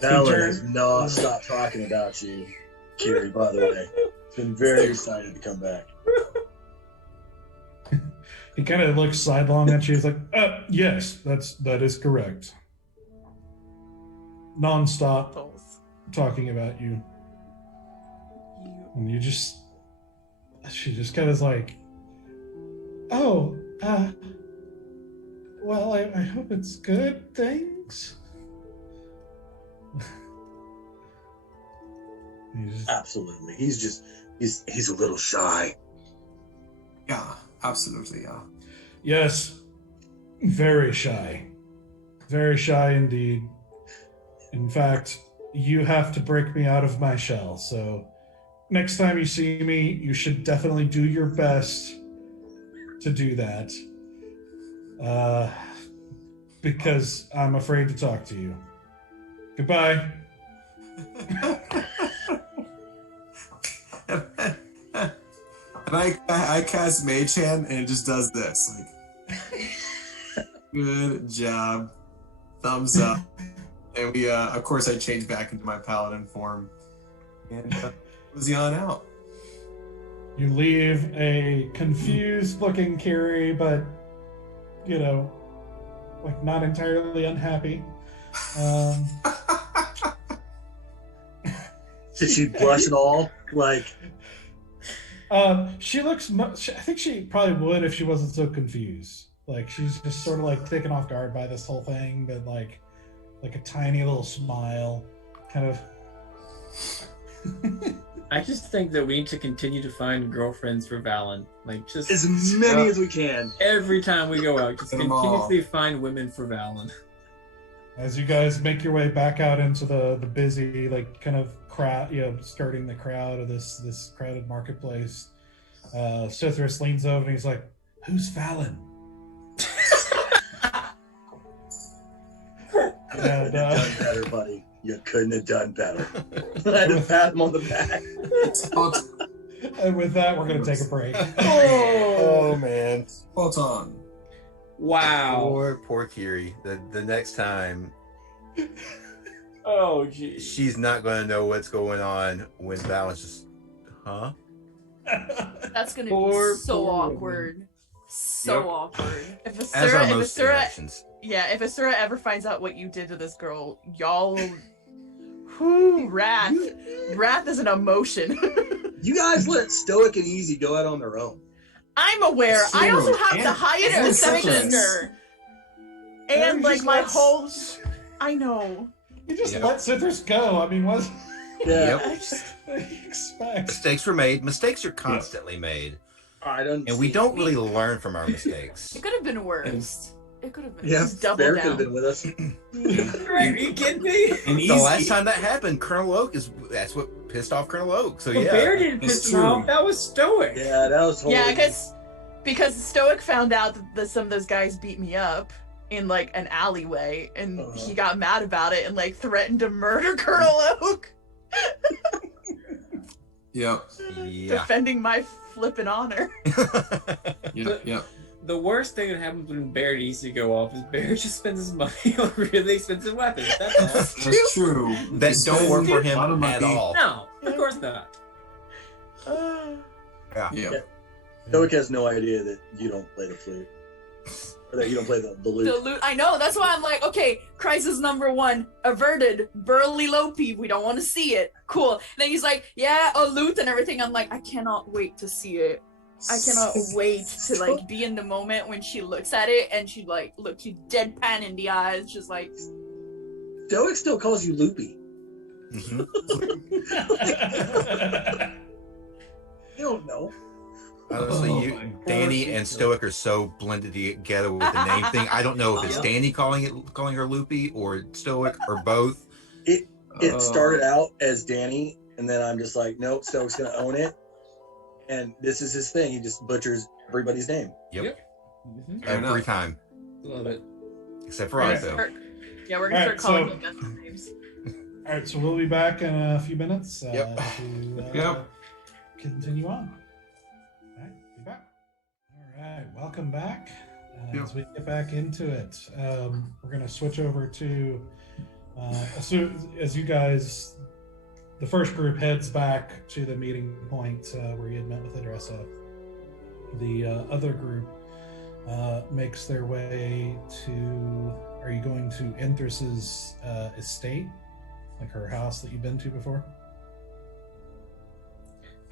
Valan has not stopped talking about you, Kiri, by the way. He's been very excited to come back. He kind of looks sidelong at you. He's like, yes, that is correct. Non-stop talking about you. And she just kind of is like, oh, well, I hope it's good, thanks. Absolutely. He's a little shy. Yeah, absolutely, yeah. Yes, very shy. Very shy indeed. In fact, you have to break me out of my shell, so next time you see me, you should definitely do your best to do that. Because I'm afraid to talk to you. Goodbye. And I cast Mage Hand, and it just does this. Like, good job. Thumbs up. And we, of course, I changed back into my paladin form. And was on out. You leave a confused looking Kiri, but, like not entirely unhappy. Did she blush at all? Like, she looks. I think she probably would if she wasn't so confused. Like she's just sort of like taken off guard by this whole thing, but like a tiny little smile, kind of. I just think that we need to continue to find girlfriends for Valan. Like just as many as we can. Every time we go out, just continuously find women for Valan. As you guys make your way back out into the busy, like kind of crowd, skirting the crowd of this crowded marketplace, Sithris leans over and he's like, "Who's Valan?" And, done better, buddy. You couldn't have done better. I had to pat him on the back. And with that, we're gonna take a break. Oh man. Hold on. Wow. Poor Kiri. The next time. Oh geez. She's not gonna know what's going on when Valen's just, huh? That's gonna be so awkward. So awkward. If As are Asura, most interactions. if Asura ever finds out what you did to this girl, y'all, wrath is an emotion. You guys let Stoic and Easy go out on their own. I'm aware. It's I true. also have the highest and perception. Sithris. And like just my let- whole, I know. You just Yep. let Sithris go. I mean, what Yeah. do you expect? Mistakes were made. Mistakes are constantly made. I don't. And we don't really learn from our mistakes. It could have been worse. It could have been. Yeah, Just double Bear down. could have been with us. Are you kidding me? And The last time that happened, Colonel Oak that's what pissed off Colonel Oak. So The yeah. bear didn't It's piss him true. off. That was Stoic. Yeah, that was horrible. Yeah, because Stoic found out that some of those guys beat me up in like an alleyway, and he got mad about it and like threatened to murder Colonel Oak. Yep. Yeah. Defending my flippin' honor. Yep. The worst thing that happens when Bear needs to go off is Bear just spends his money on really expensive weapons. That's all. That's true. That You don't spend work for a him lot of at money. all. No, of course not. Yeah. Stoic has no idea that you don't play the flute. Or that you don't play the The lute. loot. I know. That's why I'm like, okay, crisis number 1 averted. Burly Loppe. We don't want to see it. Cool. And then he's like, yeah, a loot and everything. I'm like, I cannot wait to see it. I cannot wait to like be in the moment when she looks at it and she like looks you deadpan in the eyes, just like. Stoic still calls you loopy. Mhm. You don't know. Honestly, Oh you, my God. Danny and Stoic are so blended together with the name thing. I don't know if it's Danny calling her Loopy or Stoic or both. It started out as Danny, and then I'm just like, nope, Stoic's gonna own it. And this is his thing. He just butchers everybody's name. Yep. Mhm. Fair Every enough. time. Love it. Except for We're Octo. gonna start- Yeah, we're gonna Alright, start calling so- them different names. All right, so we'll be back in a few minutes Yep. to continue on. All right, be back. All right, welcome back. Yep. As we get back into it, we're going to switch over to as you guys, the first group heads back to the meeting point where you had met with Hadressa. The other group makes their way to. Are you going to Enthress's estate? Like her house that you've been to before?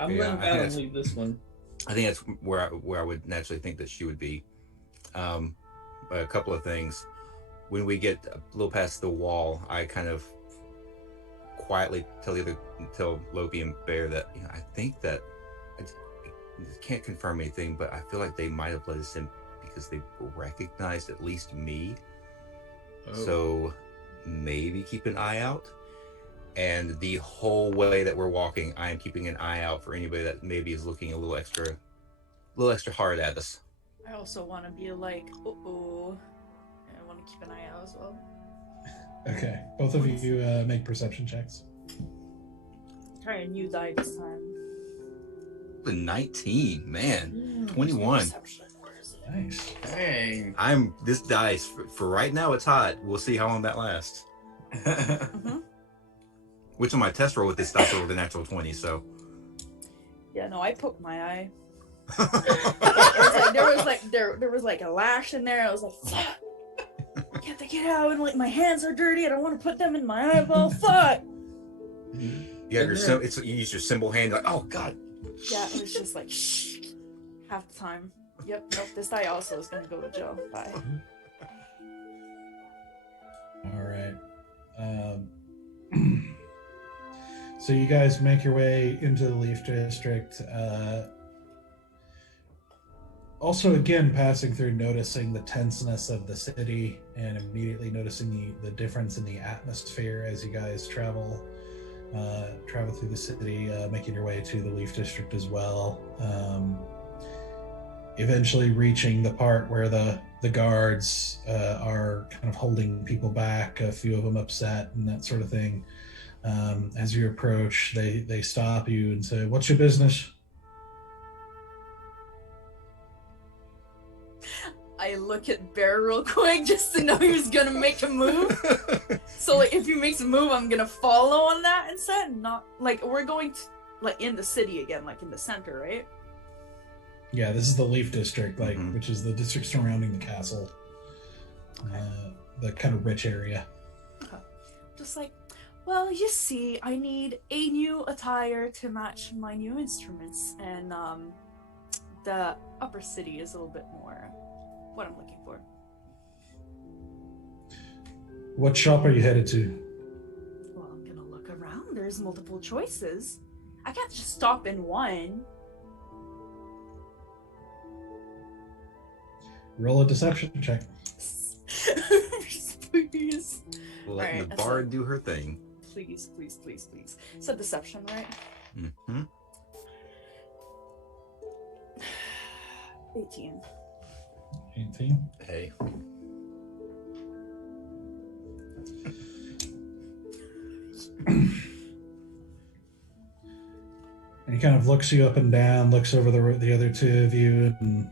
I'm Yeah, letting I think Valan that's- lead this one. I think that's where I would naturally think that she would be. But a couple of things. When we get a little past the wall, I kind of quietly tell Loppe and Bear that I think that I can't confirm anything, but I feel like they might have let us in because they recognized at least me. Oh. So maybe keep an eye out. And the whole way that we're walking, I am keeping an eye out for anybody that maybe is looking a little extra hard at us. I also want to be like, uh-oh. And I want to keep an eye out as well. Okay, both of you make perception checks. Try a new die this time. The 19, man. 21. Perception, where is it? Nice. Dang. This dice for right now. It's hot. We'll see how long that lasts. Which on my test roll with this dice rolled a natural 20. So Yeah, no, I poked my eye. There was like a lash in there. I was like, fuck. Can't they get out? And like my hands are dirty. I don't want to put them in my eyeball. Fuck. you got you use your symbol hand. Like, oh god. Yeah, it was just like shh. Half the time. Yep. Nope. This die also is gonna go to jail. Bye. All right. So you guys make your way into the Leaf District. Also, again, passing through, noticing the tenseness of the city, and immediately noticing the difference in the atmosphere as you guys travel through the city, making your way to the Leaf District as well. Eventually reaching the part where the guards are kind of holding people back, a few of them upset and that sort of thing. As you approach, they stop you and say, "What's your business?" I look at Bear real quick just to know he was gonna make a move. So like, if he makes a move, I'm gonna follow on that instead. Not like we're going to like in the city again, like in the center, right? Yeah, this is the Leaf District, like Mhm. which is the district surrounding the castle, the kind of rich area. Just like, well, you see, I need a new attire to match my new instruments, and the upper city is a little bit more what I'm looking for. What shop are you headed to? Well, I'm gonna look around. There's multiple choices. I can't just stop in one. Roll a deception check. Please. Letting Alright, the that's bard do her thing. Please. It's a deception, right? Mm-hmm. 18. 18. Hey. And you kind of looks you up and down, looks over the other two of you, and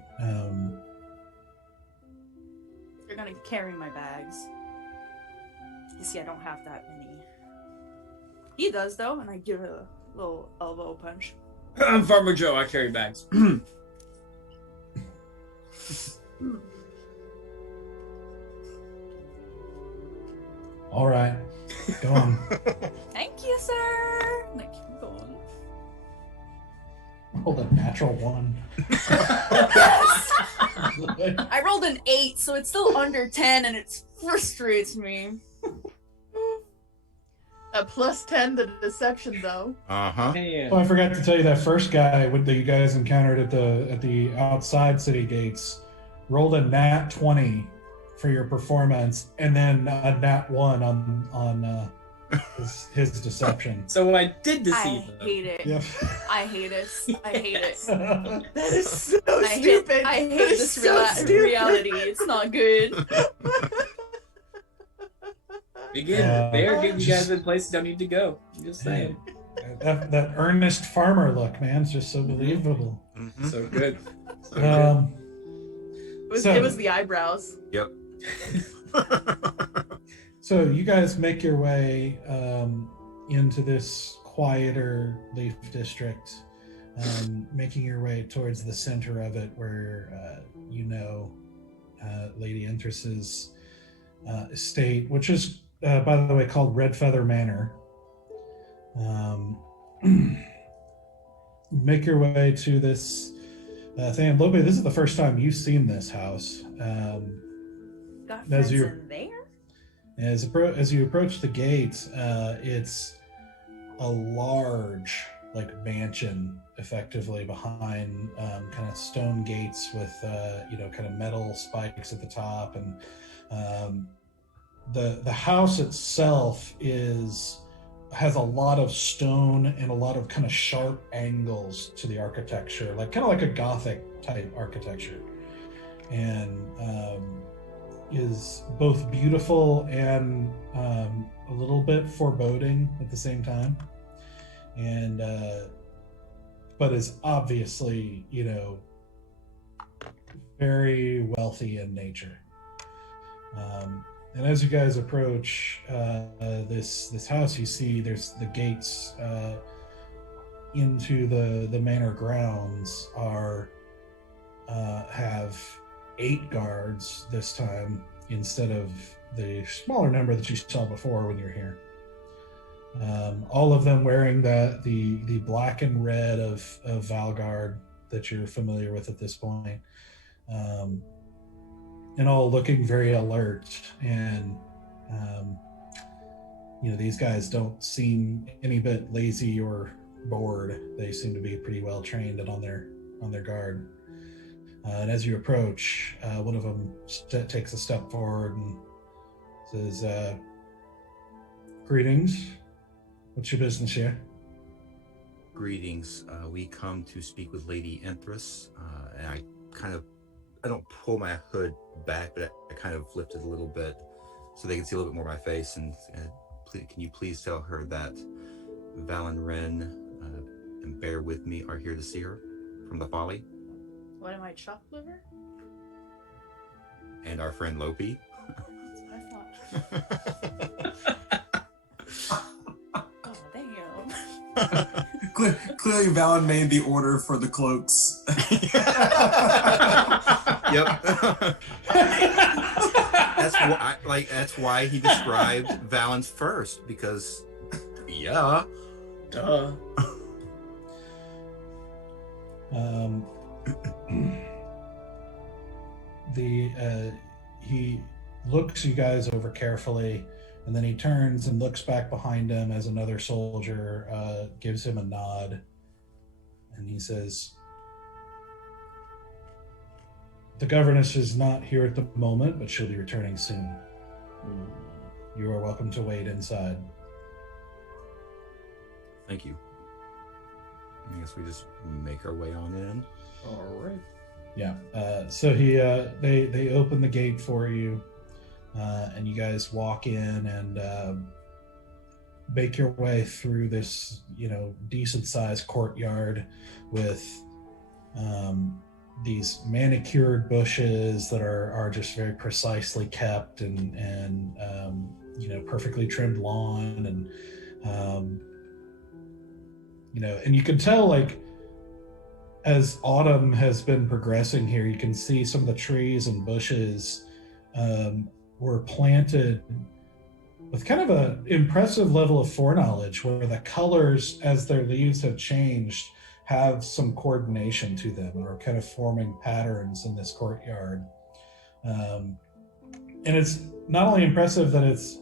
You're gonna carry my bags. You see, I don't have that many. He does, though, and I give it a little elbow punch. I'm Farmer Joe. I carry bags. all right, go on. Thank you, sir. And I keep going. Rolled a natural 1. Yes! I rolled an 8, so it's still under 10, and it frustrates me. A +10 to deception, though. Uh-huh. Man. Oh, I forgot to tell you that first guy that you guys encountered at the outside city gates rolled a nat 20 for your performance, and then a nat 1 on his deception. So I did I deceive them. hate it. Yep. I hate it. I hate it. That is so I stupid. hate That this is so stupid. reality. It's not good. Again, they're getting you guys in places don't need to go. I'm just saying. that earnest farmer look, man, it's just so believable. Mm-hmm. So good. So good. It was the eyebrows. Yep. So you guys make your way into this quieter Leaf District, making your way towards the center of it, where Lady Enthress's estate, which is, by the way, called Feather Manor. Make your way to this thing. Loppe, this is the first time you've seen this house. Got As friends you- in there? As you approach the gate, it's a large, mansion, effectively behind kind of stone gates with kind of metal spikes at the top, and the house itself has a lot of stone and a lot of kind of sharp angles to the architecture, kind of like a Gothic type architecture, and is both beautiful and a little bit foreboding at the same time, and but is obviously very wealthy in nature. And as you guys approach this house, you see there's the gates into the manor grounds have 8 guards this time, instead of the smaller number that you saw before when you were here. All of them wearing the black and red of Valgard that you're familiar with at this point. And all looking very alert, and these guys don't seem any bit lazy or bored. They seem to be pretty well trained and on their guard. And as you approach, one of them takes a step forward and says, "Greetings. What's your business here?" Greetings. We come to speak with Lady Enthress, and I don't pull my hood back, but I kind of lift it a little bit so they can see a little bit more of my face. And can you please tell her that Valan Wren and Bear with me are here to see her from the Folly, What am I, chopped liver? and our friend Loppe. That's what I thought. Oh, damn. Clearly, Valan made the order for the cloaks. Yep. That's why he described Valan's first, because yeah. Duh. He looks you guys over carefully, and then he turns and looks back behind him as another soldier gives him a nod, and he says, "The governess is not here at the moment, but she'll be returning soon. You are welcome to wait inside." Thank you. I guess we just make our way on in. All right. Yeah. So they open the gate for you, and you guys walk in, and make your way through this, decent sized courtyard with these manicured bushes that are just very precisely kept and perfectly trimmed lawn and and you can tell, like, as autumn has been progressing here, you can see some of the trees and bushes were planted with kind of an impressive level of foreknowledge, where the colors, as their leaves have changed, have some coordination to them, or kind of forming patterns in this courtyard. And it's not only impressive that it's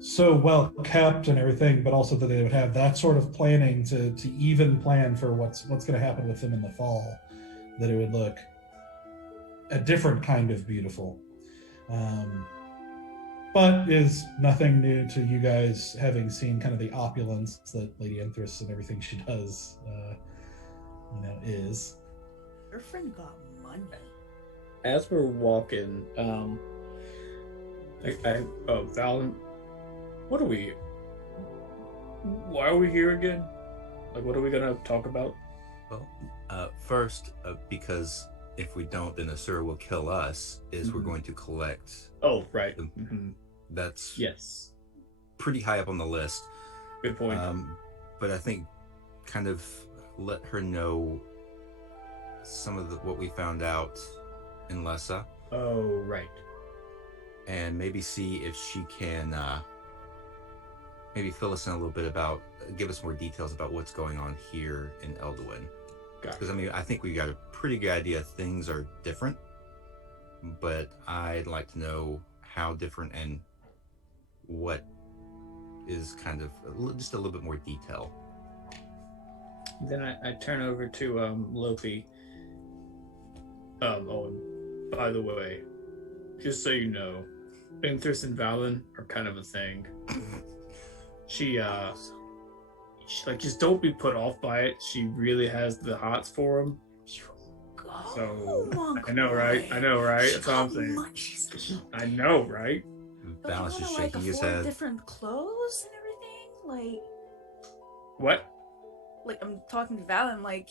so well kept and everything, but also that they would have that sort of planning to even plan for what's going to happen with them in the fall, that it would look a different kind of beautiful. But is nothing new to you guys, having seen kind of the opulence that Lady Enthress and everything she does, is. Your friend got money. As we're walking, Valan, why are we here again? Like, what are we gonna talk about? Well, first, because if we don't, then Asura will kill us, we're going to collect. Oh, right. That's yes, pretty high up on the list. Good point. But I think kind of let her know some of what we found out in Lessa. Oh, right. And maybe see if she can maybe fill us in a little bit about, give us more details about what's going on here in Eldowyn. Because I think we got a pretty good idea things are different, but I'd like to know how different and what is kind of just a little bit more detail. Then I turn over to Loppe. And by the way, just so you know, Enthress and Valan are kind of a thing. She just don't be put off by it. She really has the hots for him. So I know, right? That's all I'm saying. I know, right? Valan's just like shaking his afford head. different clothes and everything. Like, what? Like, I'm talking to Valan. Like,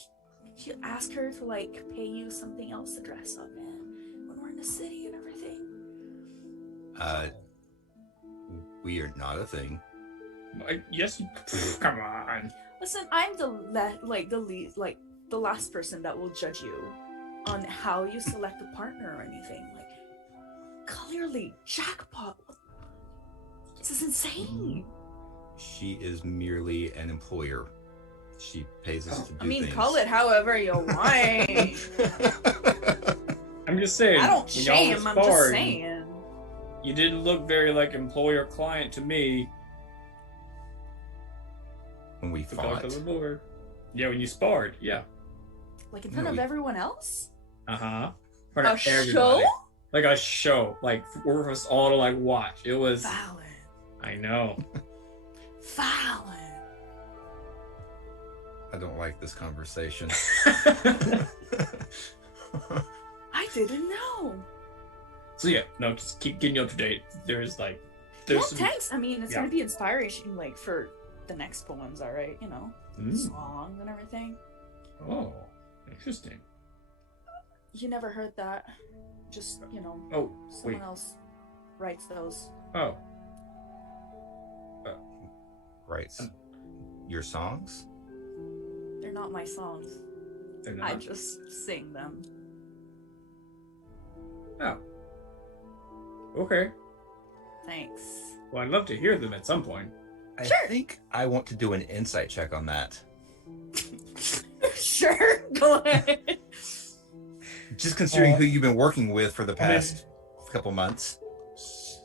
you ask her to like pay you something else to dress up in when we're in the city and everything. We are not a thing. Yes, come on. Listen, I'm the last person that will judge you on how you select a partner or anything. Like, clearly, jackpot. This is insane. She is merely an employer. She pays us to do things. Call it however you want. I'm just saying. I don't shame. I'm just saying. You didn't look very like employer-client to me. When we fought. Yeah, when you sparred, yeah. Like in front of everyone else? Uh-huh. A show? Like a show. Like for us all to like watch. It was Valan. I know. Valan. I don't like this conversation. I didn't know. So yeah, no, just keep getting you up to date. There's some... thanks. It's gonna be inspiration like for the next poems, all right, songs and everything. Oh, interesting. You never heard that? Just, someone else writes those. Oh. Writes your songs? They're not my songs. They're not? I just sing them. Oh. Okay. Thanks. Well, I'd love to hear them at some point. I think I want to do an insight check on that. Sure, go ahead. Just considering who you've been working with for the past couple months.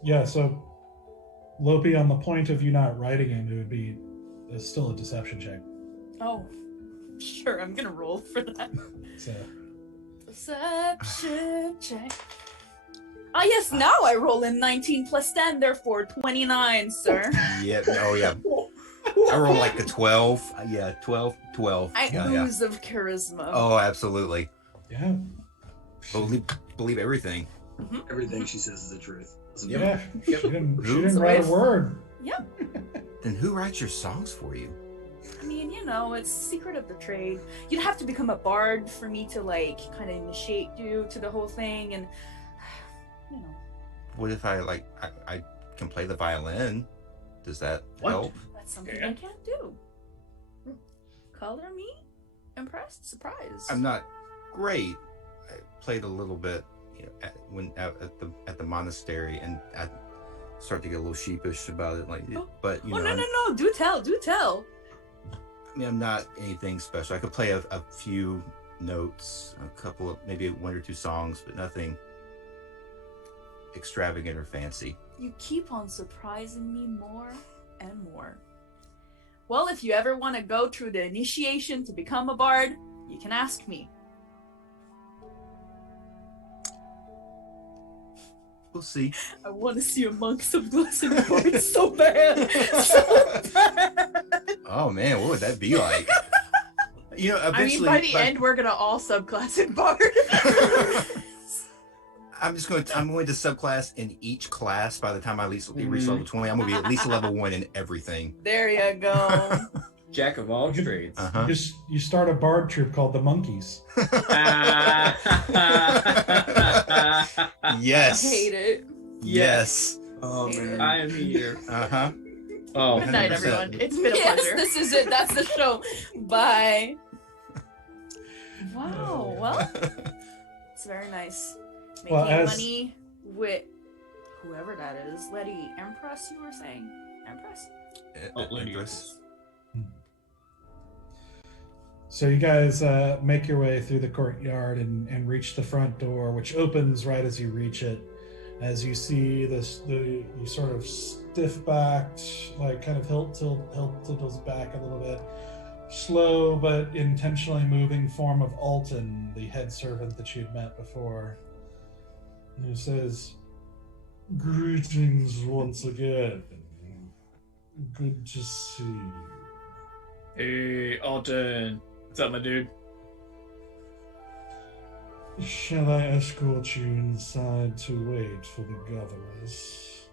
Yeah, so Loppe, on the point of you not writing him, it would be still a deception check. Oh, sure, I'm gonna roll for that. So. Deception check. Ah, yes, now I roll in 19 plus 10, therefore 29, sir. Yeah, oh yeah. I roll like a 12. Yeah, 12. I ooze of charisma. Oh, absolutely. Yeah. Believe everything. Everything she says is the truth. Yeah. She didn't write a word. Yep. Then who writes your songs for you? I mean, you know, it's secret of the trade. You'd have to become a bard for me to like kind of initiate you to the whole thing, and you know. What if I can play the violin? Does that help? That's something I can't do. Color me? Impressed? Surprised? I'm not great. I played a little bit, you know, at the monastery, and I start to get a little sheepish about it. Like, but you know, no! Do tell! I mean, I'm not anything special. I could play a few notes, a couple of maybe 1 or 2 songs, but nothing extravagant or fancy. You keep on surprising me more and more. Well, if you ever want to go through the initiation to become a bard, you can ask me. We'll see. I want to see a monk subglassing bard so bad. So bad. Oh man, what would that be like? You know, eventually, I mean, by the end, we're gonna all subclass bard. I'm going to subclass in each class. By the time I reach level 20, I'm going to be at least level 1 in everything. There you go. Jack of all trades. You start a bard troop called the Monkeys. Yes. I hate it. Yes. Oh man. I am here. Oh, good night, 100%. everyone. It's been a Yes, pleasure. this is it. That's the show. Bye. Wow. Well, it's very nice. Making money with whoever that is. Lady Enthress, you were saying? Enthress? Lady Enthress. So you guys make your way through the courtyard and reach the front door, which opens right as you reach it. As you see the sort of stiff-backed, like kind of hilt tilts back a little bit, slow but intentionally moving form of Alton, the head servant that you'd met before. And he says, "Greetings once again. Good to see you." Hey, Alton. What's up, my dude? Shall I escort you inside to wait for the governors?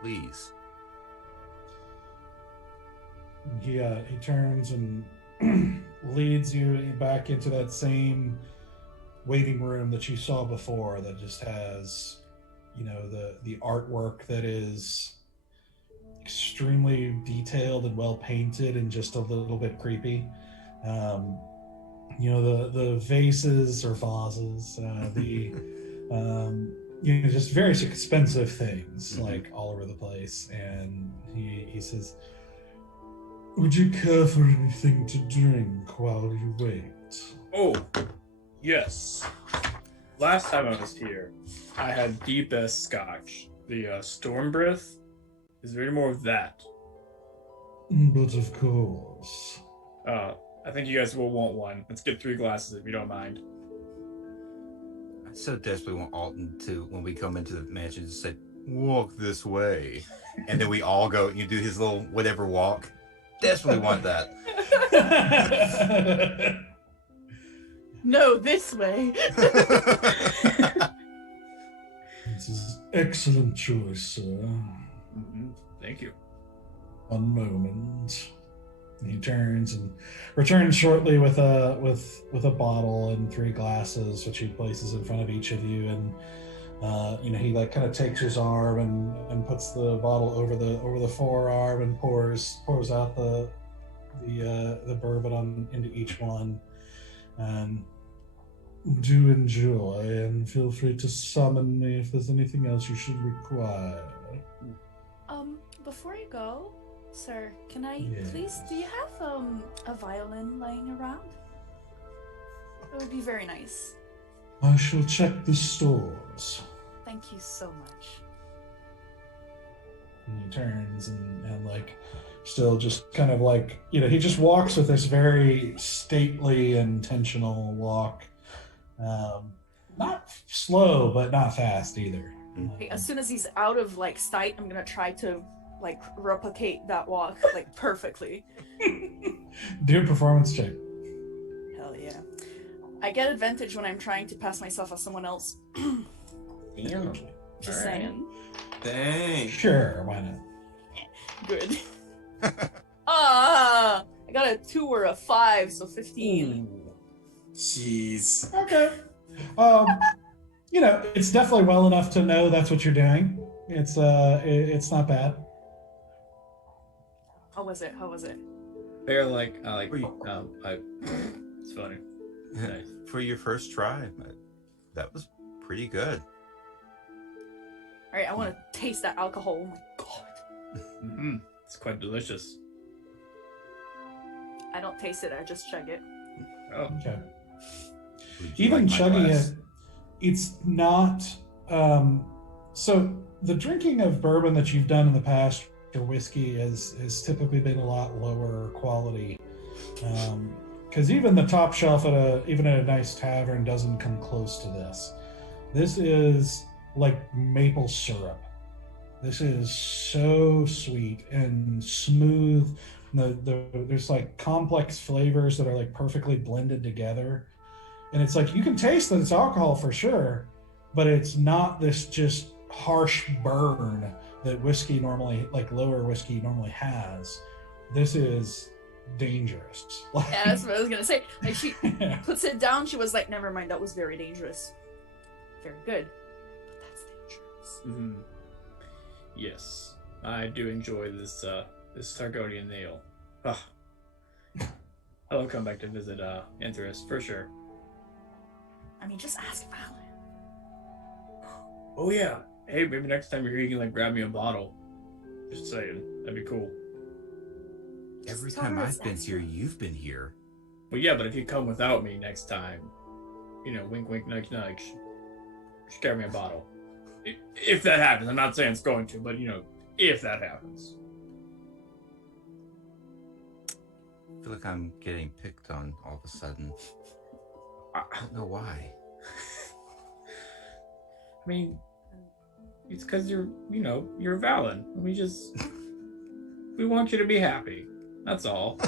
Please. He turns and leads you back into that same waiting room that you saw before, that just has, you know, the artwork that is extremely detailed and well painted and just a little bit creepy. You know, the vases or vases, you know, just very expensive things, like all over the place. And he says, "Would you care for anything to drink while you wait?" Oh, yes. Last time I was here, I had the best scotch. The Storm Breath. Is there any more of that? But of course. I think you guys will want one. Let's get 3 glasses if you don't mind. I so desperately want Alton to, when we come into the mansion, to say, "Walk this way." And then we all go, you do his little whatever walk. Desperately want that. No, this way. This is excellent choice, sir. Mm-hmm. Thank you. One moment. And he turns and returns shortly with a bottle and 3 glasses, which he places in front of each of you. And you know, he like kind of takes his arm and puts the bottle over the forearm and pours out the bourbon into each one. Do enjoy, and feel free to summon me if there's anything else you should require. Before you go, sir, can I Yes. please, do you have a violin laying around? It would be very nice. I shall check the stores. Thank you so much. And he turns and like still just kind of like, you know, he just walks with this very stately, intentional walk. Not slow, but not fast either. Okay, as soon as he's out of like sight, I'm gonna try to like replicate that walk like perfectly. Do a performance check. Hell yeah. I get advantage when I'm trying to pass myself as someone else. Damn. Just Alright. saying. Dang. Sure, why not? Good. I got a 2 or a 5, so 15. Jeez. Okay. It's definitely well enough to know that's what you're doing. It's not bad. How was it? They're like, it's funny. Nice. For your first try, that was pretty good. All right, I want to taste that alcohol. Oh my god. Mm-hmm. It's quite delicious. I don't taste it. I just chug it. Oh, Okay. Would you Even like my chugging glass? it's not. So the drinking of bourbon that you've done in the past or whiskey has typically been a lot lower quality. Because even the top shelf even at a nice tavern doesn't come close to this. This is like maple syrup. This is so sweet and smooth. There's like complex flavors that are like perfectly blended together. And it's like you can taste that it's alcohol for sure, but it's not this just harsh burn that whiskey normally, like lower whiskey normally has. This is dangerous. Yeah, that's what I was gonna say. Like she puts it down. She was like, "Never mind, that was very dangerous." Very good, but that's dangerous. Mm-hmm. Yes, I do enjoy this Targonian ale. I'll come back to visit Enthress for sure. I mean, just ask Valan. Oh yeah. Hey, maybe next time you're here, you can like grab me a bottle. Just saying, that'd be cool. Every time I've been here, you've been here. Well, yeah, but if you come without me next time, wink, wink, nudge, nudge, just grab me a bottle. If that happens, I'm not saying it's going to, but if that happens. I feel like I'm getting picked on all of a sudden. I don't know why. I mean, it's because you're Valan. We want you to be happy. That's all.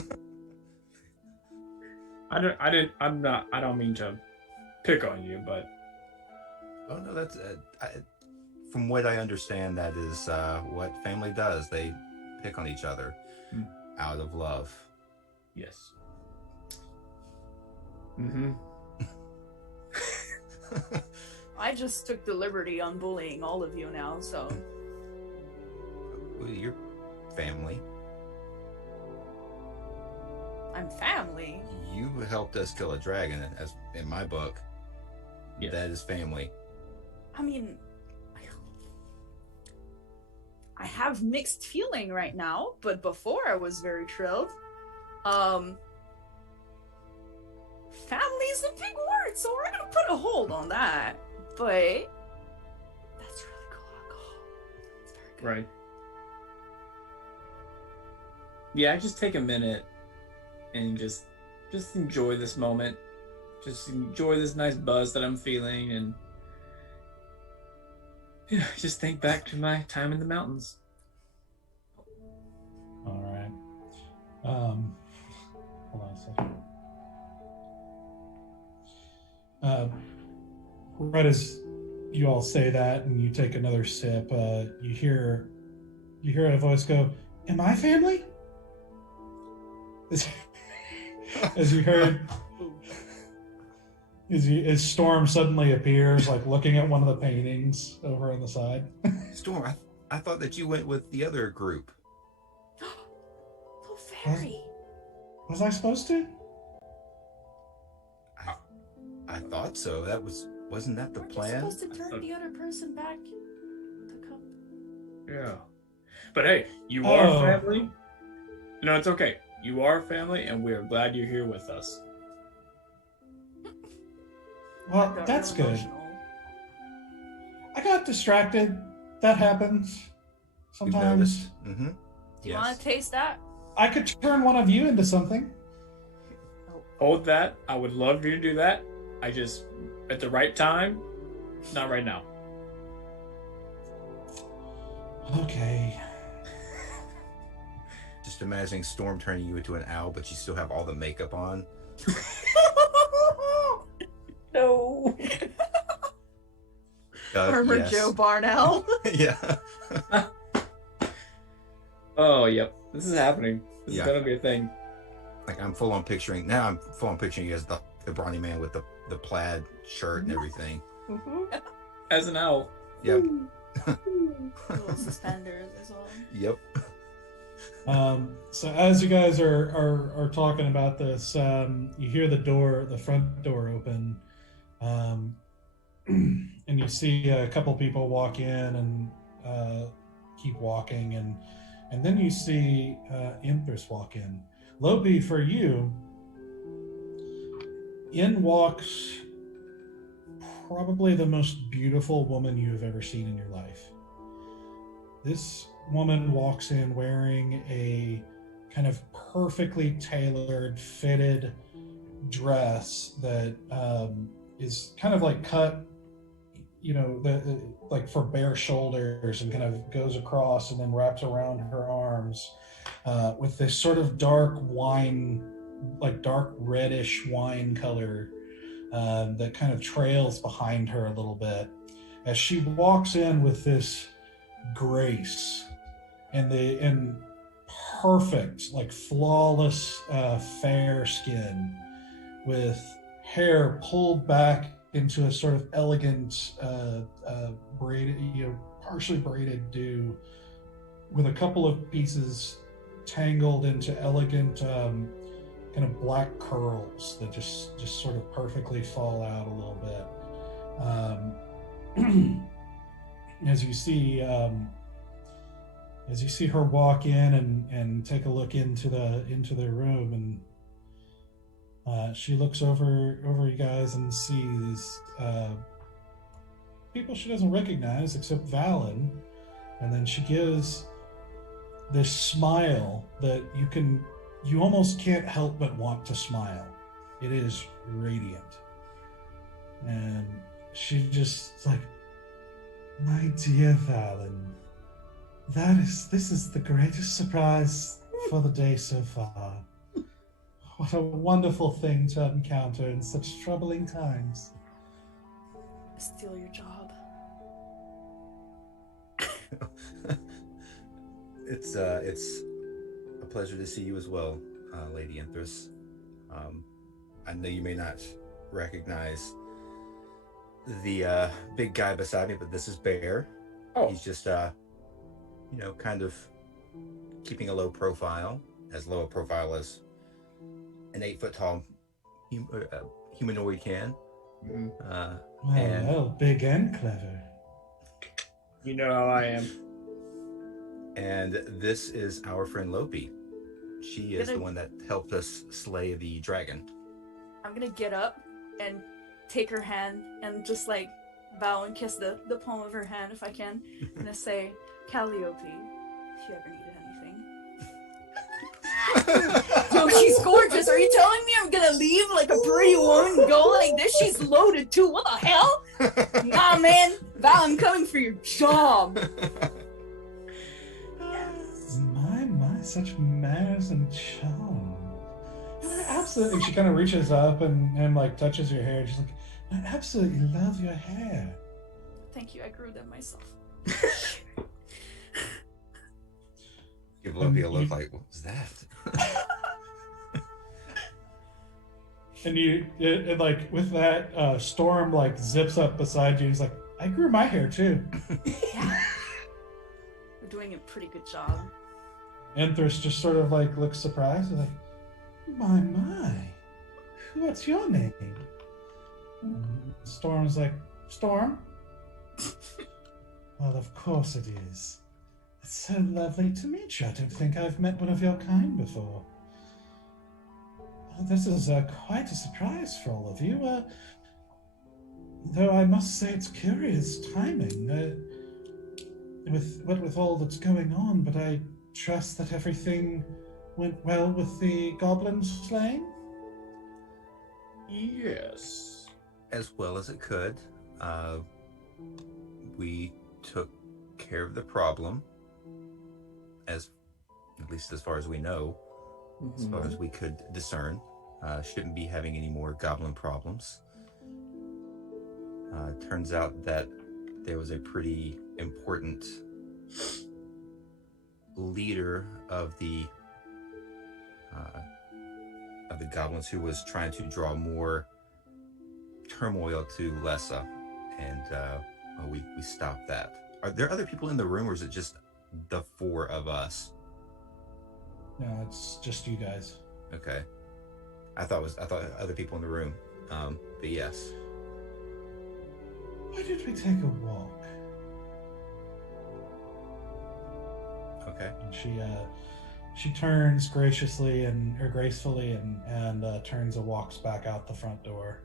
I don't mean to pick on you, but. Oh no, that's from what I understand, that is what family does. They pick on each other out of love. Yes. Mm-hmm. I just took the liberty on bullying all of you now, so. Well, you're family. I'm family. You helped us kill a dragon, as in my book. Yes. That is family. I mean, I have mixed feeling right now, but before I was very thrilled. Family's a big word, so we're gonna put a hold on that. But that's really cool alcohol. It's very good. Right. Yeah, just take a minute and just enjoy this moment. Just enjoy this nice buzz that I'm feeling, and just think back to my time in the mountains. All right. Hold on a second. Right as you all say that and you take another sip, you hear a voice go, "Am I family?" As you heard, as Storm suddenly appears, like looking at one of the paintings over on the side. Storm, I thought that you went with the other group. Oh, fairy. Was I supposed to? I thought so. Wasn't that the Weren't plan? you supposed to turn the other person back the cup? Yeah. But hey, you are family. No, it's okay. You are family, and we are glad you're here with us. Well, Got that's real good. emotional. I got distracted. That happens You've sometimes. noticed? Mm-hmm. Do you want Yes. to taste that? I could turn one of you into something. Hold that. I would love for you to do that. I just, at the right time, not right now. Okay. Just imagining Storm turning you into an owl, but you still have all the makeup on. No. Armor Yes. Joe Barnell. Yeah. Oh, yep. This is happening. This Yeah. is gonna be a thing. Like I'm full on picturing you as the brawny man with the plaid shirt and everything. As an elf. Yep. Little suspenders as well. Yep. So as you guys are talking about this, you hear the front door open, and you see a couple people walk in and keep walking, and then you see Enthress walk in. Loppe, for you, in walks probably the most beautiful woman you have ever seen in your life. This woman walks in wearing a kind of perfectly tailored, fitted dress that is kind of like cut, like for bare shoulders, and kind of goes across and then wraps around her arms with this sort of dark reddish wine color that kind of trails behind her a little bit as she walks in with this grace and perfect, like flawless, fair skin, with hair pulled back into a sort of elegant, braided, partially braided do, with a couple of pieces tangled into elegant, kind of black curls that just sort of perfectly fall out a little bit. As you see her walk in and take a look into the room, and she looks over you guys and sees people she doesn't recognize except Valan, and then she gives this smile that you almost can't help but want to smile. It is radiant, and she just like, "My dear Valan, this is the greatest surprise for the day so far. What a wonderful thing to encounter in such troubling times." Steal your job. It's a pleasure to see you as well, Lady Enthress. I know you may not recognize the big guy beside me, but this is Bear. Oh. He's just kind of keeping a low profile, as low a profile as an 8-foot tall humanoid can. Well, big and clever. You know how I am. And this is our friend Loppe. She is the one that helped us slay the dragon. I'm gonna get up and take her hand and just like bow and kiss the palm of her hand if I can. And I say, "Calliope, if you ever needed anything." Yo, she's gorgeous. Are you telling me I'm gonna leave like a pretty woman and go like this? She's loaded too. What the hell? Nah, man. Val, I'm coming for your job. My, such manners and charm. Absolutely. She kind of reaches up and like touches your hair. She's like, "I absolutely love your hair." Thank you. I grew them myself. Give Loppe a look like, "What was that?" And it like with that, Storm like zips up beside you. He's like, "I grew my hair too." Yeah. We're doing a pretty good job. Enthress just sort of like looks surprised. Like, my, what's your name? Storm's like, "Storm?" "Well, of course it is. It's so lovely to meet you. I don't think I've met one of your kind before. This is quite a surprise for all of you. Though I must say it's curious timing with all that's going on, but I trust that everything went well with the goblin slaying." Yes. As well as it could. We took care of the problem, at least as far as we know, as far as we could discern. Shouldn't be having any more goblin problems. Turns out that there was a pretty important leader of the goblins who was trying to draw more turmoil to Lessa, and we stopped that. Are there other people in the room, or is it just the four of us? No, it's just you guys. Okay. I thought other people in the room. But yes. Why did we take a walk? Okay. And she turns gracefully and turns and walks back out the front door.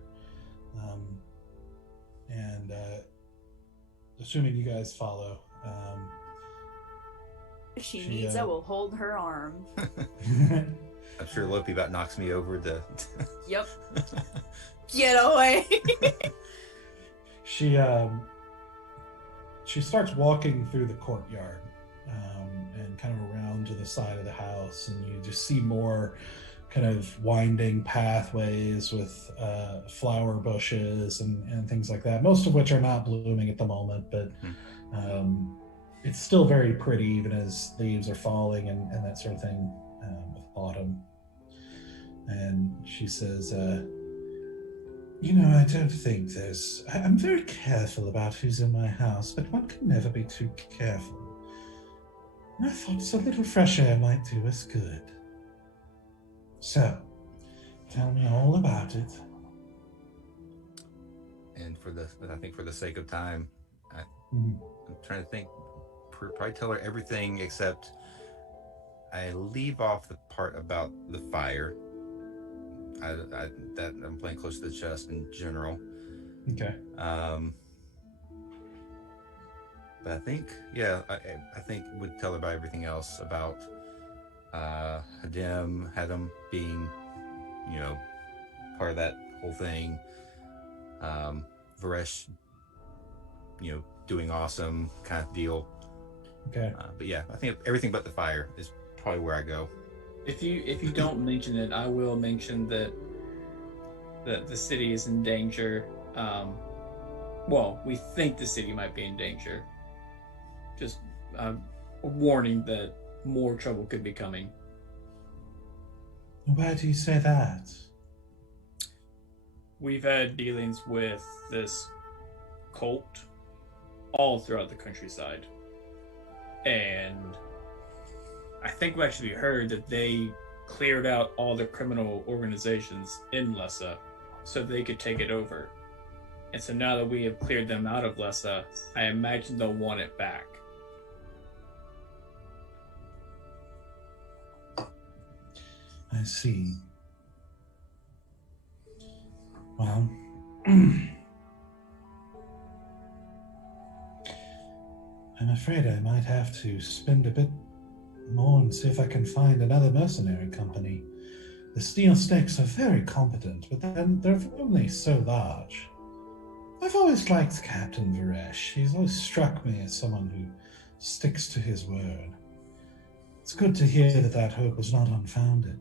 And assuming you guys follow, If she needs, I will hold her arm. I'm sure Loppe about knocks me over the. Yep. Get away. She starts walking through the courtyard, and kind of around to the side of the house, and you just see more kind of winding pathways with flower bushes and things like that, most of which are not blooming at the moment, but it's still very pretty even as leaves are falling and that sort of thing with autumn. And she says, I don't think I'm very careful about who's in my house, but one can never be too careful. And I thought a little fresh air might do us good. So, tell me all about it. And I think for the sake of time, I'm trying to think, probably tell her everything except I leave off the part about the fire. That I'm playing close to the chest in general. Okay. But I think, I think would tell her about everything else about Hadem being, part of that whole thing. Varesh, doing awesome kind of deal. Okay. But yeah, I think everything but the fire is probably where I go. If you don't mention it, I will mention that the city is in danger. Well, we think the city might be in danger. Just a warning that more trouble could be coming. Why do you say that? We've had dealings with this cult all throughout the countryside. And I think we actually heard that they cleared out all the criminal organizations in Lessa so they could take it over. And so now that we have cleared them out of Lessa, I imagine they'll want it back. I see. Well, I'm afraid I might have to spend a bit more and see if I can find another mercenary company. The Steel Snakes are very competent, but then they're only so large. I've always liked Captain Varesh. He's always struck me as someone who sticks to his word. It's good to hear that hope was not unfounded.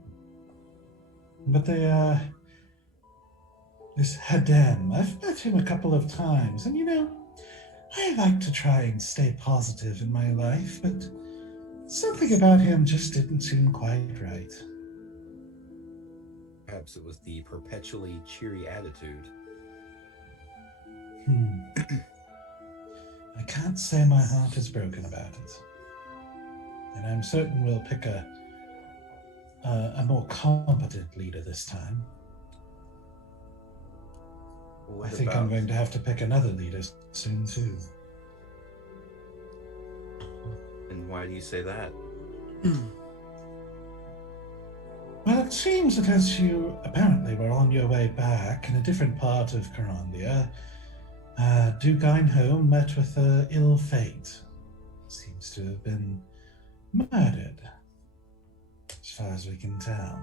But this Hadem, I've met him a couple of times, and I like to try and stay positive in my life, but something about him just didn't seem quite right. Perhaps it was the perpetually cheery attitude. I can't say my heart is broken about it. And I'm certain we'll pick a more competent leader this time. I think I'm going to have to pick another leader soon, too. And why do you say that? Well, it seems that as you apparently were on your way back in a different part of Carandia, Dugainholm met with ill fate. Seems to have been murdered, as far as we can tell.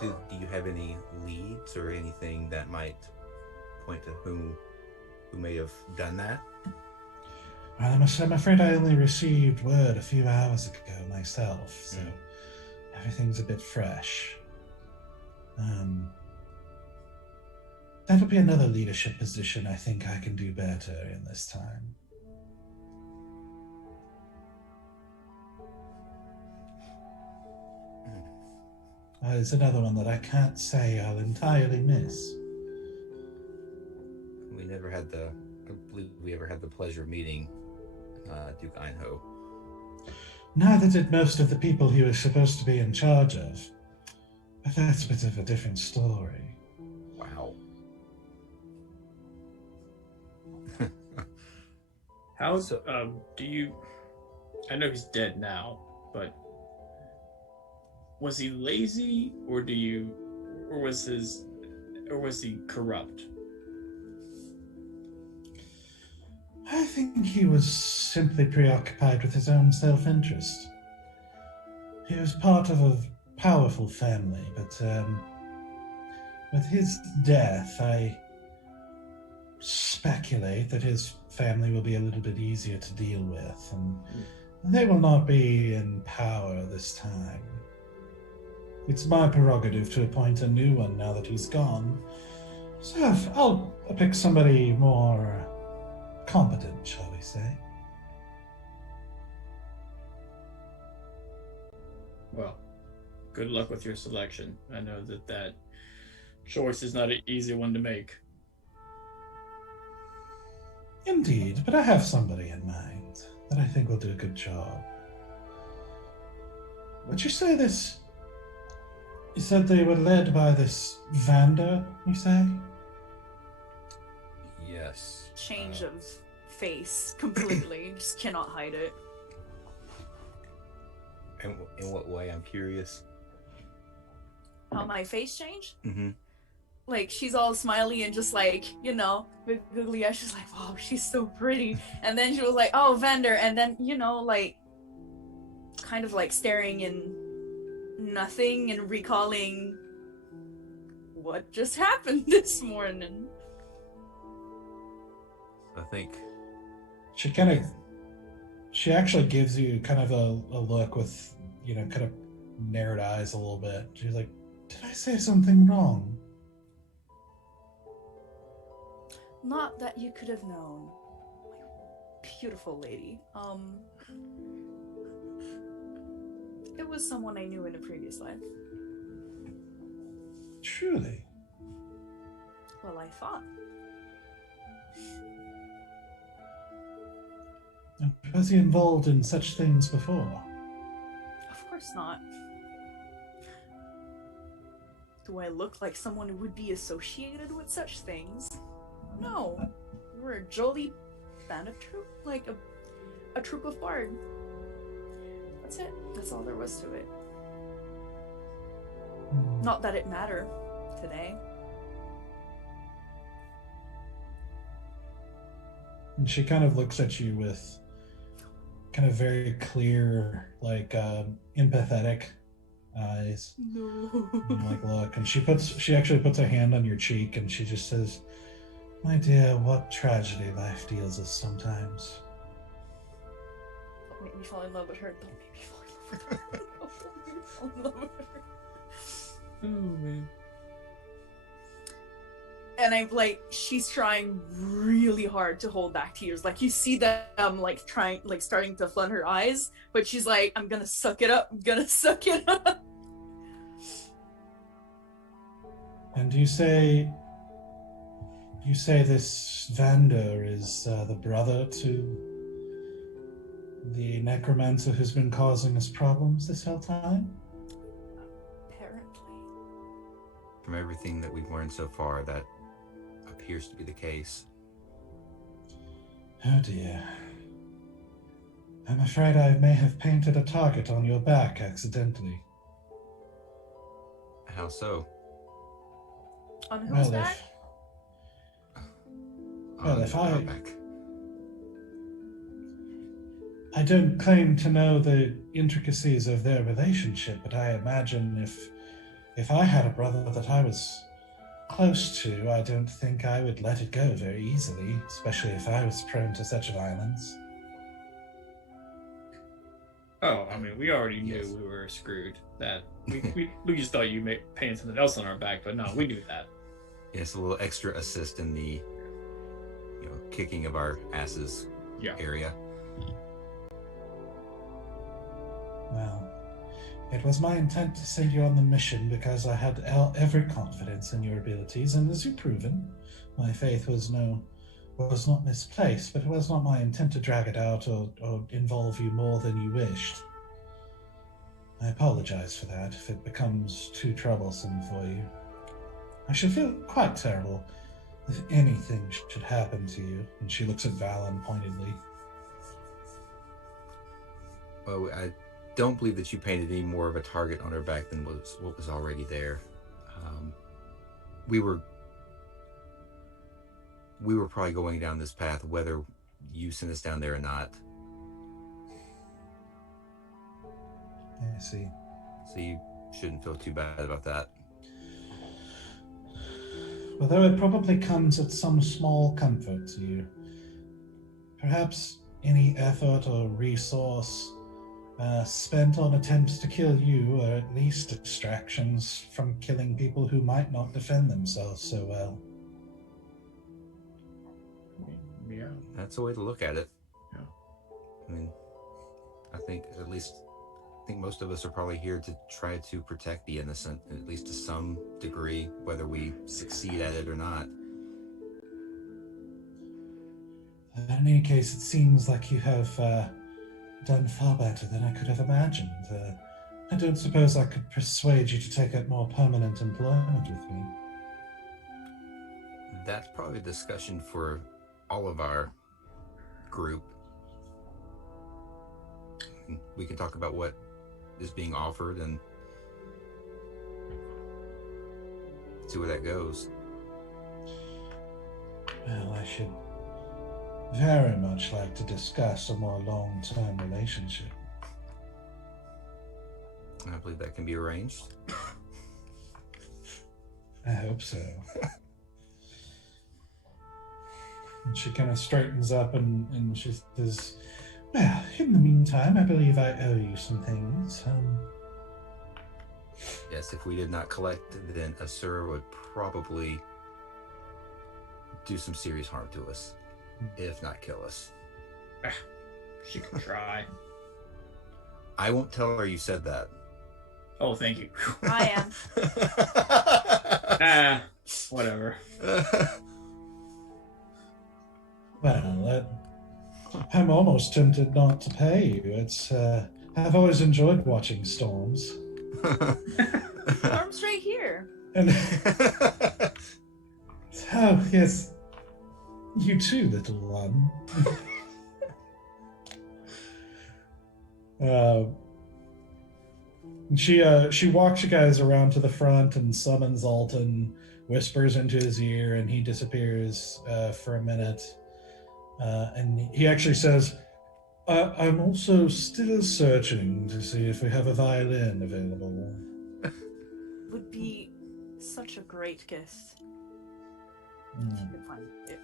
Do you have any leads or anything that might point to who may have done that? Well, I'm afraid I only received word a few hours ago myself, so everything's a bit fresh. that'll be another leadership position I think I can do better in this time. There's another one that I can't say I'll entirely miss. We never had the, I believe we ever had the pleasure of meeting Duke Einho. Neither did most of the people he was supposed to be in charge of. But that's a bit of a different story. Wow. How's do you? I know he's dead now, but was he lazy, or was he corrupt? I think he was simply preoccupied with his own self-interest. He was part of a powerful family, but with his death, I speculate that his family will be a little bit easier to deal with, and they will not be in power this time. It's my prerogative to appoint a new one now that he's gone, so I'll pick somebody more competent, shall we say. Well, good luck with your selection. I know that choice is not an easy one to make. Indeed, but I have somebody in mind that I think will do a good job. Would you say this? You said they were led by this Vander, you say? Yes. Change of face completely. Just cannot hide it. In what way? I'm curious. How my face changed? Mm-hmm. Like, she's all smiley and just like, you know, big googly eyes. She's like, wow, she's so pretty. And then she was like, oh, Vander. And then, you know, like, kind of like staring in nothing and recalling what just happened this morning. I think she actually gives you kind of a look with, you know, kind of narrowed eyes a little bit. She's like, did I say something wrong? Not that you could have known, my beautiful lady. It was someone I knew in a previous life. Truly. Well, I thought. And was he involved in such things before? Of course not. Do I look like someone who would be associated with such things? No. We're a jolly band of troop, like a troop of bard. That's it. That's all there was to it. Not that it mattered today. And she kind of looks at you with kind of very clear, like empathetic eyes. No. And like, look, and she actually puts a hand on your cheek and she just says, my dear, what tragedy life deals us sometimes. Don't make me fall in love with her. Don't make me fall in love with her. Don't make me fall in love with her. Oh man. And I'm like, she's trying really hard to hold back tears. Like, you see that like trying, like starting to flood her eyes, but she's like, I'm gonna suck it up. I'm gonna suck it up. And you say this Vander is the brother to the necromancer who's been causing us problems this whole time? Apparently. From everything that we've learned so far, that appears to be the case. Oh dear. I'm afraid I may have painted a target on your back accidentally. How so? On whose Well, back? if our I- back. I don't claim to know the intricacies of their relationship, but I imagine if I had a brother that I was close to, I don't think I would let it go very easily, especially if I was prone to such violence. Oh, I mean, we already knew we were screwed. That we just thought you painted something else on our back, but no, we knew that. It's a little extra assist in the, kicking of our asses area. Well, it was my intent to send you on the mission because I had every confidence in your abilities, and as you've proven, my faith was not misplaced, but it was not my intent to drag it out or involve you more than you wished. I apologize for that if it becomes too troublesome for you. I should feel quite terrible if anything should happen to you. And she looks at Valan pointedly. Well, I don't believe that you painted any more of a target on her back than what was already there. We were probably going down this path, whether you sent us down there or not. I see. So you shouldn't feel too bad about that. Although it probably comes at some small comfort to you. Perhaps any effort or resource spent on attempts to kill you are at least distractions from killing people who might not defend themselves so well. Yeah. That's a way to look at it. Yeah. I mean, I think most of us are probably here to try to protect the innocent, at least to some degree, whether we succeed at it or not. In any case, it seems like you have done far better than I could have imagined. I don't suppose I could persuade you to take up more permanent employment with me. That's probably a discussion for all of our group. We can talk about what is being offered and see where that goes. Well, I should very much like to discuss a more long-term relationship. I believe that can be arranged. I hope so. And she kind of straightens up and she says, well, in the meantime, I believe I owe you some things. Yes, if we did not collect, then Asura would probably do some serious harm to us, if not kill us. She can try. I won't tell her you said that. Oh, thank you. I am. Whatever. Well, I'm almost tempted not to pay you. I've always enjoyed watching storms. Storm's right here. And oh, yes. You too, little one. She walks you guys around to the front and summons Alton, whispers into his ear, and he disappears for a minute. And he actually says, I'm also still searching to see if we have a violin available. Would be such a great gift. If you could find it.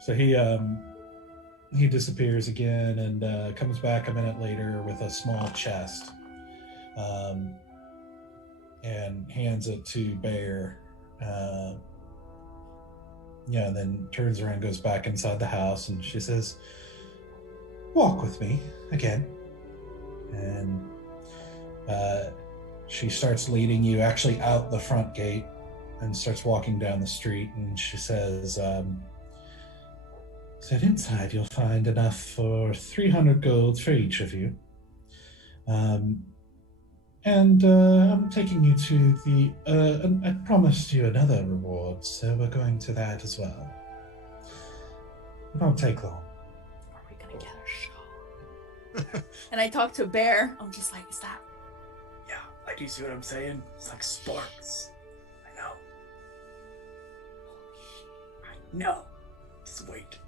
So he disappears again and comes back a minute later with a small chest and hands it to Bear. And then turns around and goes back inside the house, and she says, walk with me again. And she starts leading you actually out the front gate and starts walking down the street, and she says, said inside you'll find enough for 300 gold for each of you. And I'm taking you to the, I promised you another reward, so we're going to that as well. It won't take long. Are we gonna get a show? And I talk to Bear. I'm just like, is that? Yeah, like you see what I'm saying? It's like sparks. I know. I know. Just wait.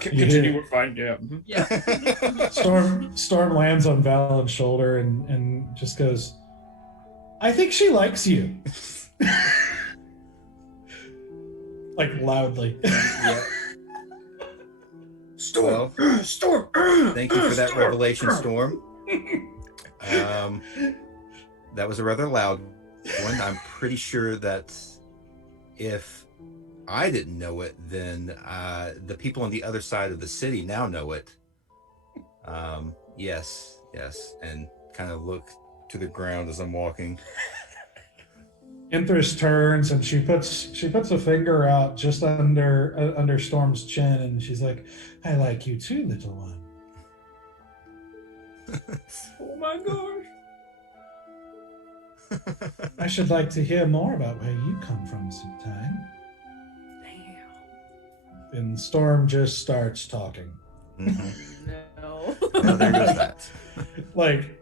Continue. We're fine. Yeah. Mm-hmm. Yeah. Storm lands on Valen's shoulder and just goes, I think she likes you. Like loudly. Yeah. Storm. Well, Storm. Thank you for that revelation, Storm. That was a rather loud one. I'm pretty sure that if I didn't know it, then the people on the other side of the city now know it. Yes, and kind of look to the ground as I'm walking. Enthress turns and she puts a finger out just under Storm's chin, and she's like, "I like you too, little one." Oh my gosh. I should like to hear more about where you come from sometime. Damn. And Storm just starts talking. Mm-hmm. No. Well, there goes that. Like,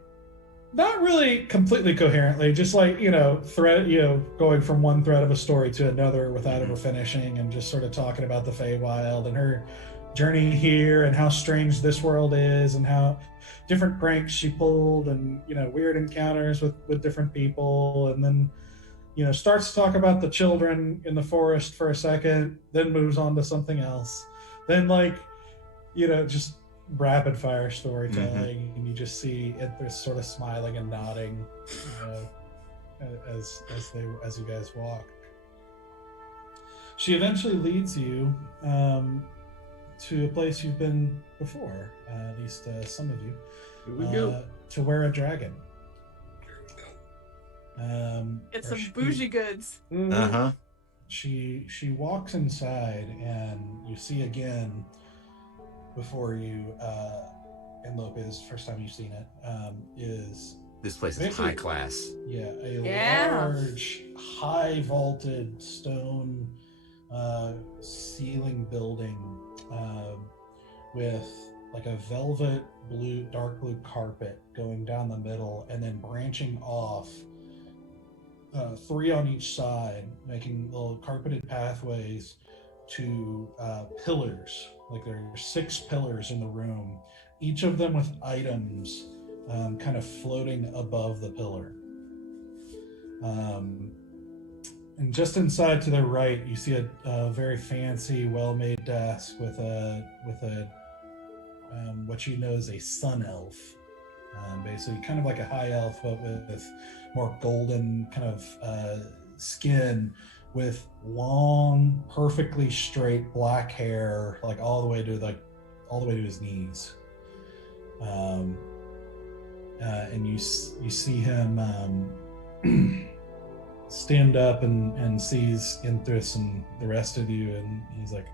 not really completely coherently, just like, going from one thread of a story to another without ever finishing, and just sort of talking about the Feywild and her journey here and how strange this world is and how different pranks she pulled and, weird encounters with different people. And then, starts to talk about the children in the forest for a second, then moves on to something else. Then, just rapid fire storytelling, and you just see Enthress sort of smiling and nodding as you guys walk. She eventually leads you to a place you've been before, at least some of you. Here we go. To where a dragon. Get some bougie goods. Uh-huh. She walks inside, and you see again before you in Loppe's first time you've seen it, is This place is high class. Large, high vaulted stone ceiling building with like a velvet dark blue carpet going down the middle, and then branching off 3 on each side, making little carpeted pathways to pillars. Like there are 6 pillars in the room, each of them with items kind of floating above the pillar. And just inside to the right, you see a very fancy, well-made desk with a what you know is a sun elf, basically kind of like a high elf, but with more golden kind of skin, with long, perfectly straight black hair, like all the way to his knees. And you see him stand up and sees Enthress and the rest of you, and he's like,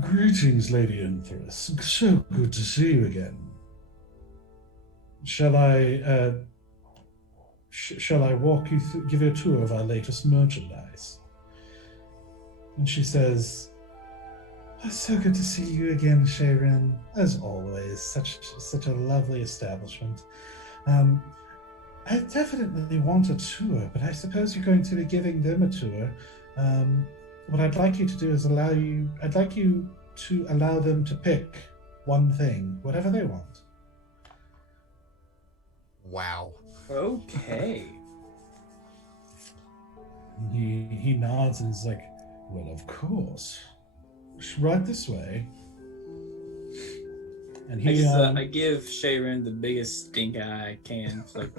"Greetings, Lady Enthress. So good to see you again. Shall I walk you through, give you a tour of our latest merchandise?" And she says, "So good to see you again, Sharon. As always, such a lovely establishment. I definitely want a tour, but I suppose you're going to be giving them a tour. What I'd like you to do is I'd like you to allow them to pick one thing, whatever they want." Wow. Okay. He nods and is like, "Well, of course. Right this way." And he I give Sharon the biggest stink eye I can. It's like,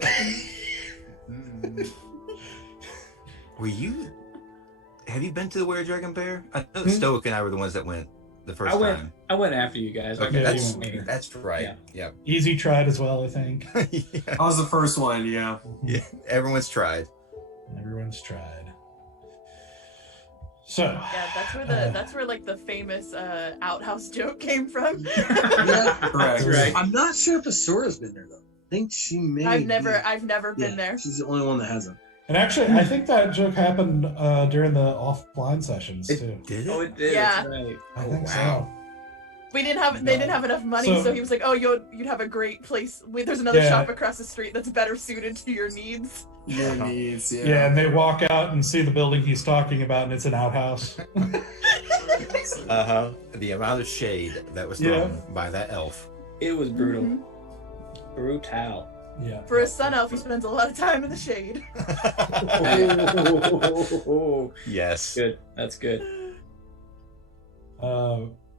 Have you been to the Were Dragon Fair? I know Stoic and I were the ones that went the first time. I went after you guys. Okay, Yeah, that's right. Yeah. Easy tried as well, I think. Yeah. I was the first one, yeah. Yeah. Everyone's tried. Everyone's tried. So Yeah, that's where like the famous outhouse joke came from. Correct. Right. I'm not sure if Asura's been there though. I think she may. I've never been there. She's the only one that hasn't. And actually, I think that joke happened during the offline sessions too. Did oh, it? it did. Yeah. That's right. I think wow. They didn't have enough money, so he was like, "Oh, you'd have a great place. There's another shop across the street that's better suited to your needs." Your needs, yeah. Yeah, and they walk out and see the building he's talking about, and it's an outhouse. Uh-huh. The amount of shade that was thrown by that elf. It was brutal. Mhm. Brutal. Yeah. For a sun elf, he spends a lot of time in the shade. Oh, Yes. good. That's good.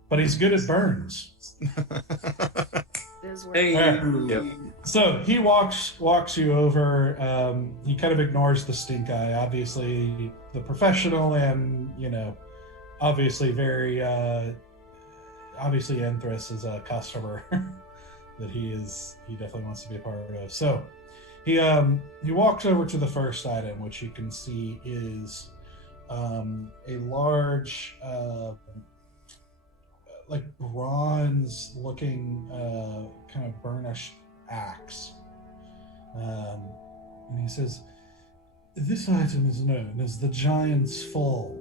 but he's good at burns. Hey. Yep. So he walks you over. He kind of ignores the stink eye. Obviously, the professional, and obviously very obviously Enthress is a customer that he definitely wants to be a part of. So he walks over to the first item, which you can see is a large like bronze looking kind of burnished axe, and he says, "This item is known as the Giant's Fall.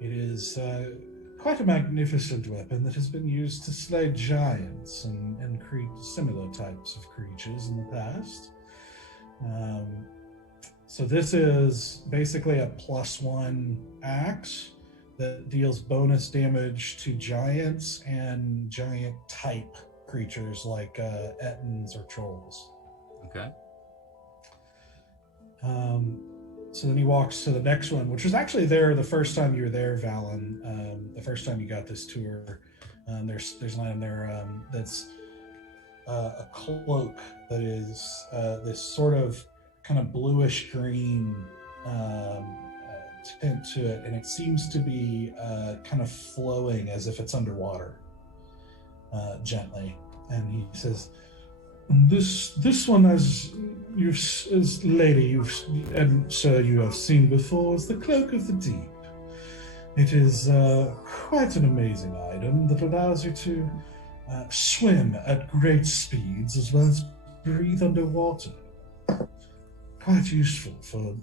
It is quite a magnificent weapon that has been used to slay giants and similar types of creatures in the past. So this is basically a +1 axe that deals bonus damage to giants and giant type creatures like Ettins or trolls." Okay. So then he walks to the next one, which was actually there the first time you were there, Valan. The first time you got this tour, there's an item there that's a cloak that is this sort of kind of bluish green tint to it, and it seems to be kind of flowing as if it's underwater, gently. And he says, "This one, as lady and sir you have seen before, is the Cloak of the Deep. It is quite an amazing item that allows you to swim at great speeds as well as breathe underwater. Quite useful for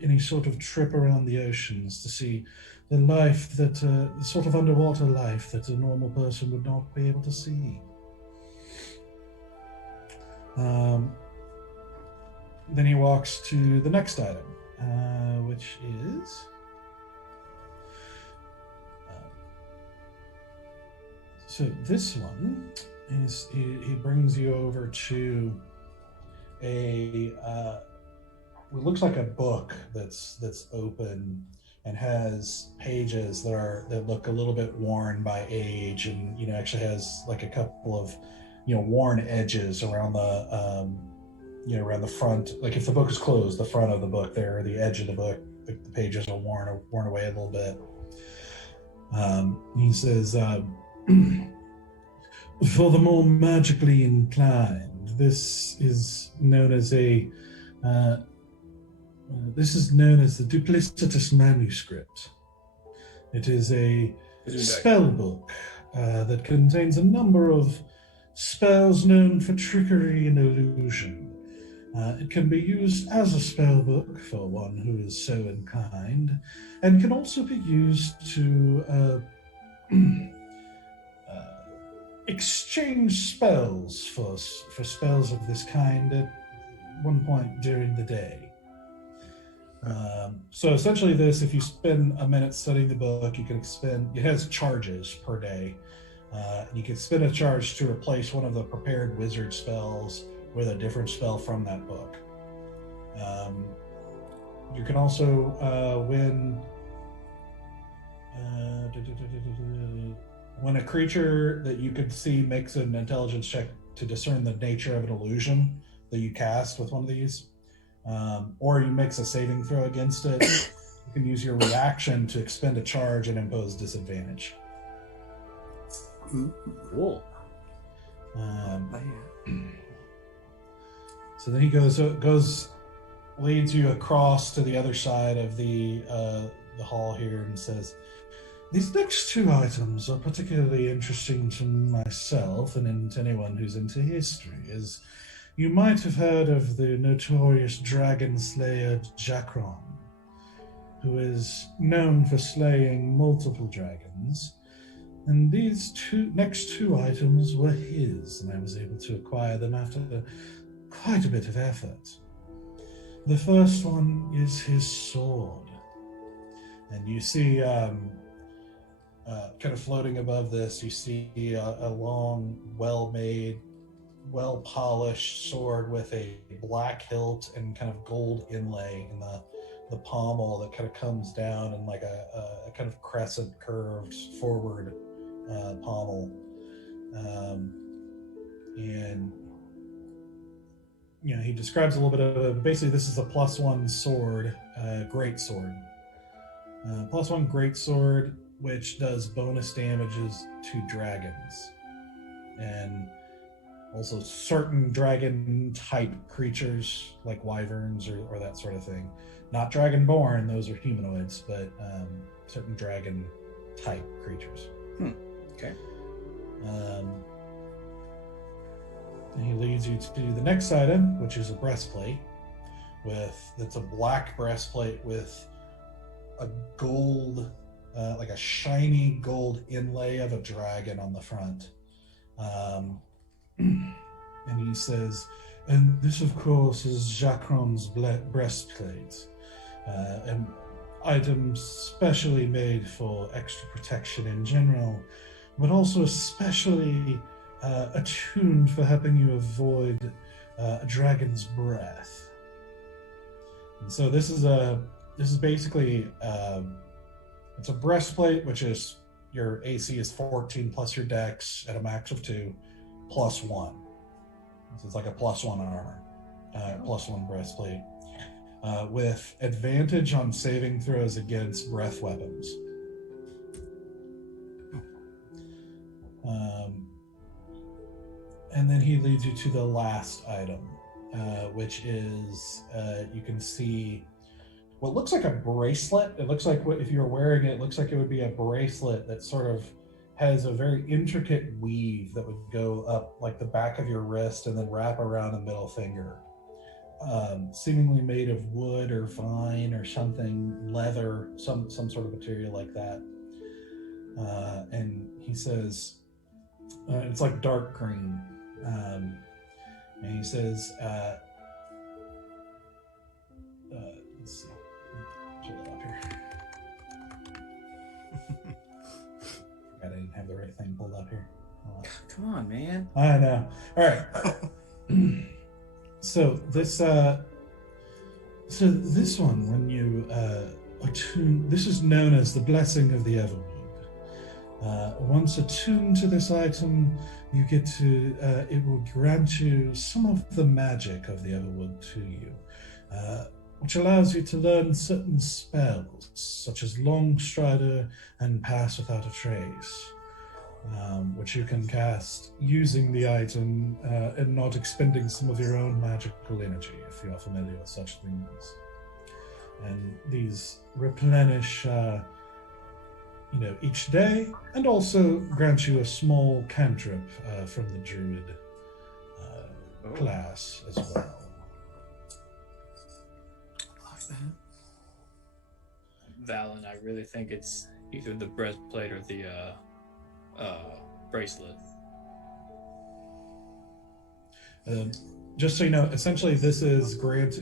any sort of trip around the oceans to see the life that, the sort of underwater life that a normal person would not be able to see." Then he walks to the next item, which is so this one is he brings you over to a it looks like a book that's open and has pages that look a little bit worn by age, and actually has like a couple of worn edges around the around the front. Like if the book is closed, the front of the book there, or the edge of the book, the pages are worn away a little bit. He says, "For the more magically inclined, this is known as the Duplicitous Manuscript. It is a spell book that contains a number of spells known for trickery and illusion. It can be used as a spell book for one who is so inclined, and can also be used to exchange spells for spells of this kind at one point during the day. So essentially this, if you spend a minute studying the book, you can it has charges per day. You can spend a charge to replace one of the prepared wizard spells with a different spell from that book. You can also when a creature that you could see makes an intelligence check to discern the nature of an illusion that you cast with one of these, or you makes a saving throw against it, you can use your reaction to expend a charge and impose disadvantage. Cool. So then he leads you across to the other side of the hall here and says, "These next two items are particularly interesting to myself and to anyone who's into history, as you might have heard of the notorious dragon slayer Jakron, who is known for slaying multiple dragons. And these next two items were his, and I was able to acquire them after quite a bit of effort. The first one is his sword." And you see, kind of floating above this, you see a long, well-made, well-polished sword with a black hilt and kind of gold inlay in the pommel that kind of comes down in like a kind of crescent curved forward pommel, and he describes a little bit of basically this is a +1 sword, great sword, +1 great sword, which does bonus damages to dragons, and also certain dragon type creatures like wyverns or that sort of thing. Not dragonborn; those are humanoids, but certain dragon type creatures. Okay. And he leads you to the next item, which is a breastplate. That's a black breastplate with a gold, like a shiny gold inlay of a dragon on the front. And he says, and this, of course, is Jacron's breastplate, an item specially made for extra protection in general, but also especially attuned for helping you avoid a dragon's breath. And so this is basically it's a breastplate, which is your AC is 14 plus your dex at a max of 2 plus 1. So it's like a +1 armor, +1 breastplate, with advantage on saving throws against breath weapons. And then he leads you to the last item, which is you can see what looks like a bracelet. It looks like if you're wearing it, it looks like it would be a bracelet that sort of has a very intricate weave that would go up like the back of your wrist and then wrap around the middle finger. Seemingly made of wood or vine or something, leather, some sort of material like that. And he says, it's like dark green. And he says, let's see, pull it up here. I didn't have the right thing pulled up here. Come on, man. I know. All right. So this one, when you attune, this is known as the Blessing of the Everwind. Once attuned to this item, you get to, it will grant you some of the magic of the Everwood to you, which allows you to learn certain spells, such as Long Strider and Pass Without a Trace, which you can cast using the item and not expending some of your own magical energy, if you are familiar with such things. And these replenish each day, and also grant you a small cantrip from the druid class as well. Valan, I really think it's either the breastplate or the bracelet. Just so you know, essentially this is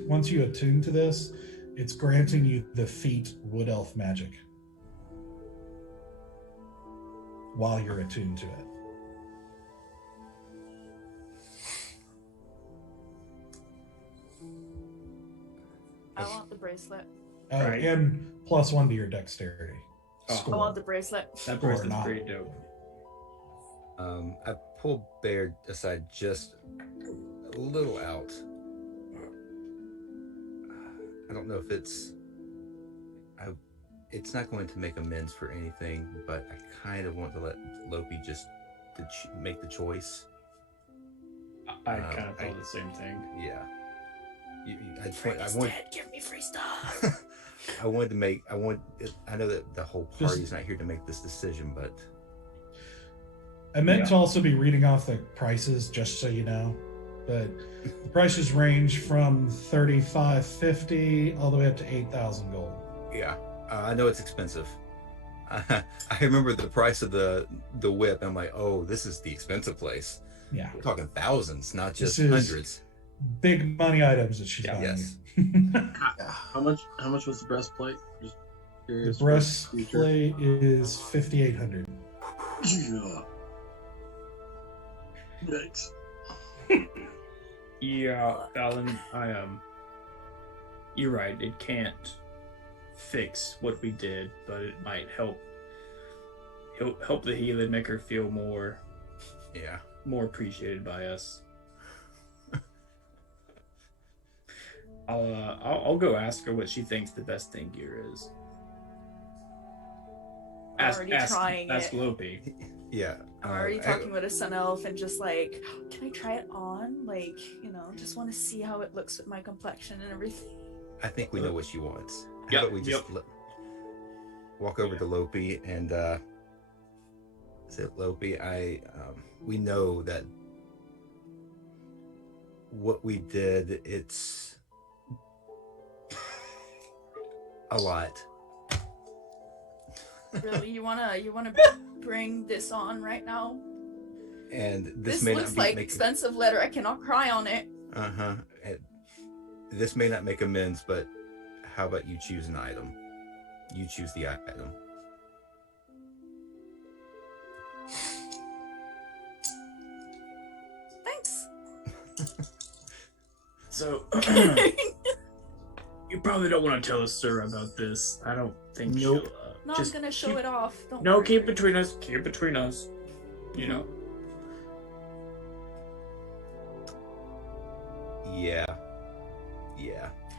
once you attune to this, it's granting you the feat Wood Elf magic while you're attuned to it. I want the bracelet. Right. And +1 to your dexterity. Oh. I want the bracelet. That Or bracelet's not. pretty dope. I pulled Baird aside just a little out. I don't know if it's not going to make amends for anything, but I kind of want to let Loppe just make the choice. I kind of thought the same thing. Yeah. Give me free stuff. I know that the whole party's not here to make this decision, but I meant to also be reading off the prices, just so you know. But the prices range from $35.50 all the way up to 8,000 gold. yeah, I know it's expensive. I remember the price of the whip. I'm like, oh, this is the expensive place. Yeah. We're talking thousands, not just This is hundreds. big money items that she's buying. Yes. How much was the breastplate? Just The curious. breastplate is 5,800. Yeah. Yikes. Yeah, Alan, you're right. It can't fix what we did, but it might help help the healer, make her feel more Yeah. appreciated by us. I'll go ask her what she thinks the best thing here is. Already trying ask it. Loppe. Yeah. I'm already talking with a Sun Elf and just like, can I try it on? Like, just want to see how it looks with my complexion and everything. I think we know what she wants. How Yep, about we just walk over to Loppe and say, Loppe, we know that what we did, it's a lot. Really, you wanna bring this on right now? And This may looks not like expensive leather. I cannot cry on it. This may not make amends, but how about you choose an item? You choose the item. Thanks. So you probably don't want to tell Asura about this. I don't think No, she'll. I'm gonna show it off. Don't No, worry. keep it between us. Keep it between us. Yeah.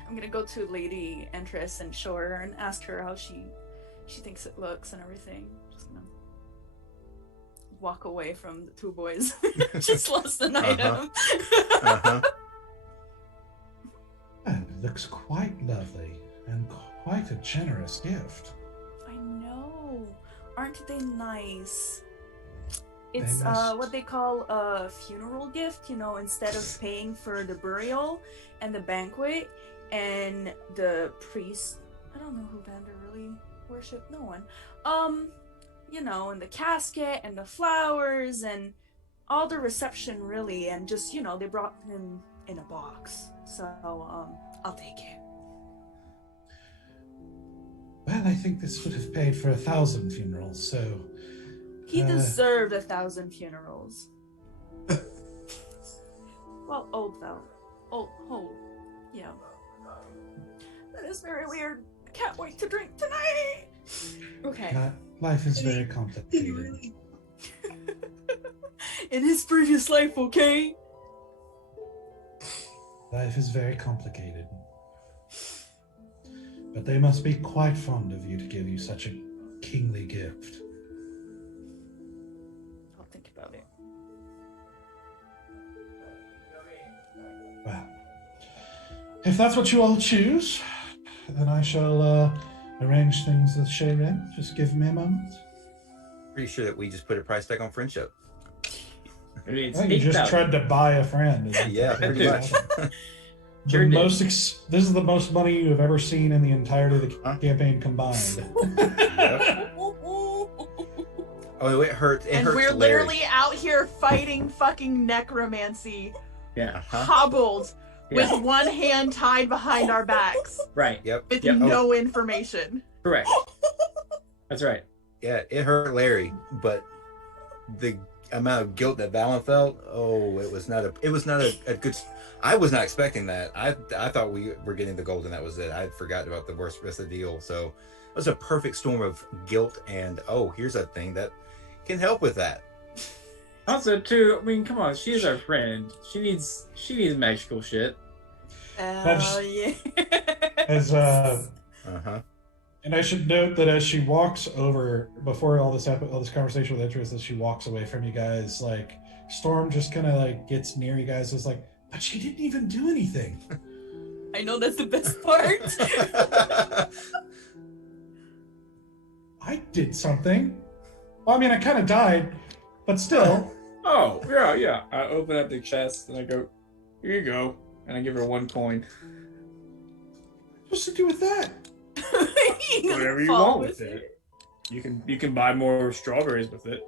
I'm gonna go to Lady Enthress and show her and ask her how she thinks it looks and everything. Just gonna walk away from the two boys. Just lost an item. It looks quite lovely and quite a generous gift. I know. Aren't they nice? They It's must- what they call a funeral gift, instead of paying for the burial and the banquet and the priest. I don't know who Vander really worshipped, no one. And the casket and the flowers and all the reception really, and just, they brought him in a box. So, I'll take it. Well, I think this would have paid for 1,000 funerals, so... He deserved 1,000 funerals. Well, old though. Old. Yeah. That is very weird. I can't wait to drink tonight. Okay. Life is very complicated. In his previous life, okay? Life is very complicated. But they must be quite fond of you to give you such a kingly gift. I'll think about it. Well, if that's what you all choose, then I shall arrange things with Shayrin. Just give me a moment. Pretty sure that we just put a price tag on friendship. You just tried to buy a friend. Yeah, pretty much. This is the most money you have ever seen in the entirety of the campaign combined. Oh, it hurts. And we're literally out here fighting fucking necromancy. Yeah. Hobbled with one hand tied behind our backs. Right. Yep. With no information. Correct. That's right. Yeah, it hurt Larry, but the amount of guilt that Valan felt, it was not a good. I was not expecting that. I thought we were getting the gold and that was it. I forgot about the rest of the deal. So it was a perfect storm of guilt and here's a thing that can help with that. Also, too, I mean, come on, she is our friend. She needs magical shit. Yeah. And I should note that as she walks over, before all this conversation with Enthress, as she walks away from you guys, like Storm just kind of like gets near you guys, is like, but she didn't even do anything. I know, that's the best part. I did something. Well, I mean, I kind of died, but still. Oh, yeah. I open up the chest and I go, here you go. And I give her 1 coin. What's to do with that? Whatever you want with it. You can buy more strawberries with it.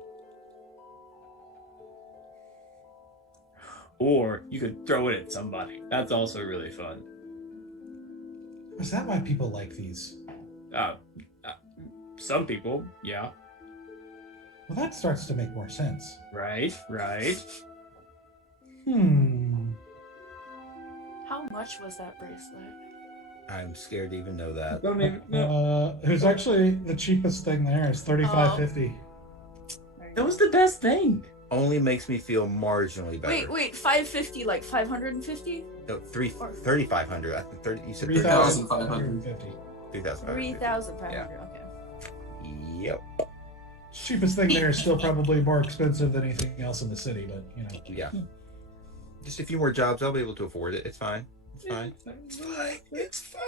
Or you could throw it at somebody. That's also really fun. Is that why people like these? Some people, yeah. Well, that starts to make more sense. Right. How much was that bracelet? I'm scared to even know that. Don't even know. It was actually the cheapest thing there is $35.50. That was the best thing. Only makes me feel marginally better. Wait, 550, like 550? No, 3,500. I think 30. You said 3,550. 3,500. 3,500. Yeah. Okay. Yep. Cheapest thing there is still probably more expensive than anything else in the city, but you know. Yeah. Just a few more jobs, I'll be able to afford it. It's fine. It's fine. It's fine. It's fine.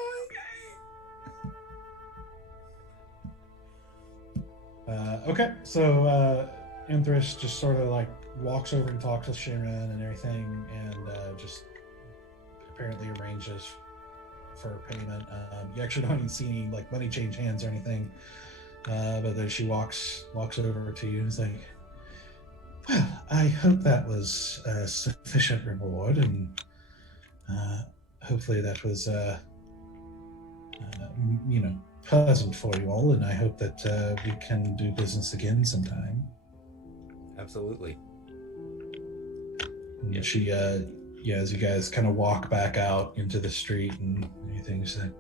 Okay, so Enthress just sort of like walks over and talks to Sharon and everything, and just apparently arranges for payment. You actually don't even see any like money change hands or anything, but then she walks over to you and is like, "Well, I hope that was a sufficient reward, and hopefully that was pleasant for you all, and I hope that we can do business again sometime." Absolutely. And she, as you guys kind of walk back out into the street and everything, she's like,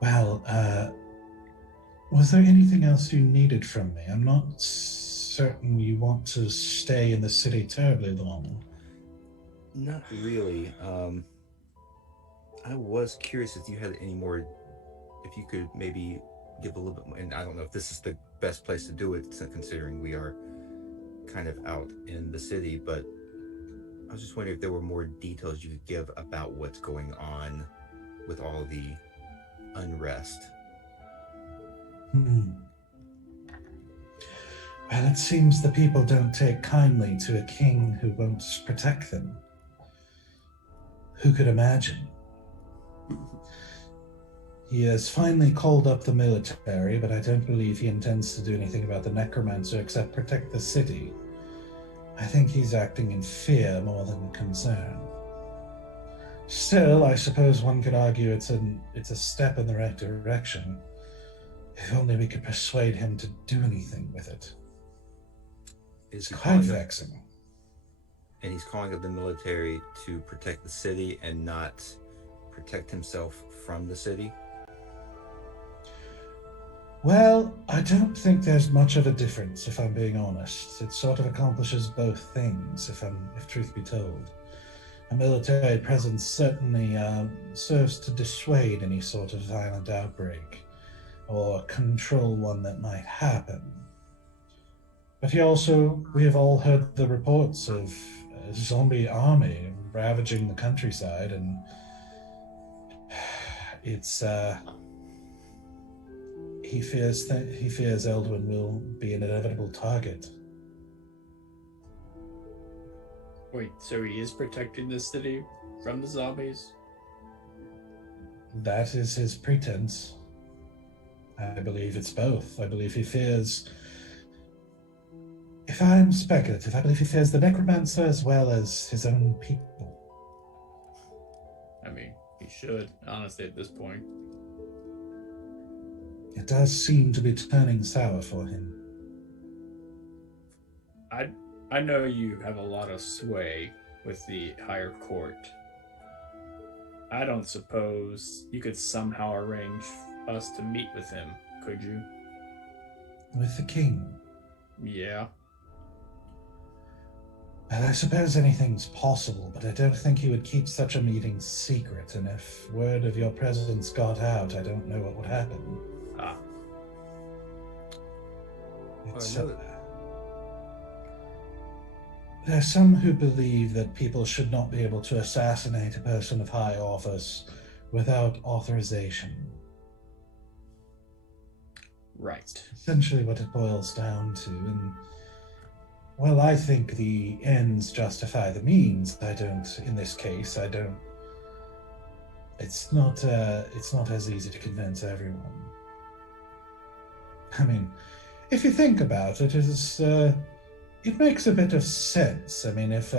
"Well, was there anything else you needed from me? I'm not certain you want to stay in the city terribly long." Not really. I was curious if you had any more, if you could maybe give a little bit more, and I don't know if this is the best place to do it considering we are kind of out in the city, but I was just wondering if there were more details you could give about what's going on with all the unrest. Well, it seems the people don't take kindly to a king who won't protect them. Who could imagine? He has finally called up the military, but I don't believe he intends to do anything about the necromancer except protect the city. I think he's acting in fear more than concern. Still, I suppose one could argue it's a step in the right direction. If only we could persuade him to do anything with it. It's quite vexing. And he's calling up the military to protect the city and not protect himself from the city? Well, I don't think there's much of a difference, if I'm being honest. It sort of accomplishes both things, if truth be told. A military presence certainly serves to dissuade any sort of violent outbreak, or control one that might happen. But we have all heard the reports of a zombie army ravaging the countryside, and it's he fears Eldowyn will be an inevitable target. Wait, so he is protecting the city from the zombies? That is his pretense. I believe it's both. I believe he fears... If I'm speculative, I believe he fears the necromancer as well as his own people. I mean, he should, honestly, at this point. It does seem to be turning sour for him. I know you have a lot of sway with the higher court. I don't suppose you could somehow arrange us to meet with him, could you? With the king? Yeah. Well, I suppose anything's possible, but I don't think he would keep such a meeting secret, and if word of your presence got out, I don't know what would happen. Ah. There are some who believe that people should not be able to assassinate a person of high office without authorization. Right. Essentially what it boils down to, and well, I think the ends justify the means. In this case, I don't. It's not as easy to convince everyone. I mean, if you think about it, it makes a bit of sense. I mean, if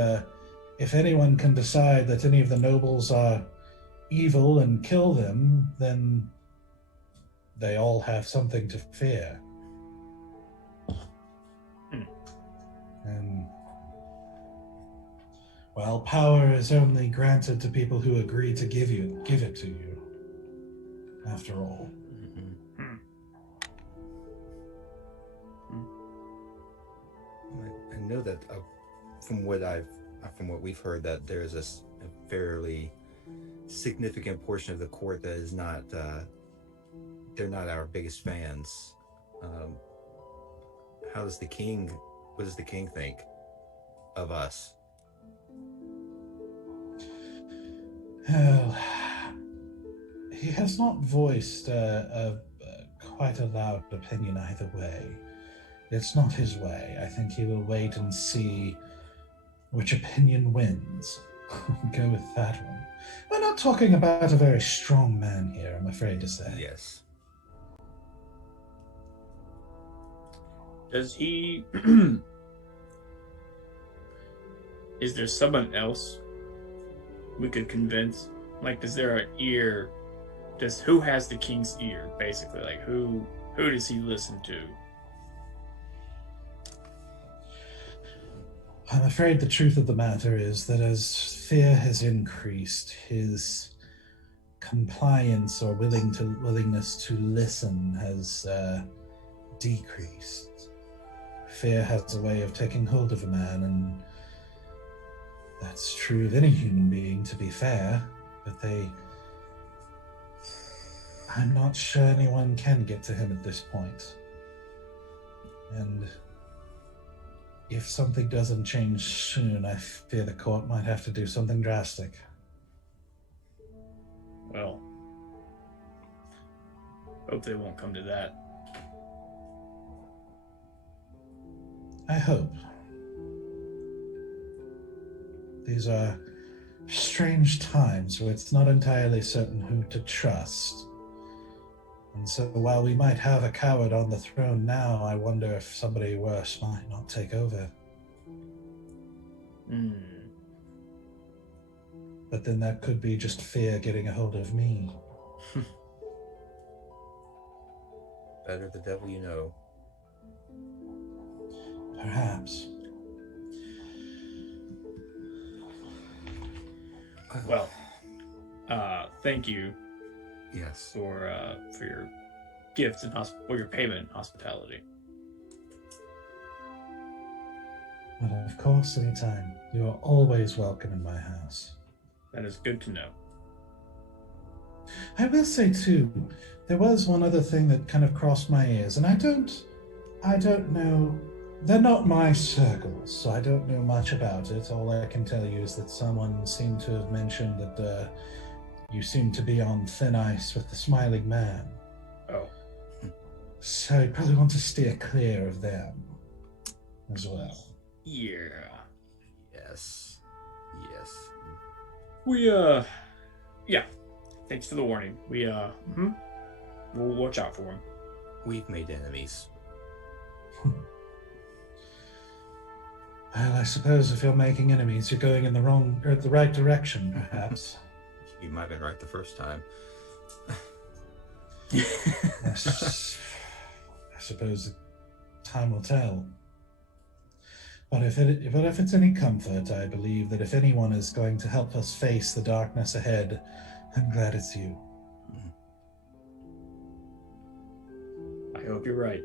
anyone can decide that any of the nobles are evil and kill them, then they all have something to fear. And, well, power is only granted to people who agree to give it to you, after all. know that from what we've heard, that there's a fairly significant portion of the court that is not they're not our biggest fans. What does the king think of us? Well, he has not voiced quite a loud opinion either way. It's not his way. I think he will wait and see which opinion wins. Go with that one. We're not talking about a very strong man here, I'm afraid to say. Yes. Does he... Is there someone else we could convince? Like, is there an ear? Who has the king's ear, basically? Like, who does he listen to? I'm afraid the truth of the matter is that as fear has increased, his compliance or willingness to listen has decreased. Fear has a way of taking hold of a man, and that's true of any human being, to be fair, but I'm not sure anyone can get to him at this point. And if something doesn't change soon, I fear the court might have to do something drastic. Well, hope they won't come to that. I hope. These are strange times where it's not entirely certain who to trust. And so while we might have a coward on the throne now, I wonder if somebody worse might not take over. But then that could be just fear getting a hold of me. Better the devil you know. Perhaps. Well, thank you. Yes. For your gift and your payment and hospitality. But of course, anytime. You are always welcome in my house. That is good to know. I will say too, there was one other thing that kind of crossed my ears, and I don't know. They're not my circles, so I don't know much about it. All I can tell you is that someone seemed to have mentioned that you seem to be on thin ice with the Smiling Man. Oh. So you probably want to steer clear of them as well. Yeah. Yes. Yeah. Thanks for the warning. We'll watch out for him. We've made enemies. Well, I suppose if you're making enemies, you're going in the right direction, perhaps. You might have been right the first time. Yes. I suppose time will tell. But if it's any comfort, I believe that if anyone is going to help us face the darkness ahead, I'm glad it's you. I hope you're right.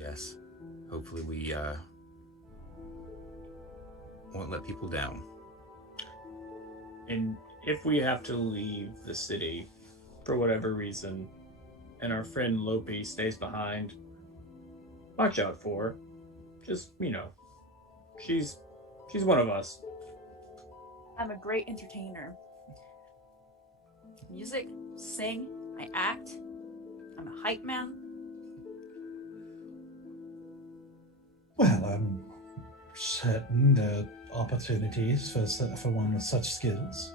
Yes. Hopefully we won't let people down. And if we have to leave the city for whatever reason, and our friend Loppe stays behind, watch out for her. Just, she's one of us. I'm a great entertainer. Music, sing, I act. I'm a hype man. Well, I'm certain there are opportunities for one with such skills.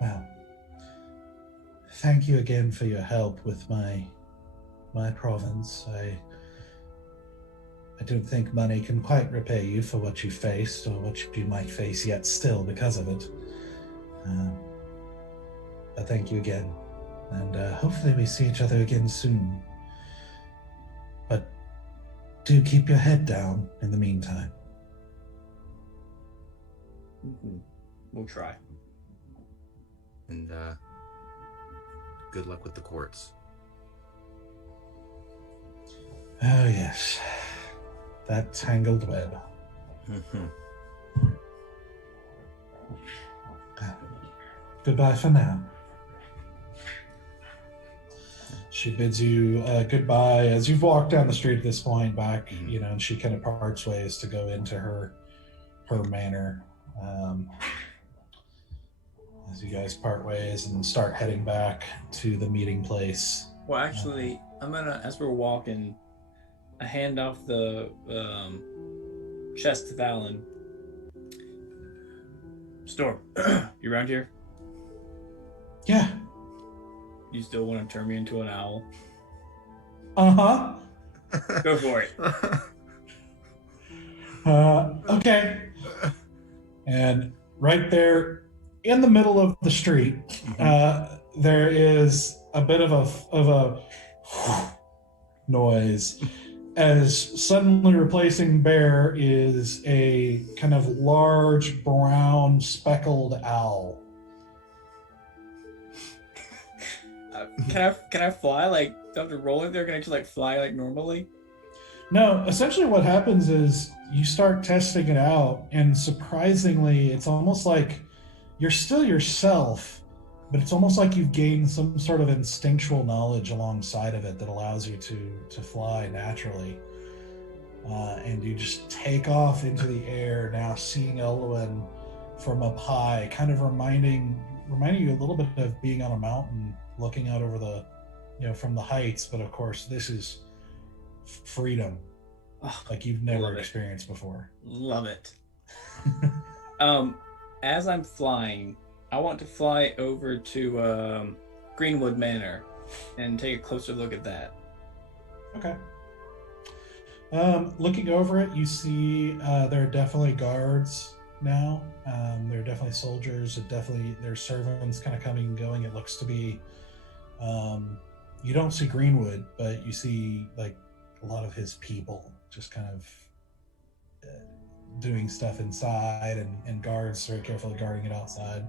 Well, thank you again for your help with my province. I don't think money can quite repay you for what you faced or what you might face yet still because of it. But thank you again. And hopefully we see each other again soon. But do keep your head down in the meantime. Mm-hmm. We'll try. And good luck with the courts. Oh, yes. That tangled web. Goodbye for now. She bids you goodbye as you've walked down the street at this point back, and she kind of parts ways to go into her manor. As you guys part ways and start heading back to the meeting place. Well, actually, I'm gonna, as we're walking, I hand off the chest to Valan. Storm, you around here? Yeah. You still want to turn me into an owl? Uh-huh. Go for it. Okay. And right there in the middle of the street, there is a bit of a noise as suddenly replacing Bear is a kind of large brown speckled owl. Can I fly? Like, do I have to roll it there? Can I just like fly like normally? No, essentially what happens is you start testing it out, and surprisingly, it's almost like you're still yourself, but it's almost like you've gained some sort of instinctual knowledge alongside of it that allows you to fly naturally. And you just take off into the air, now seeing Eldowyn from up high, kind of reminding you a little bit of being on a mountain, looking out over the, from the heights. But of course, this is freedom, like you've never experienced before. Love it. As I'm flying, I want to fly over to Greenwood Manor and take a closer look at that. Okay. Looking over it, you see there are definitely guards now. There are definitely soldiers. There's servants kind of coming and going. It looks to be, you don't see Greenwood, but you see like a lot of his people just kind of doing stuff inside, and guards very carefully guarding it outside.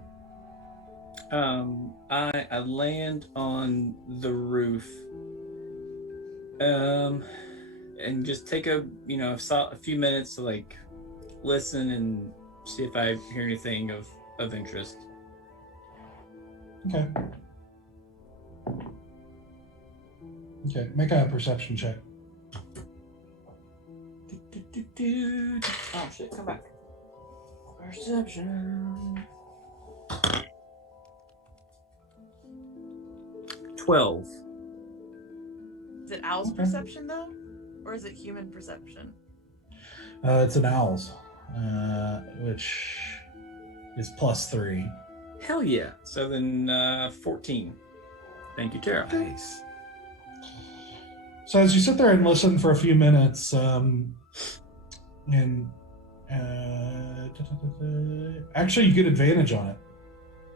I land on the roof, and just take a few minutes to like listen and see if I hear anything of interest. Okay. Okay, make a perception check. Oh shit, come back. Perception. 12. Is it owl's perception though? Or is it human perception? It's an owl's, which is +3. Hell yeah. So then 14. Thank you, Tara. Nice. So as you sit there and listen for a few minutes, actually you get advantage on it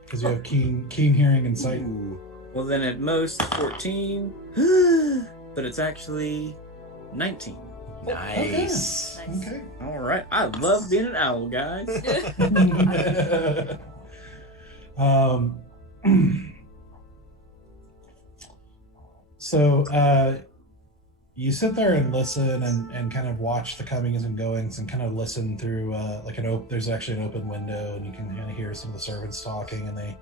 because you have keen hearing and sight. Ooh. Well then at most 14, but it's actually 19. Nice. Okay. All right. I love being an owl, guys. So you sit there and listen and kind of watch the comings and goings and kind of listen through there's actually an open window, and you can kind of hear some of the servants talking, and they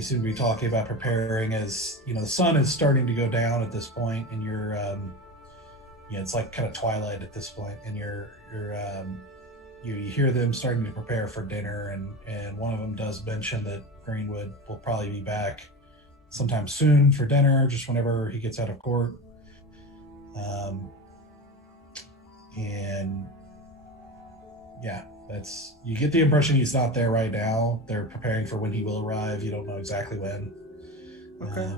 seem to be talking about preparing as the sun is starting to go down at this point, and you're it's like kind of twilight at this point, and you hear them starting to prepare for dinner, and one of them does mention that Greenwood will probably be back sometime soon for dinner, just whenever he gets out of court. And yeah, you get the impression he's not there right now. They're preparing for when he will arrive. You don't know exactly when. Okay.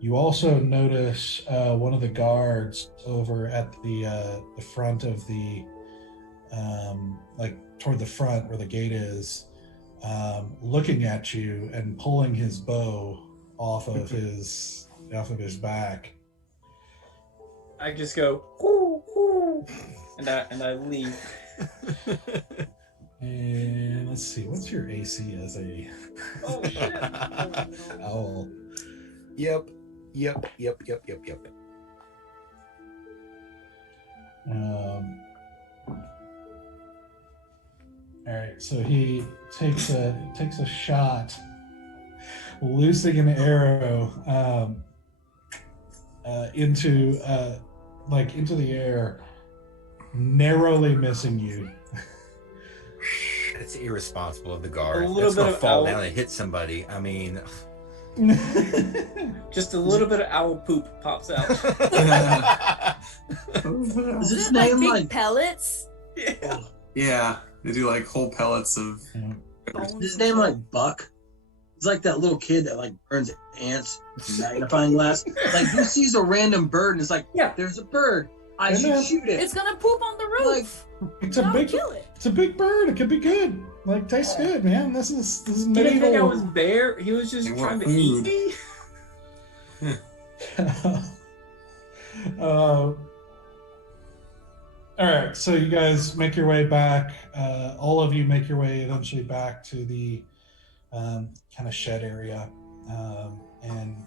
You also notice one of the guards over at the front of the toward the front where the gate is, looking at you and pulling his bow off of his back. I just go, hoo, hoo, and I leave. And let's see, what's your AC as a Oh shit! owl? Yep. All right, so he takes a shot, loosing an arrow into the air, narrowly missing you. It's irresponsible of the guard. A little It's gonna bit of fall owl- down and hit somebody. I mean, Just a little bit of owl poop pops out. Is Is this it like name big like pellets? Yeah. Yeah, they do like whole pellets of. Bones is his and name shit? like Buck? It's like that little kid that like burns ants with a magnifying glass. Like who sees a random bird and it's like, Yeah. there's a bird. I And should then- shoot it. It's gonna poop on the roof. It's You a gotta big kill it. It's a big bird. It could be good. Like tastes good, man. This is He didn't think I was medieval. bear. He was just They trying want to eat food. me. All right, so you guys make your way back. All of you make your way eventually back to the kind of shed area, and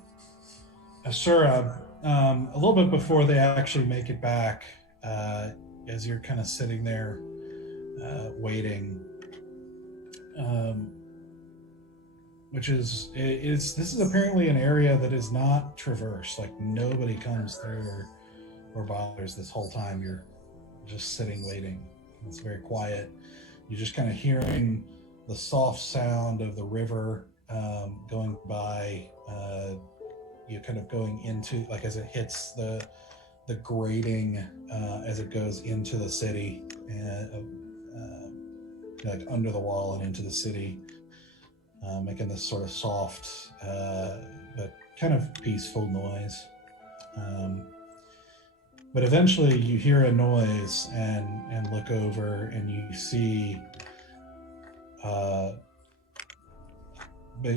Asura. A little bit before they actually make it back, as you're kind of sitting there waiting, which is this is apparently an area that is not traversed. Like nobody comes through or bothers this whole time. You're just sitting waiting. It's very quiet. You're just kind of hearing the soft sound of the river going by. You're kind of going into, like, as it hits the grating as it goes into the city, like under the wall and into the city, making this sort of soft but kind of peaceful noise. But eventually you hear a noise and look over and you see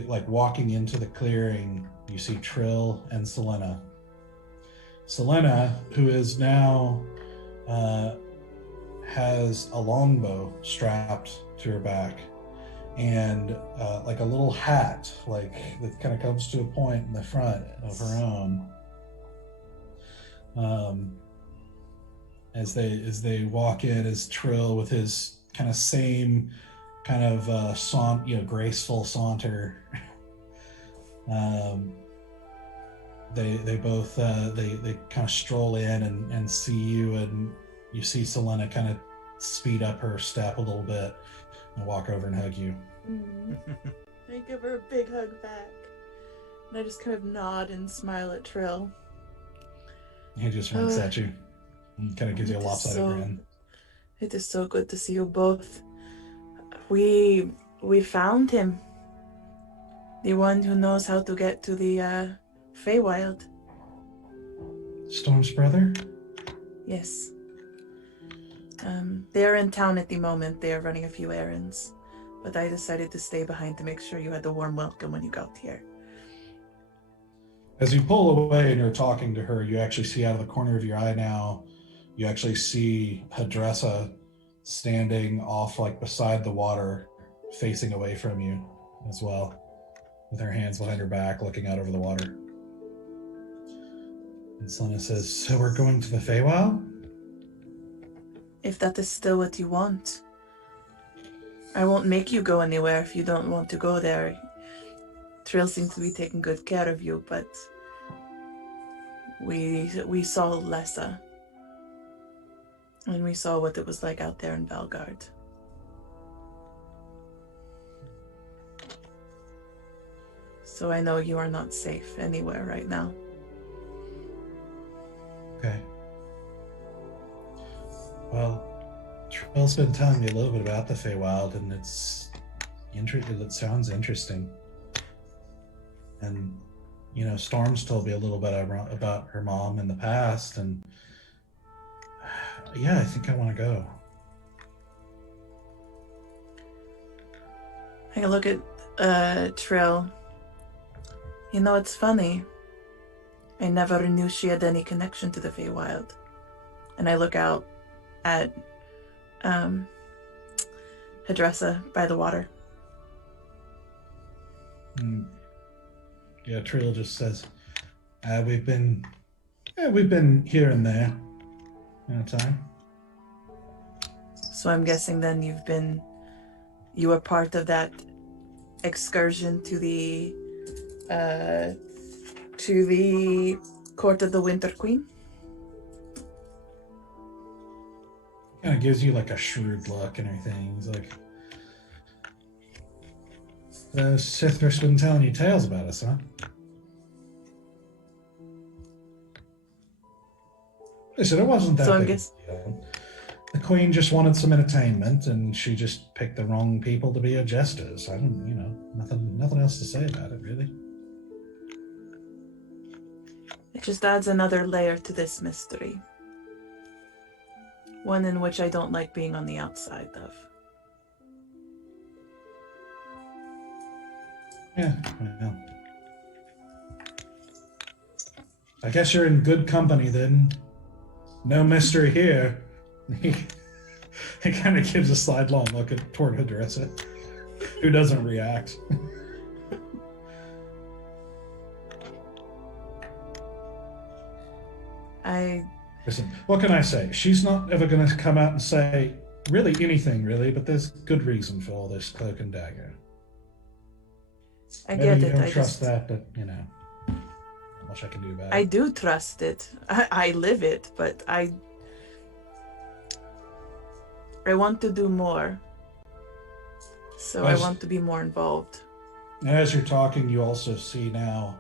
like walking into the clearing, you see Trill and Sylenna. Sylenna, who is now has a longbow strapped to her back and like a little hat, like that kind of comes to a point in the front of her own. As they walk in, as Trill with his kind of same kind of graceful saunter. They both they kind of stroll in and see you, and you see Sylenna kind of speed up her step a little bit and walk over and hug you. I give her a big hug back, and I just kind of nod and smile at Trill. He just winks at you and kind of gives you a It is lopsided grin. It is so good to see you both. We found him. The one who knows how to get to the Feywild. Storm's brother? Yes. They are in town at the moment. They are running a few errands. But I decided to stay behind to make sure you had a warm welcome when you got here. As you pull away and you're talking to her, you actually see out of the corner of your eye now, you actually see Hadressa standing off like beside the water, facing away from you as well, with her hands behind her back, looking out over the water. And Sylenna says, "So we're going to the Feywild?" If that is still what you want. I won't make you go anywhere if you don't want to go there. Trill seems to be taking good care of you, but we saw Lessa. And we saw what it was like out there in Valgard. So I know you are not safe anywhere right now. Okay. Well, Trill's been telling me a little bit about the Feywild, and it sounds interesting. And, Storm's told me a little bit about her mom in the past, and yeah, I think I want to go. I look at Trill. It's funny. I never knew she had any connection to the Feywild. And I look out at Hadressa by the water. Yeah, Trill just says, we've been here and there in a time. So I'm guessing then you were part of that excursion to the court of the Winter Queen? Kind of gives you like a shrewd look and everything. He's like, the Sithrish been telling you tales about us, huh? Listen, it wasn't that big a deal. The Queen just wanted some entertainment, and she just picked the wrong people to be her jesters. I don't, nothing else to say about it, really. It just adds another layer to this mystery. One in which I don't like being on the outside of. Yeah, well. I guess you're in good company then. No mystery here. He kind of gives a sidelong look toward Hadressa, who doesn't react. Listen, what can I say? She's not ever going to come out and say really anything, really, but there's good reason for all this cloak and dagger. I Maybe get you it. don't trust that, but, not much I can do about it. I do trust it. I live it, but I want to do more. So I want to be more involved. As you're talking, you also see now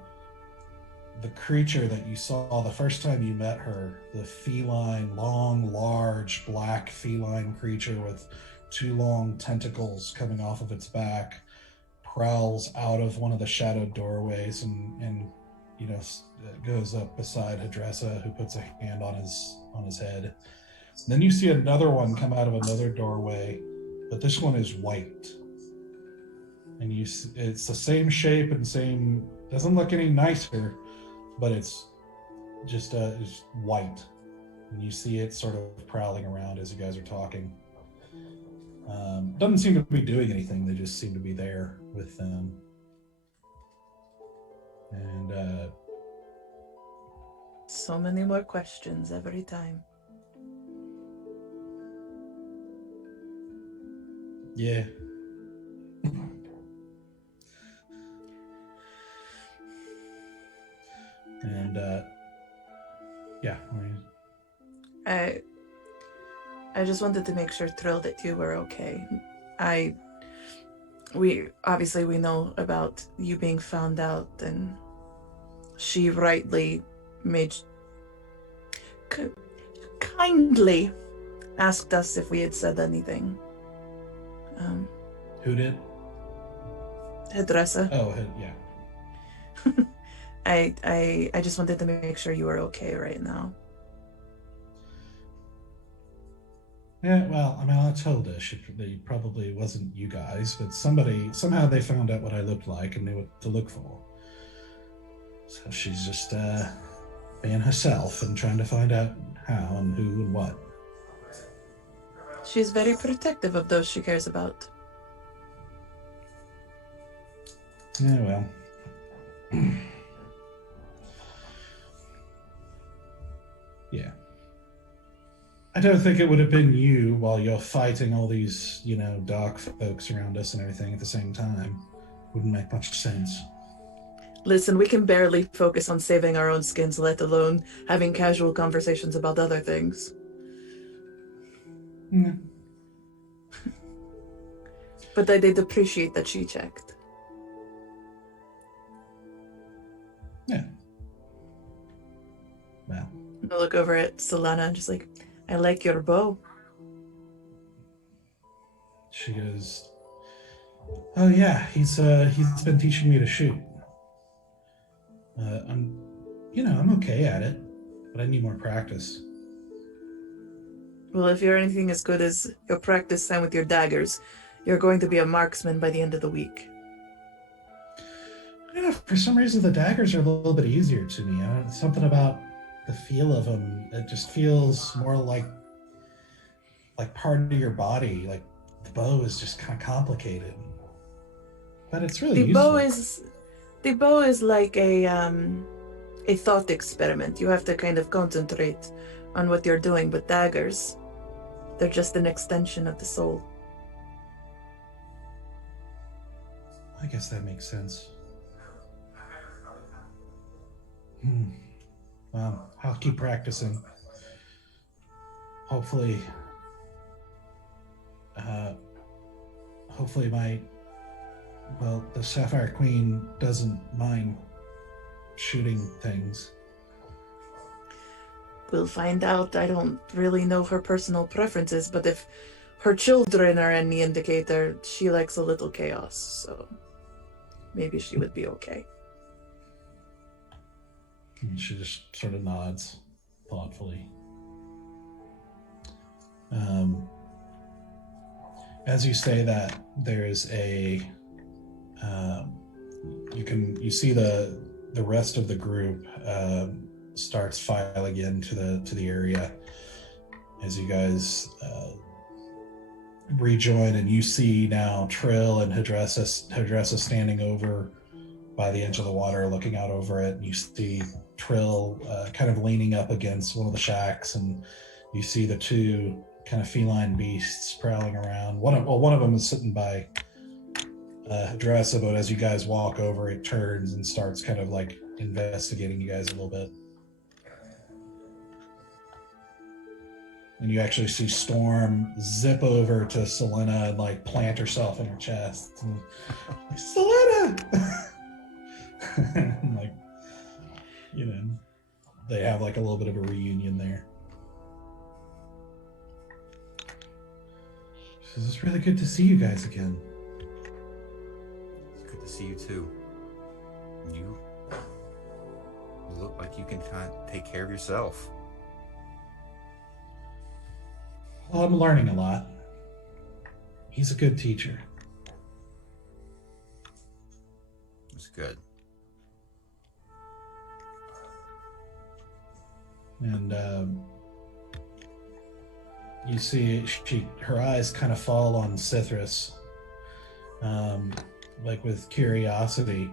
the creature that you saw the first time you met her, the feline, long, large, black feline creature with 2 long tentacles coming off of its back, prowls out of one of the shadowed doorways and goes up beside Hadressa, who puts a hand on his head. Then you see another one come out of another doorway, but this one is white. And it's the same shape and same, doesn't look any nicer, but it's just is white. And you see it sort of prowling around as you guys are talking. Doesn't seem to be doing anything, they just seem to be there with them. And so many more questions every time. Yeah. And yeah. I just wanted to make sure, Thrill, that you were okay. We know about you being found out, and she rightly kindly asked us if we had said anything. Who did? Hadressa. Oh, yeah. I just wanted to make sure you were okay right now. Yeah, well, I told her it probably wasn't you guys, but somehow they found out what I looked like and knew what to look for. So she's just being herself and trying to find out how and who and what. She's very protective of those she cares about. Yeah, well. Yeah. I don't think it would have been you while you're fighting all these, dark folks around us and everything at the same time. Wouldn't make much sense. Listen, we can barely focus on saving our own skins, let alone having casual conversations about other things. Yeah. But I did appreciate that she checked. Yeah. Well. I look over at Sylenna and just like, I like your bow. She goes, oh yeah, he's been teaching me to shoot. I'm okay at it, but I need more practice. Well, if you're anything as good as your practice time with your daggers, you're going to be a marksman by the end of the week. For some reason the daggers are a little bit easier to me. Something about the feel of them, it just feels more like part of your body. Like the bow is just kind of complicated, but it's really useful. The bow is like a thought experiment. You have to kind of concentrate on what you're doing. But daggers, They're just an extension of the soul. I guess that makes sense. Well, I'll keep practicing. Hopefully, the Sapphire Queen doesn't mind shooting things. We'll find out. I don't really know her personal preferences, but if her children are any indicator, she likes a little chaos, so maybe she would be okay. And she just sort of nods thoughtfully. As you say that, there's a you see the rest of the group starts filing into the area as you guys rejoin, and you see now Trill and Hadressa standing over by the edge of the water looking out over it, and you see Trill kind of leaning up against one of the shacks, and you see the two kind of feline beasts prowling around. One of them is sitting by Hadressa, but as you guys walk over, it turns and starts kind of like investigating you guys a little bit. And you actually see Storm zip over to Sylenna and like plant herself in her chest. And, like, Sylenna! And, like, you know, they have like a little bit of a reunion there. She says, it's really good to see you guys again. It's good to see you too. You look like you can kind of take care of yourself. Well, I'm learning a lot. He's a good teacher. It's good. And you see her eyes kind of fall on Cithras, like with curiosity.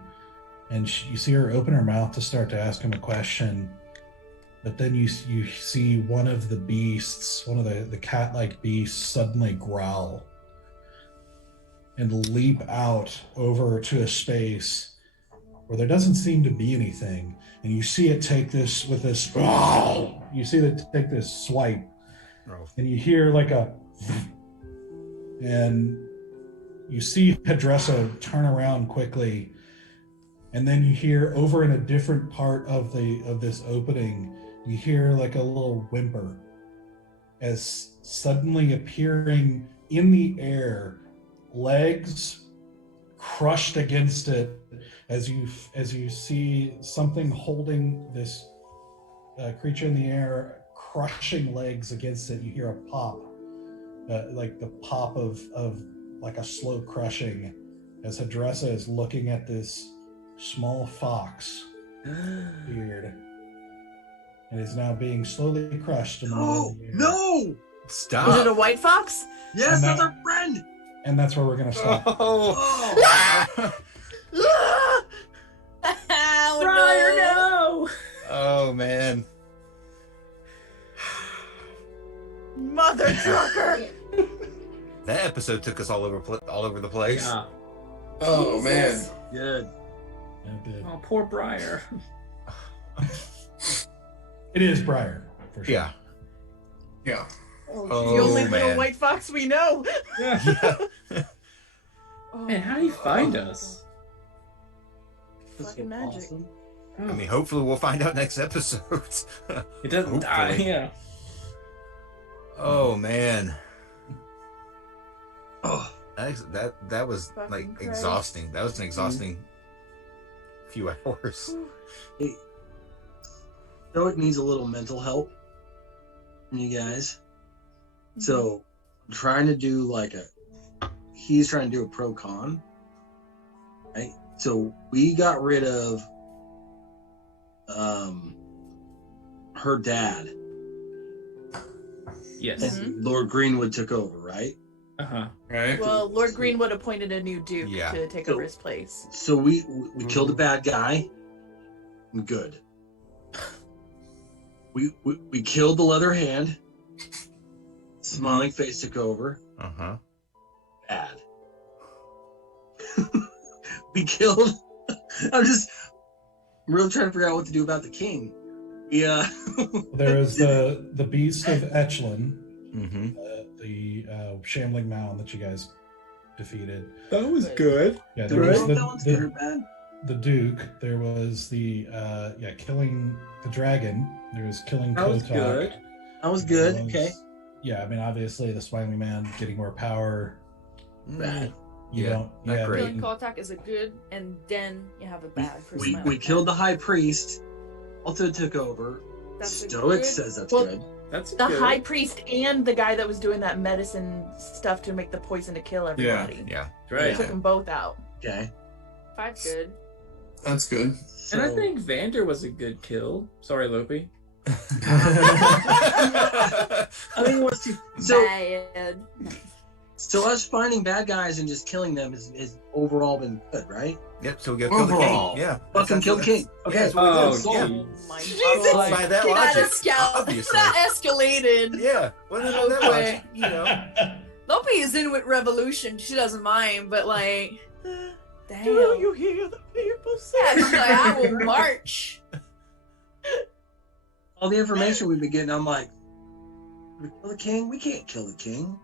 And you see her open her mouth to start to ask him a question. But then you see one of the beasts, one of the cat-like beasts, suddenly growl and leap out over to a space where there doesn't seem to be anything. And you see it take this with this, you see it take this swipe, and you hear like a, and you see Hadressa turn around quickly, and then you hear over in a different part of this opening, you hear like a little whimper as suddenly appearing in the air, legs crushed against it, as you see something holding this creature in the air, crushing legs against it. You hear a pop, like the pop of like a slow crushing, as Hadressa is looking at this small fox beard. And is now being slowly crushed in the middle of the air. No! Stop. Is it a white fox? Yes, And that's that- our friend! And that's where we're going to stop. Oh! Briar, no! Oh man. Mother trucker! That episode took us all over the place. Yeah. Oh man. Good. It did. Oh, poor Briar. It is Briar, for sure. Yeah. Yeah. Oh, Oh, the only little man. white fox we know. Yeah. Oh, Man, how do you find us? Fucking magic. Awesome. I mean, hopefully we'll find out next episode. It doesn't die. Hopefully. Yeah. Oh man. Oh, That was Fucking like Christ. exhausting. That was an exhausting few hours. hey. Stoic needs a little mental help from you guys. So, I'm trying to do he's trying to do a pro-con. Right? So, we got rid of her dad. Yes. And Lord Greenwood took over, right? Uh-huh. Right. Well, Lord Greenwood appointed a new duke Yeah. to take So- over his place. So we killed a bad guy. I'm good. We killed the leather hand. Smiling face took over. Uh-huh. Bad. We killed. I'm really trying to figure out what to do about the king. Yeah. There is the beast of Echelon, Mm-hmm. the shambling mound that you guys defeated. That was good. Yeah, Do there we was know if that one's good or bad? the Duke. There was the killing the dragon. There was killing That was Kotok. good. That was good. There was- Okay. Yeah, I mean, obviously the Smiling Man getting more power. Bad. You Yeah, don't. not Yeah, great. Killing Kotak is a good, and then you have a bad for We Smiling killed the Man. High Priest. Also took over. That's a Stoic good- says that's Well, good. That's The good. High Priest and the guy that was doing that medicine stuff to make the poison to kill everybody. Yeah. Right. Took them both out. Okay. 5 good. That's good. And I So- think Vander was a good kill. Sorry, Loppe. I think it was too. So, Bad. so us finding bad guys and just killing them has overall been good, right? Yep, so we gotta kill the king. Overall. Yeah. Fucking kill the king. Okay. that's what we Oh, did. so- Yeah. geez. My Jesus. God. By that That logic, escal- obviously. that escalated. Yeah. Well, then that Okay. logic, you know. Loppe is in with revolution. She doesn't mind, but like, damn. Do you hear the people say? Yeah, she's like, I will march. All the information we've been getting, I'm like, we kill the king? We can't kill the king.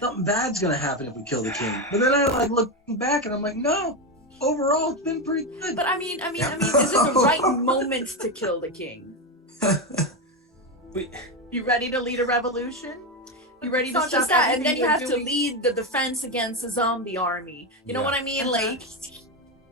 Something bad's gonna happen if we kill the king. But then I look back and I'm like, no. Overall, it's been pretty good. But I mean, is it the right moment to kill the king? You ready to lead a revolution? You ready It's to not stop just that, and everything then you you're have to doing? lead the defense against a zombie army. You know Yeah. what I mean? Uh-huh. Like,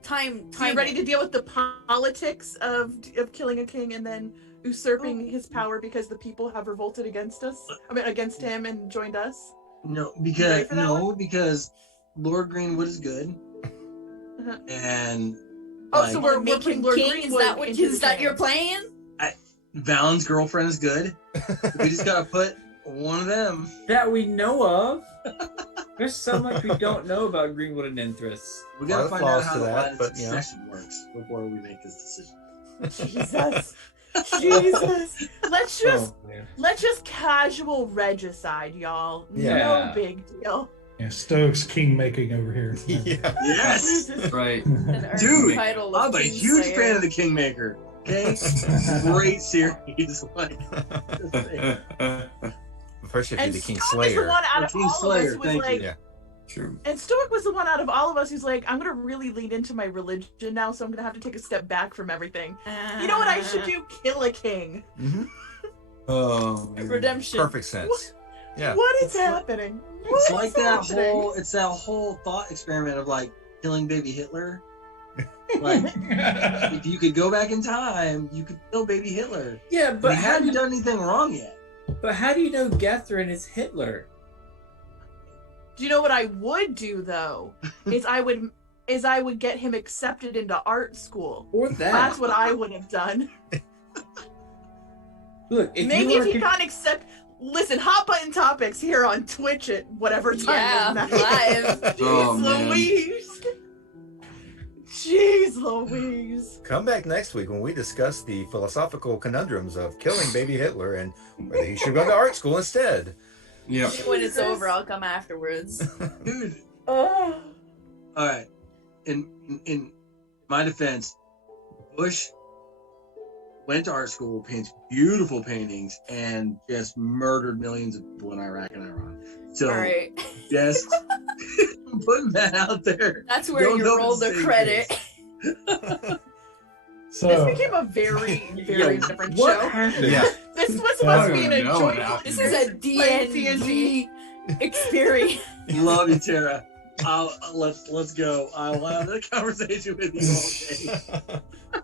time. So you're ready to deal with the politics of killing a king and then usurping his power because the people have revolted against us? I mean, against him and joined us? No, ready because for that because Lord Greenwood is good. Uh-huh. And Oh, like, so we're making putting Lord king? Greenwood Is that what into is the that your camp. plan? Valen's girlfriend is good. We just gotta put one of them. That we know of. There's so much we don't know about Greenwood and Enthress. We gotta Lot of find out flaws how to the that, line of but, you know. succession works before we make this decision. Jesus. Jesus. Oh, man. Let's just casual regicide, y'all. Yeah. No big deal. Yeah, Stokes king making over here. Yeah. Yes! Right. An earned Dude, title of I'm a King huge Slayer. fan of the Kingmaker. Okay? Great series. Like, First, you have to And be the King Stoic was the Slayer. one out of King all Slayer, of us was thank you. like, Yeah. True. and Stoic was the one out of all of us who's like, I'm gonna really lean into my religion now, so I'm gonna have to take a step back from everything. You know what I should do? Kill a king. Mm-hmm. Oh, man. Redemption. Perfect sense. Yeah. What is happening? It's What like is that happening? that whole thought experiment of like killing baby Hitler. Like, if you could go back in time, you could kill baby Hitler. Yeah, But but he how do hadn't you, done anything wrong yet. know Gethrin is Hitler? Do you know what I would do though? is I would get him accepted into art school. Or that? That's what I would have done. Look, if Maybe you if want he to, can't accept. Listen, hot button topics here on Twitch at whatever time. Yeah, of night. live. Jeez Oh, man. Louise. Jeez Louise. Come back next week when we discuss the philosophical conundrums of killing baby Hitler and whether he should go to art school instead. Yep. When it's over, I'll come afterwards. Dude. Oh. Alright. In my defense, Bush went to art school, paints beautiful paintings, and just murdered millions of people in Iraq and Iran. So All right, just putting that out there. that's where Don't you know roll the the same credit. This So became a very, very Yo, different what show. happened? Yeah. This was I supposed to don't be an even know what enjoyable. happened. This is a D&D experience. Love you, Tara. Let's go. I'll have a conversation with you all day.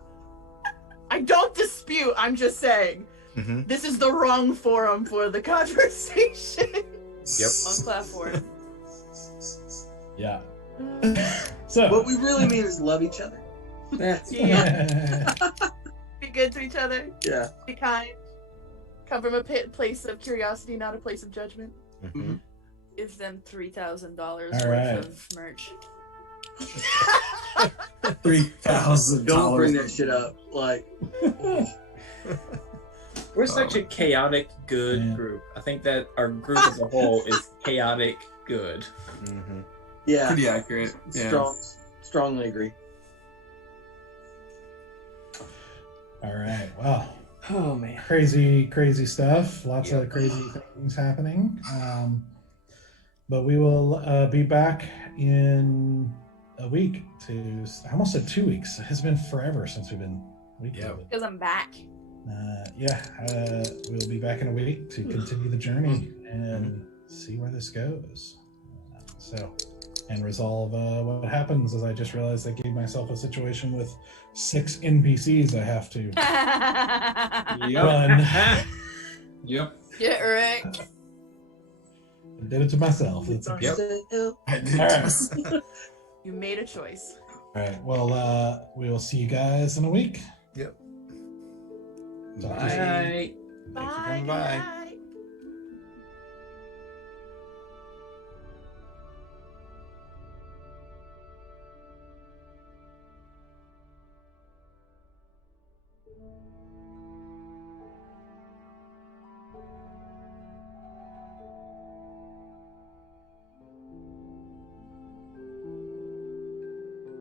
I don't dispute. I'm just saying Mm-hmm. this is the wrong forum for the conversation. Yep. On platform. yeah. So What we really mean is love each other. That's Be good to each other. Yeah. Be kind. Come from a place of curiosity, not a place of judgment. Mm-hmm. Give them $3,000 All worth right. of merch. $3,000. Don't bring that shit up. Like, We're such a chaotic good Yeah. group. I think that our group as a whole is chaotic good. Mm-hmm. Yeah, Pretty accurate. Yeah. strongly agree. All right. Wow. Oh man. Crazy stuff. Lots Yep. of crazy things happening. But we will be back in a week I almost said 2 weeks. It has been forever since we've been Yep. Because I'm back. We'll be back in a week to continue the journey and see where this goes. And resolve what happens, as I just realized I gave myself a situation with 6 NPCs I have to run. Yep. Get Rick. I did it to myself. It's okay. Yep. I did. All right. You made a choice. All right. Well, we will see you guys in a week. Yep. Talk to you soon. Bye. Thanks for coming by. guys.